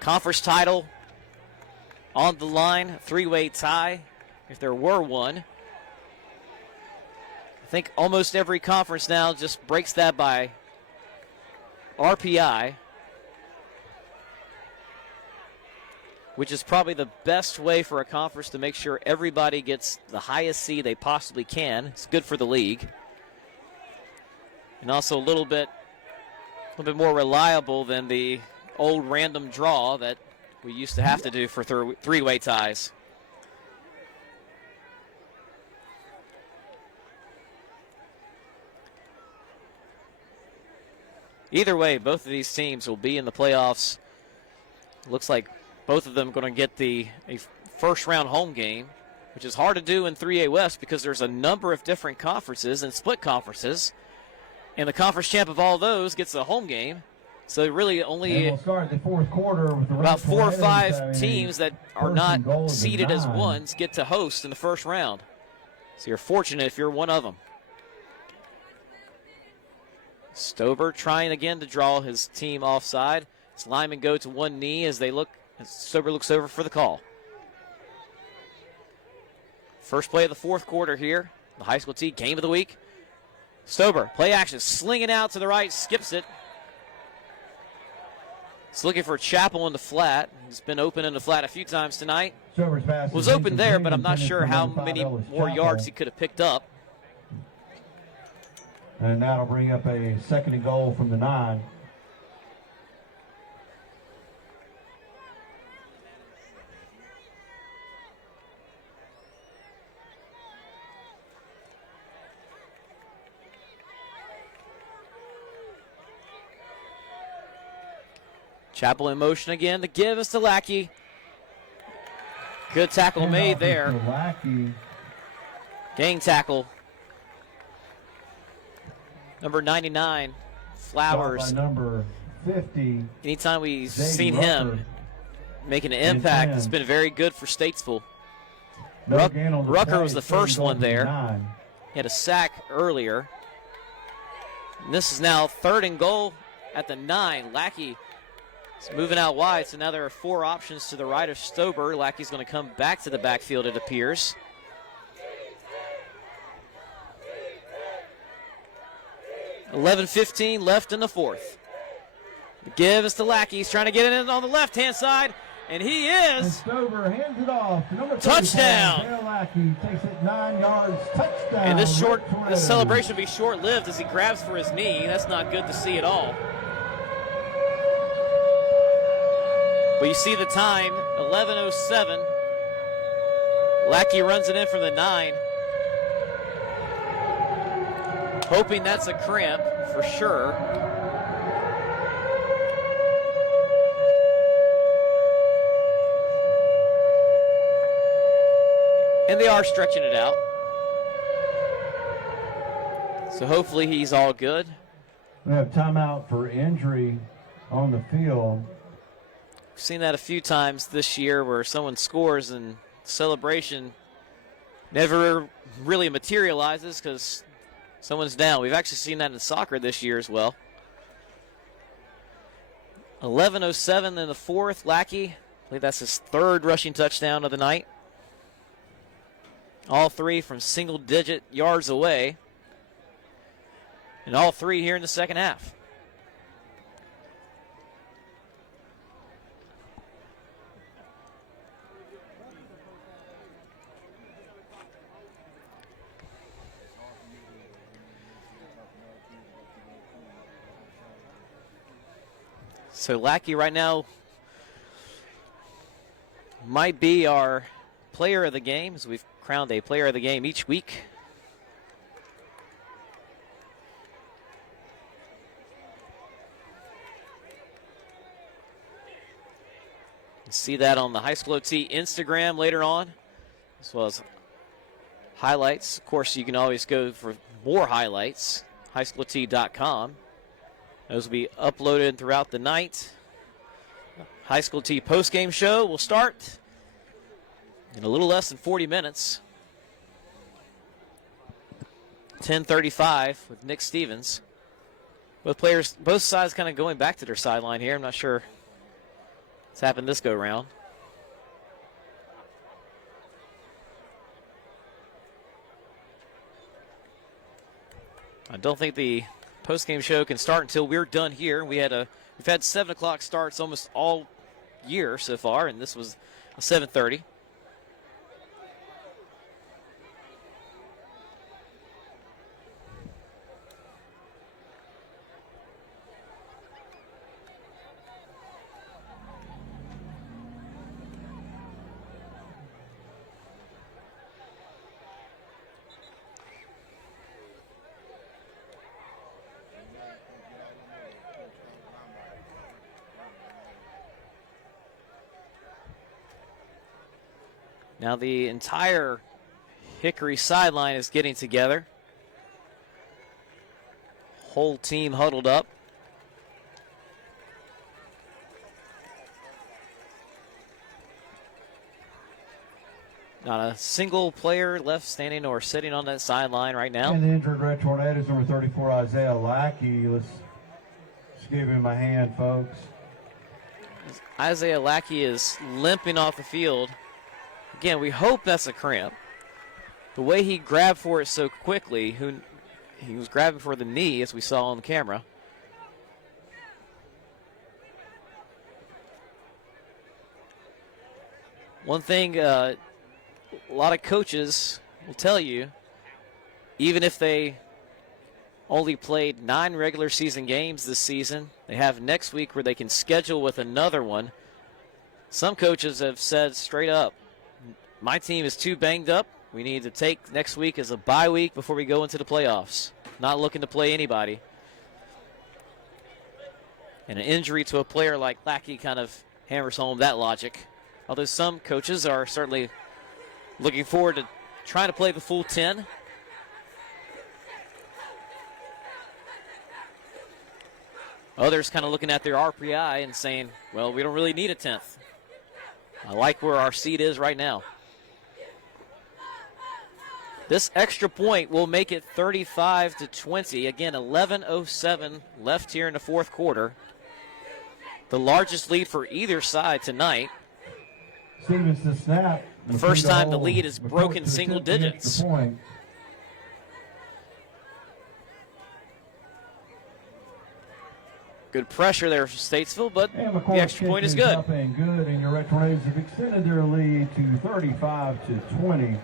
Conference title on the line, 3-way tie if there were one. I think almost every conference now just breaks that by RPI, which is probably the best way for a conference to make sure everybody gets the highest seed they possibly can. It's good for the league. And also a little bit more reliable than the old random draw that we used to have to do for three-way ties. Either way, both of these teams will be in the playoffs. Looks like both of them going to get a first-round home game, which is hard to do in 3A West because there's a number of different conferences and split conferences. And the conference champ of all those gets a home game. So really only And we'll start the fourth quarter with the Red about 4 or Tornadoes 5 having a teams that are first and goal not at the seeded as 9. ones get to host in the first round. So you're fortunate if you're one of them. Stober trying again to draw his team offside. His linemen go to one knee as Stober looks over for the call. First play of the fourth quarter here. The high school T game of the week. Stober, play action, slinging out to the right, skips it. It's looking for Chappell in the flat. He's been open in the flat a few times tonight. Stober's pass Was is open there, but I'm not intended sure for how number 5, many Ellis more Chappell. yards he could have picked up. And that'll bring up a 2nd and goal from the 9. Chappell in motion again. The give is to Lackey. Good tackle made there. Lackey. Gang tackle. Number 99, Flowers. By number 50. Anytime we've Zay seen Rucker. him making an impact, it's been very good for Statesville. Rucker was the first one there. He had a sack earlier. And this is now 3rd and goal at the 9. Lackey is moving out wide, so now there are 4 options to the right of Stober. Lackey's going to come back to the backfield, it appears. $11:15 left in the 4th. The give is to Lackey. He's trying to get it in on the left-hand side, and he And is. Stober hands it off to number 35, Touchdown! Dale Lackey takes it 9 yards. Touchdown. And this Red celebration will be short-lived as he grabs for his knee. That's not good to see at all. But you see the time, 11:07. Lackey runs it in from the 9. Hoping that's a cramp for sure. And they are stretching it out. So hopefully he's all good. We have timeout for injury on the field. We've seen that a few times this year where someone scores and celebration never really materializes because someone's down. We've actually seen that in soccer this year as well. 11:07 in the 4th. Lackey, I believe that's his 3rd rushing touchdown of the night. All 3 from single-digit yards away. And all 3 here in the second half. So Lackey right now might be our player of the game, as we've crowned a player of the game each week. You see that on the HighSchoolOT Instagram later on, as well as highlights. Of course, you can always go for more highlights, HighSchoolOT.com. Those will be uploaded throughout the night. HighSchoolOT postgame show will start in a little less than 40 minutes. 10:35 with Nick Stevens. Both sides kind of going back to their sideline here. I'm not sure what's happened this go-round. I don't think the post-game show can start until we're done here. We've had 7 o'clock starts almost all year so far, and this was a 7:30. Now the entire Hickory sideline is getting together. Whole team huddled up. Not a single player left standing or sitting on that sideline right now. And the injured Red Tornadoes, number 34, Isaiah Lackey. Let's give him a hand, folks. Isaiah Lackey is limping off the field. Again, we hope that's a cramp. The way he grabbed for it so quickly, He was grabbing for the knee, as we saw on the camera. One thing a lot of coaches will tell you, even if they only played 9 regular season games this season, they have next week where they can schedule with another one. Some coaches have said straight up, my team is too banged up. We need to take next week as a bye week before we go into the playoffs. Not looking to play anybody. And an injury to a player like Lackey kind of hammers home that logic. Although some coaches are certainly looking forward to trying to play the full 10. Others kind of looking at their RPI and saying, well, we don't really need a 10th. I like where our seed is right now. This extra point will make it 35-20. Again, 11:07 left here in the fourth quarter. The largest lead for either side tonight. Stevens to snap. The first time the lead is broken single digits. Good pressure there for Statesville, but the extra point is good. Up and good, and your Red Tornadoes have extended their lead to 35-20.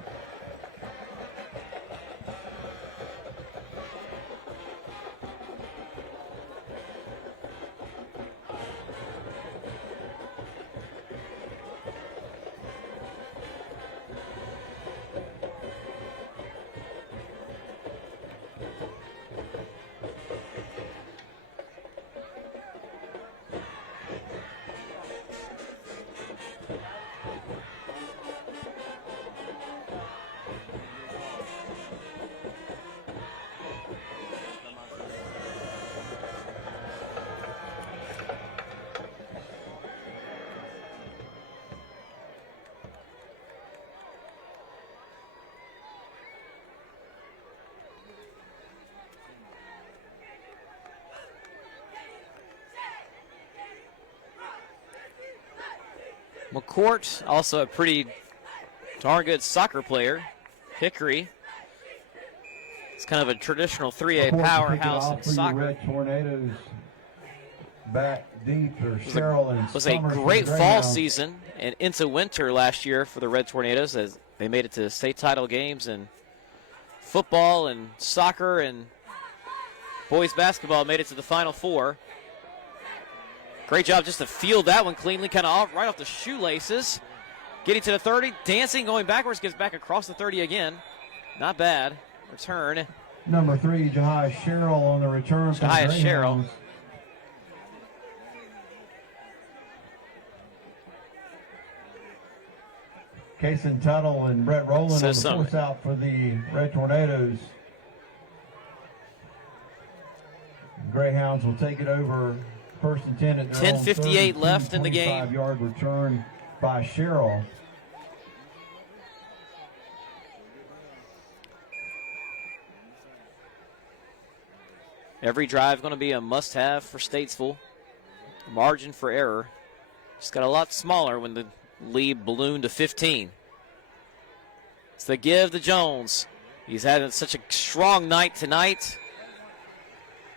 McCourt, also a pretty darn good soccer player. Hickory. It's kind of a traditional 3A powerhouse in soccer. Red Tornadoes back deep for Cheryl and was a great fall season and into winter last year for the Red Tornadoes as they made it to state title games in football and soccer, and boys basketball made it to the Final Four. Great job just to field that one cleanly, kind of right off the shoelaces. Getting to the 30, dancing, going backwards, gets back across the 30 again. Not bad. Return. Number 3, Jahai Sherrill on the return. Jahai Sherrill. Kason Tuttle and Brett Rowland on the force out for the Red Tornadoes. Greyhounds will take it over. First and 10 at their 10:58 left in the game. 25-yard return by Sherrill. Every drive going to be a must-have for Statesville. Margin for error just got a lot smaller when the lead ballooned to 15. It's the give to Jones. He's had such a strong night tonight.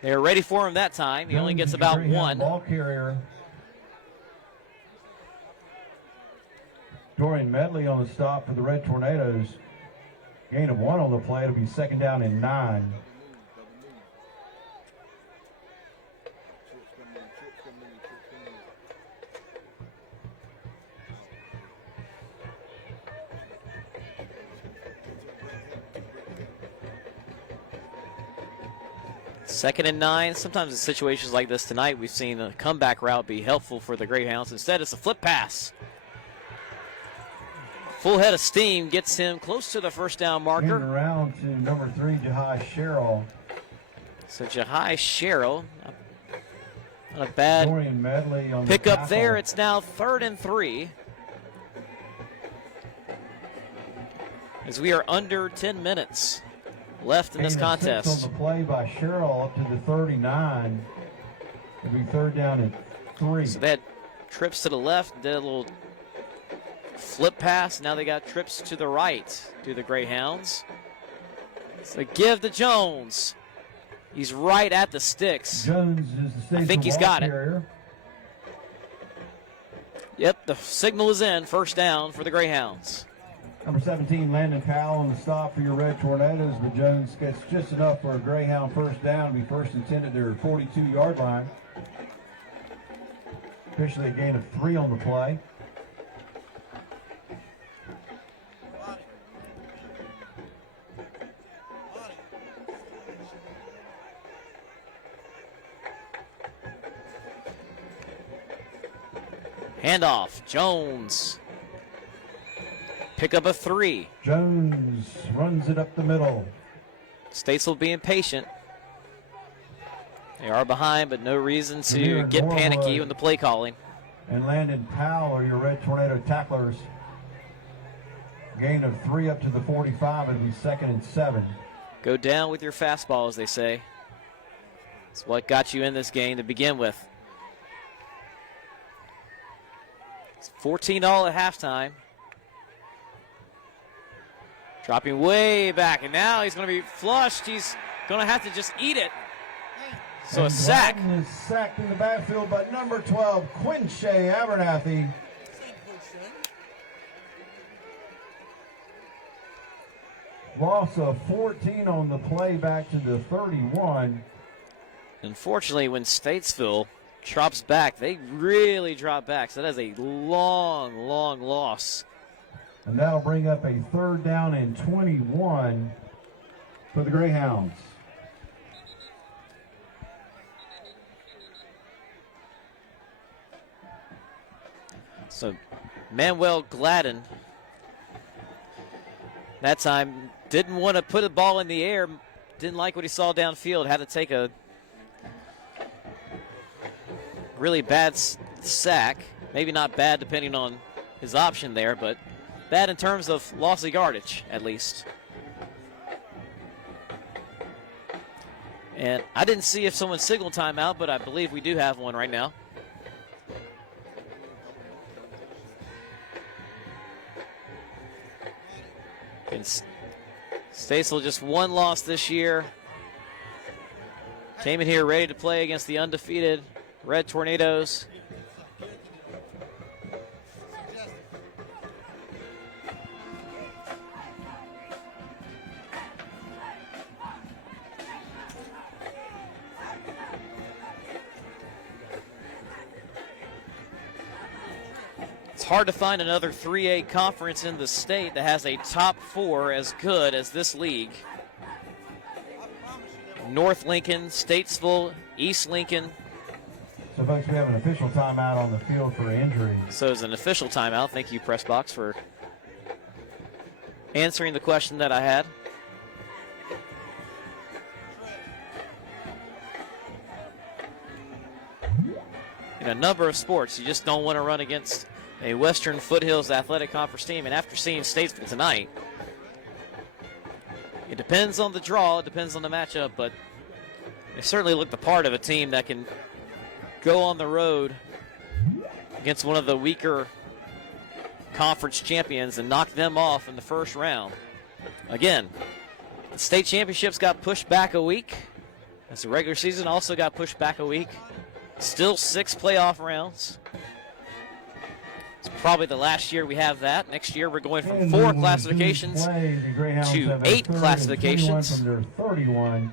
They were ready for him that time. He only gets about one. Ball carrier. Dorian Medley on the stop for the Red Tornadoes. Gain of 1 on the play. It'll be second down and 9. Second and 9. Sometimes in situations like this tonight, we've seen a comeback route be helpful for the Greyhounds. Instead, it's a flip pass. Full head of steam gets him close to the first down marker. And around to number 3, Jahai Sherrill. So Jahai Sherrill, not a bad Dorian Medley on pick the up there. It's now 3rd and 3. As we are under 10 minutes left in this contest. On the play by Sherrill up to the 39. It'll be third down and 3. So they had trips to the left, did a little flip pass. Now they got trips to the right to the Greyhounds. So give to Jones. He's right at the sticks. Jones is the Statesville think he's ball got it. carrier. Yep, the signal is in. First down for the Greyhounds. Number 17, Landon Powell on the stop for your Red Tornadoes, but Jones gets just enough for a Greyhound first down to be first and 10 at their 42-yard line. Officially a gain of 3 on the play. Handoff, Jones. Pick up a 3. Jones runs it up the middle. Statesville being patient. They are behind, but no reason to Amir get Norwood panicky in the play calling. And Landon Powell are your Red Tornado tacklers. Gain of 3 up to the 45. It'll be 2nd and 7. Go down with your fastball, as they say. It's what got you in this game to begin with. It's 14-all at halftime. Dropping way back, and now he's going to be flushed. He's going to have to just eat it. So and a sack. Gladden is sacked in the backfield by number 12, Quincy Abernathy. Loss of 14 on the play back to the 31. Unfortunately, when Statesville drops back, they really drop back. So that is a long, long loss. And that'll bring up a 3rd down and 21 for the Greyhounds. So Manuel Gladden that time didn't want to put a ball in the air, didn't like what he saw downfield, had to take a really bad sack. Maybe not bad depending on his option there, but bad in terms of loss of yardage at least. And I didn't see if someone signaled timeout, but I believe we do have one right now. And Statesville just one loss this year. Came in here ready to play against the undefeated Red Tornadoes. It's hard to find another 3A conference in the state that has a top 4 as good as this league. North Lincoln, Statesville, East Lincoln. So, folks, we have an official timeout on the field for injury. So it's an official timeout. Thank you, Press Box, for answering the question that I had. In a number of sports, you just don't want to run against a Western Foothills Athletic Conference team. And after seeing Statesville tonight, it depends on the draw, it depends on the matchup, but they certainly look the part of a team that can go on the road against one of the weaker conference champions and knock them off in the first round. Again, the state championships got pushed back a week, as the regular season also got pushed back a week. Still 6 playoff rounds. It's probably the last year we have that. Next year we're going from 4 classifications to 8 classifications. From their 31.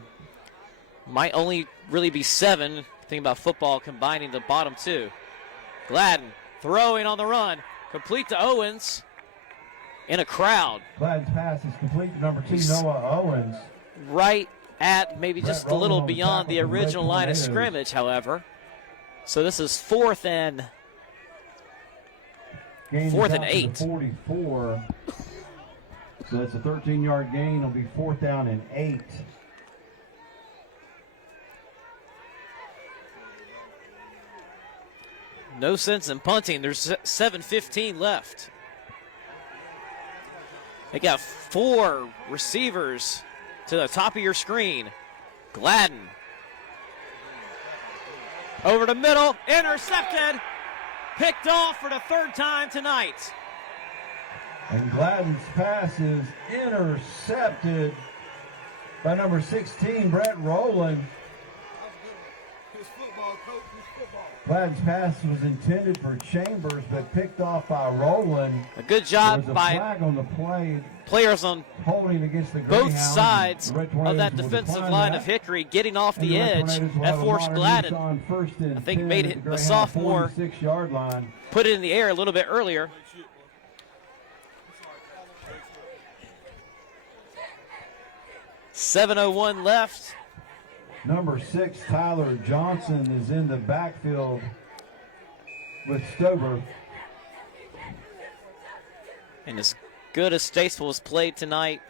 Might only really be 7. Think about football combining the bottom 2. Gladden throwing on the run. Complete to Owens in a crowd. Gladden's pass is complete to number 2, Noah Owens. Right at maybe just a little beyond the tackle for the original Red line of Tornadoes. scrimmage, however. So this is 4th and Gain is 4th out and to 8. the 44. So that's a 13-yard gain. It'll be 4th down and 8. No sense in punting. There's 7:15 left. They got 4 receivers to the top of your screen. Gladden. Over the middle. Intercepted. Picked off for the 3rd time tonight. And Gladden's pass is intercepted. by number 16, Brett Rowland. His football coach, his football. Gladden's pass was intended for Chambers, but picked off by Rowland. A good There job was a by flag on the play, players on holding against the both Greyhounds. sides The Red of Tornadoes that will defensive decline line that. of Hickory getting off And the Red edge. Tornadoes will That have a forced modern Gladden, Nissan first and I think, 10 made at it the the Greyhound sophomore 46-yard line. put it in the air a little bit earlier. .701 left. Number 6, Tyler Johnson, is in the backfield with Stover. And as good as Statesville has played tonight,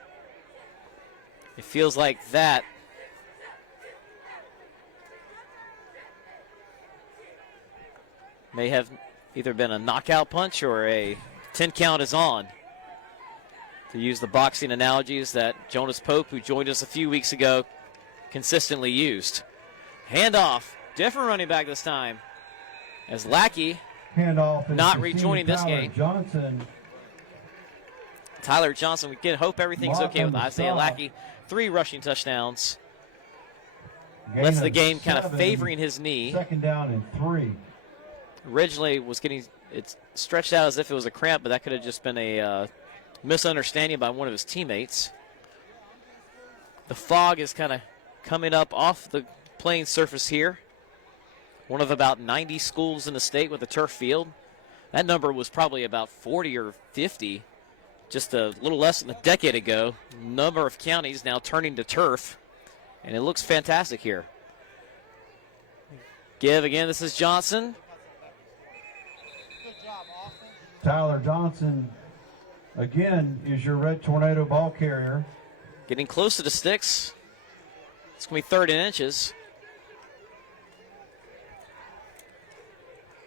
it feels like that may have either been a knockout punch or a 10 count is on. To use the boxing analogies that Jonas Pope, who joined us a few weeks ago, consistently used. Handoff, different running back this time, as Lackey Handoff is not to rejoining senior this Tyler game. Johnson. Tyler Johnson, we can hope everything's Mark okay on with the Isaiah stop. Lackey. 3 rushing touchdowns. Gain Lets the of game kind of 7, favoring his knee. Second down and 3. Originally was getting it stretched out as if it was a cramp, but that could have just been a misunderstanding by one of his teammates. The fog is kind of coming up off the playing surface here. One of about 90 schools in the state with a turf field. That number was probably about 40 or 50 just a little less than a decade ago. Number of counties now turning to turf, and it looks fantastic here. Give again, this is Johnson. Good job, Austin. Tyler Johnson, again, is your Red Tornado ball carrier. Getting close to the sticks. It's going to be 3rd and inches.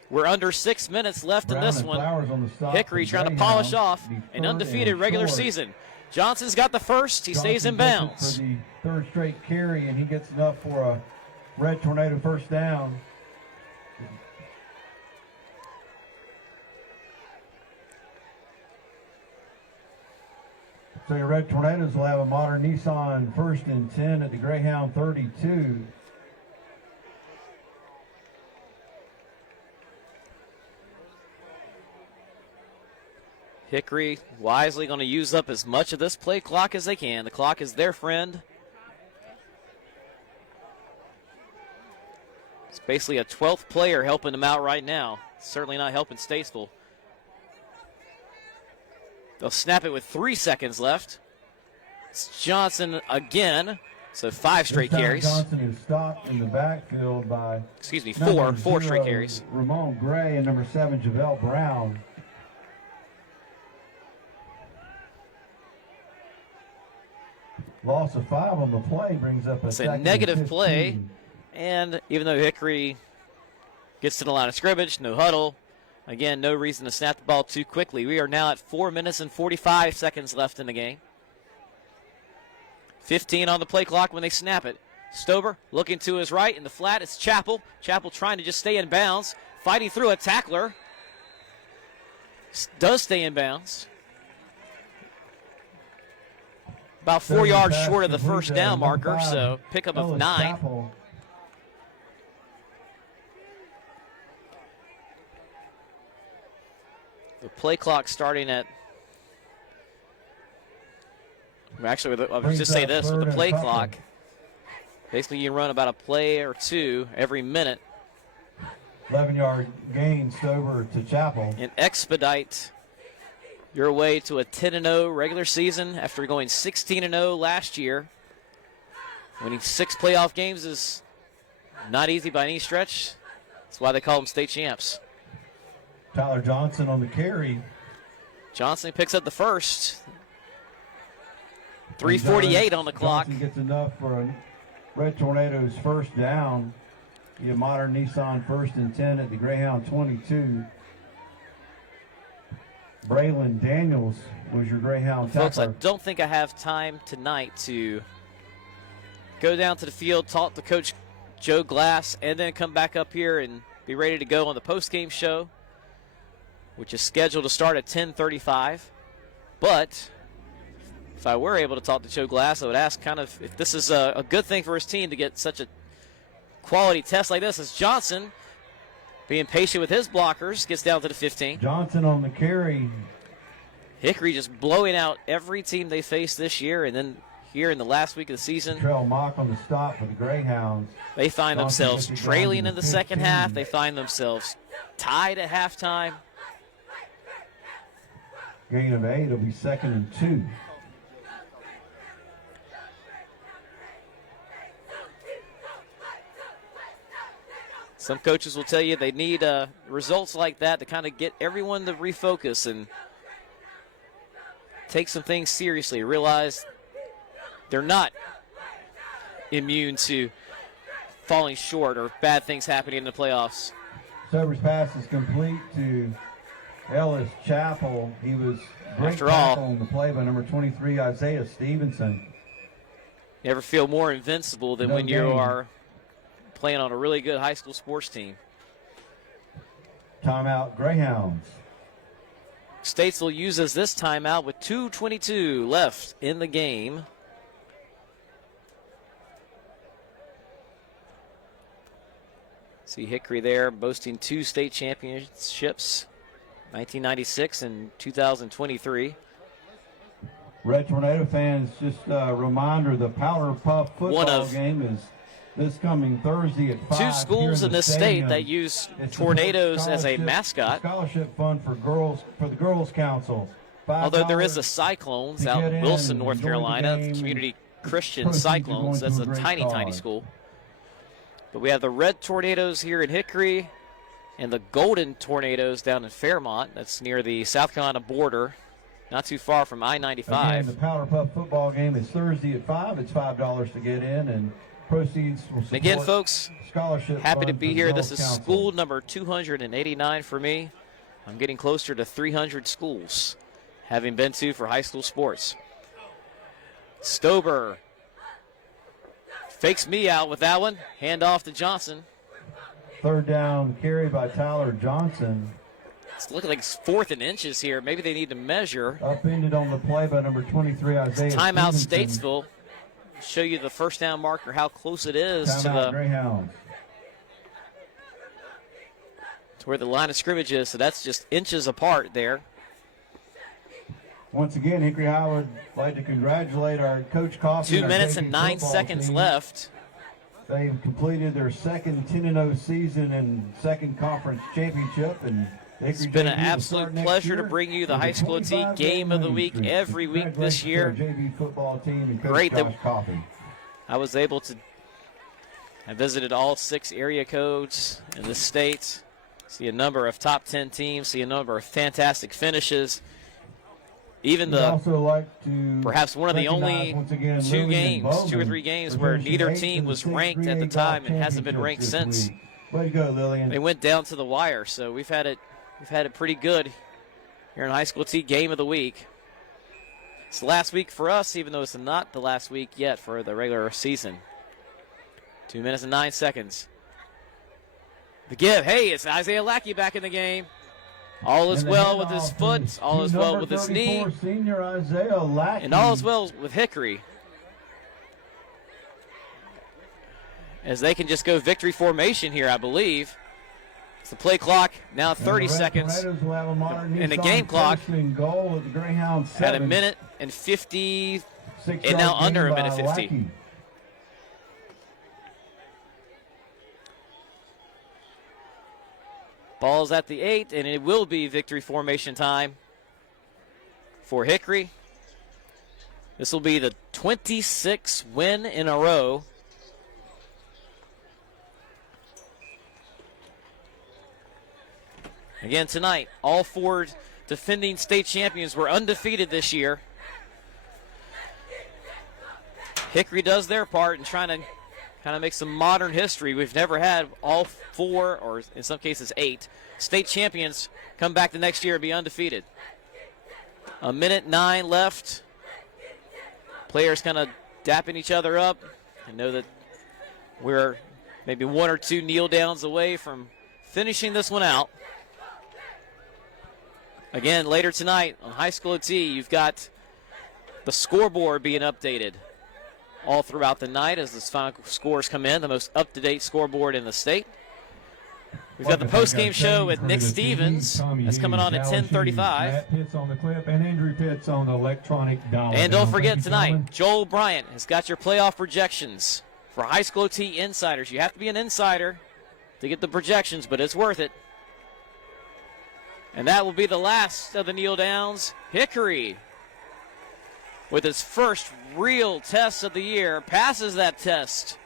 We're under 6 minutes left in Brown this and one. Flowers on the stop Hickory for trying to Greyhound. polish off Be an 3rd undefeated and regular short. season. Johnson's got the first. He stays in Johnson bounds. gets it for the 3rd straight carry, and he gets enough for a Red Tornado first down. So your Red Tornadoes will have a modern Nissan 1st and 10 at the Greyhound 32. Hickory wisely going to use up as much of this play clock as they can. The clock is their friend. It's basically a 12th player helping them out right now. Certainly not helping Statesville. They'll snap it with 3 seconds left. It's Johnson again. So 5 straight This time carries. Johnson is stopped in the backfield by Excuse me, number 4 straight 0, carries. Ramon Gray, and number 7, Javelle Brown. Loss of 5 on the play brings up a It's a second and negative 15. play. And even though Hickory gets to the line of scrimmage, no huddle, again, no reason to snap the ball too quickly. We are now at 4 minutes and 45 seconds left in the game. 15 on the play clock when they snap it. Stover looking to his right in the flat. It's Chappell. Chappell trying to just stay in bounds. Fighting through a tackler. Does stay in bounds. About 4 Third yards pass short of the complete first to down number marker, 5, so pickup of Ellis 9. Chappell. The play clock starting at. Actually, I would Brings just say up this: third with the and play couple. clock, basically you run about a play or 2 every minute 11-yard gain, Stover to Chappell. and expedite your way to a 10-0 regular season after going 16-0 last year. Winning 6 playoff games is not easy by any stretch. That's why they call them state champs. Tyler Johnson on the carry. Johnson picks up the first. 3:48 on the clock. Johnson gets enough for a Red Tornadoes first down. The modern Nissan 1st and 10 at the Greyhound 22. Braylon Daniels was your Greyhound Folks, I tackler. don't think I have time tonight to go down to the field, talk to Coach Joe Glass, and then come back up here and be ready to go on the post-game show, which is scheduled to start at 10:35. But if I were able to talk to Joe Glass, I would ask kind of if this is a good thing for his team to get such a quality test like this. As Johnson, being patient with his blockers, gets down to the 15. Johnson on the carry. Hickory just blowing out every team they faced this year, and then here in the last week of the season, Trail Mock on the stop for the Greyhounds. they find Johnson themselves gets it trailing down in to the second 15. half. They find themselves tied at halftime. Gain of 8. It'll be 2nd and 2. Some coaches will tell you they need results like that to kind of get everyone to refocus and take some things seriously. Realize they're not immune to falling short or bad things happening in the playoffs. Sober's pass is complete to Ellis Chappell. He was great After all, tackle on the play by number 23, Isaiah Stevenson. You ever feel more invincible than No when you game. are playing on a really good high school sports team. Timeout, Greyhounds. Statesville uses this timeout with 2:22 left in the game. See Hickory there boasting 2 state championships, 1996 and 2023. Red Tornado fans, just a reminder, the Powder Puff One football of game is this coming Thursday at 5. 2 schools here in the this stadium. state that use It's tornadoes as a scholarship- mascot. Scholarship fund for the Girls Council. Although there is a $5 Cyclones to out get in in Wilson, and North enjoy the Carolina, game. Community Christian Proceeds are going Cyclones. to That's a a great tiny cause. school. But we have the Red Tornadoes here in Hickory and the Golden Tornadoes down in Fairmont. That's near the South Carolina border, not too far from Again, I-95. the Powder Puff football game is Thursday at 5. It's $5 to get in, and proceeds will support And again, folks, scholarship happy to fund be for here. the This Girls is Council. school number 289 for me. I'm getting closer to 300 schools, having been to for high school sports. Stober fakes me out with that one. Hand off to Johnson. 3rd down carry by Tyler Johnson. It's looking like it's 4th and inches here. Maybe they need to measure. Upended on the play by number 23, Isaiah Timeout Stevenson. Statesville. Show you the first down marker, how close it is Timeout to Greyhounds. where the line of scrimmage is. So that's just inches apart there. Once again, Hickory High would like to congratulate our Coach Coffey. 2 and our minutes JV and 9 football seconds team. left. They have completed their second 10-0 season and second conference championship. And It's been an absolute pleasure to bring you the HighSchoolOT Game of the Week every week this year. JV football team and Coach Great that Josh Coffey. I was able to. I visited all 6 area codes in the state. See a number of top 10 teams. See a number of fantastic finishes. Even We'd the also like to perhaps one of the recognize only once again 2 Lillian games, 2 or Bowman 3 games for where finishing neither 8th team in the was 6th ranked at the 3A time golf and hasn't been ranked championships since. this week. Way to go, Lillian. They went down to the wire. So we've had it pretty good here in HighSchoolOT Game of the Week. It's the last week for us, even though it's not the last week yet for the regular season. 2 minutes and 9 seconds. The give. Hey, it's Isaiah Lackey back in the game. All is And the well with handoff his foot. is All to is well number with his knee. 34 Senior Isaiah Lackey. And all is well with Hickory, as they can just go victory formation here, I believe. It's the play clock, now And the 30 Red seconds. Tornadoes will have a modern And the Nissan game clock first and goal at the Greyhound At 7. a minute and 50, 6-yard and now gain under a by minute 50. Lackey. Ball's at the 8, and it will be victory formation time for Hickory. This will be the 26th win in a row. Again tonight, all 4 defending state champions were undefeated this year. Hickory does their part in trying to kind of make some modern history. We've never had all 4, or in some cases 8, state champions come back the next year and be undefeated. A minute 9 left. Players kind of dapping each other up. I know that we're maybe 1 or 2 kneel downs away from finishing this one out. Again, later tonight on HighSchoolOT, you've got the scoreboard being updated all throughout the night as the final scores come in, the most up-to-date scoreboard in the state. We've got the post-game show with Nick Stevens. That's coming on at 10:35. Matt Pitts on the clip and Andrew Pitts on the electronic dial. And don't forget tonight, Joel Bryant has got your playoff projections for High School OT Insiders. You have to be an insider to get the projections, but it's worth it. And that will be the last of the kneel downs. Hickory, with his first real test of the year, passes that test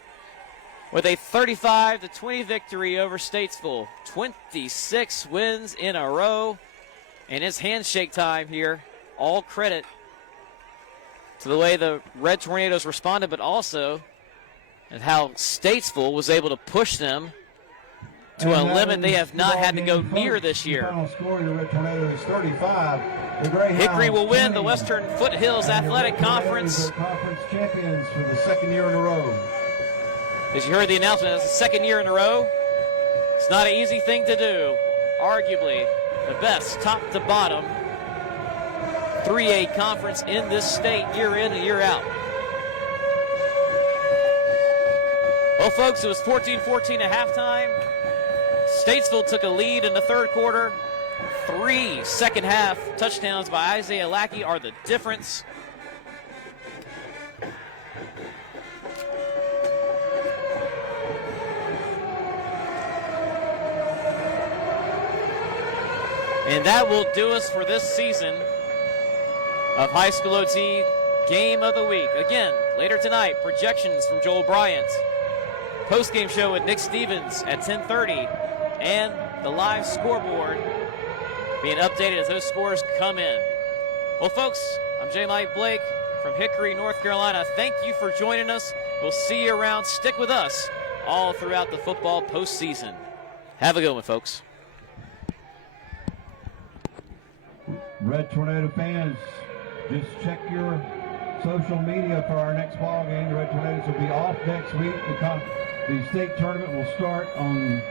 with a 35-20 victory over Statesville. 26 wins in a row. And his handshake time here, all credit to the way the Red Tornadoes responded, but also and how Statesville was able to push them to a limit they have not had to go near this year. Final score of the Red Tornadoes 35. The Greyhounds Hickory will win the 20. Western Foothills And the Athletic Red Tornadoes Conference. are conference champions for the second year in a row. As you heard the announcement, it's the second year in a row. It's not an easy thing to do. Arguably the best top to bottom 3A conference in this state year in and year out. Well, folks, it was 14-14 at halftime. Statesville took a lead in the third quarter. 3 second-half touchdowns by Isaiah Lackey are the difference. And that will do us for this season of High School OT Game of the Week. Again, later tonight, projections from Joel Bryant. Post-game show with Nick Stevens at 10:30. And the live scoreboard being updated as those scores come in. Well, folks, I'm J. Mike Blake from Hickory, North Carolina. Thank you for joining us. We'll see you around. Stick with us all throughout the football postseason. Have a good one, folks. Red Tornado fans, just check your social media for our next ball game. The Red Tornadoes will be off next week. The state tournament will start on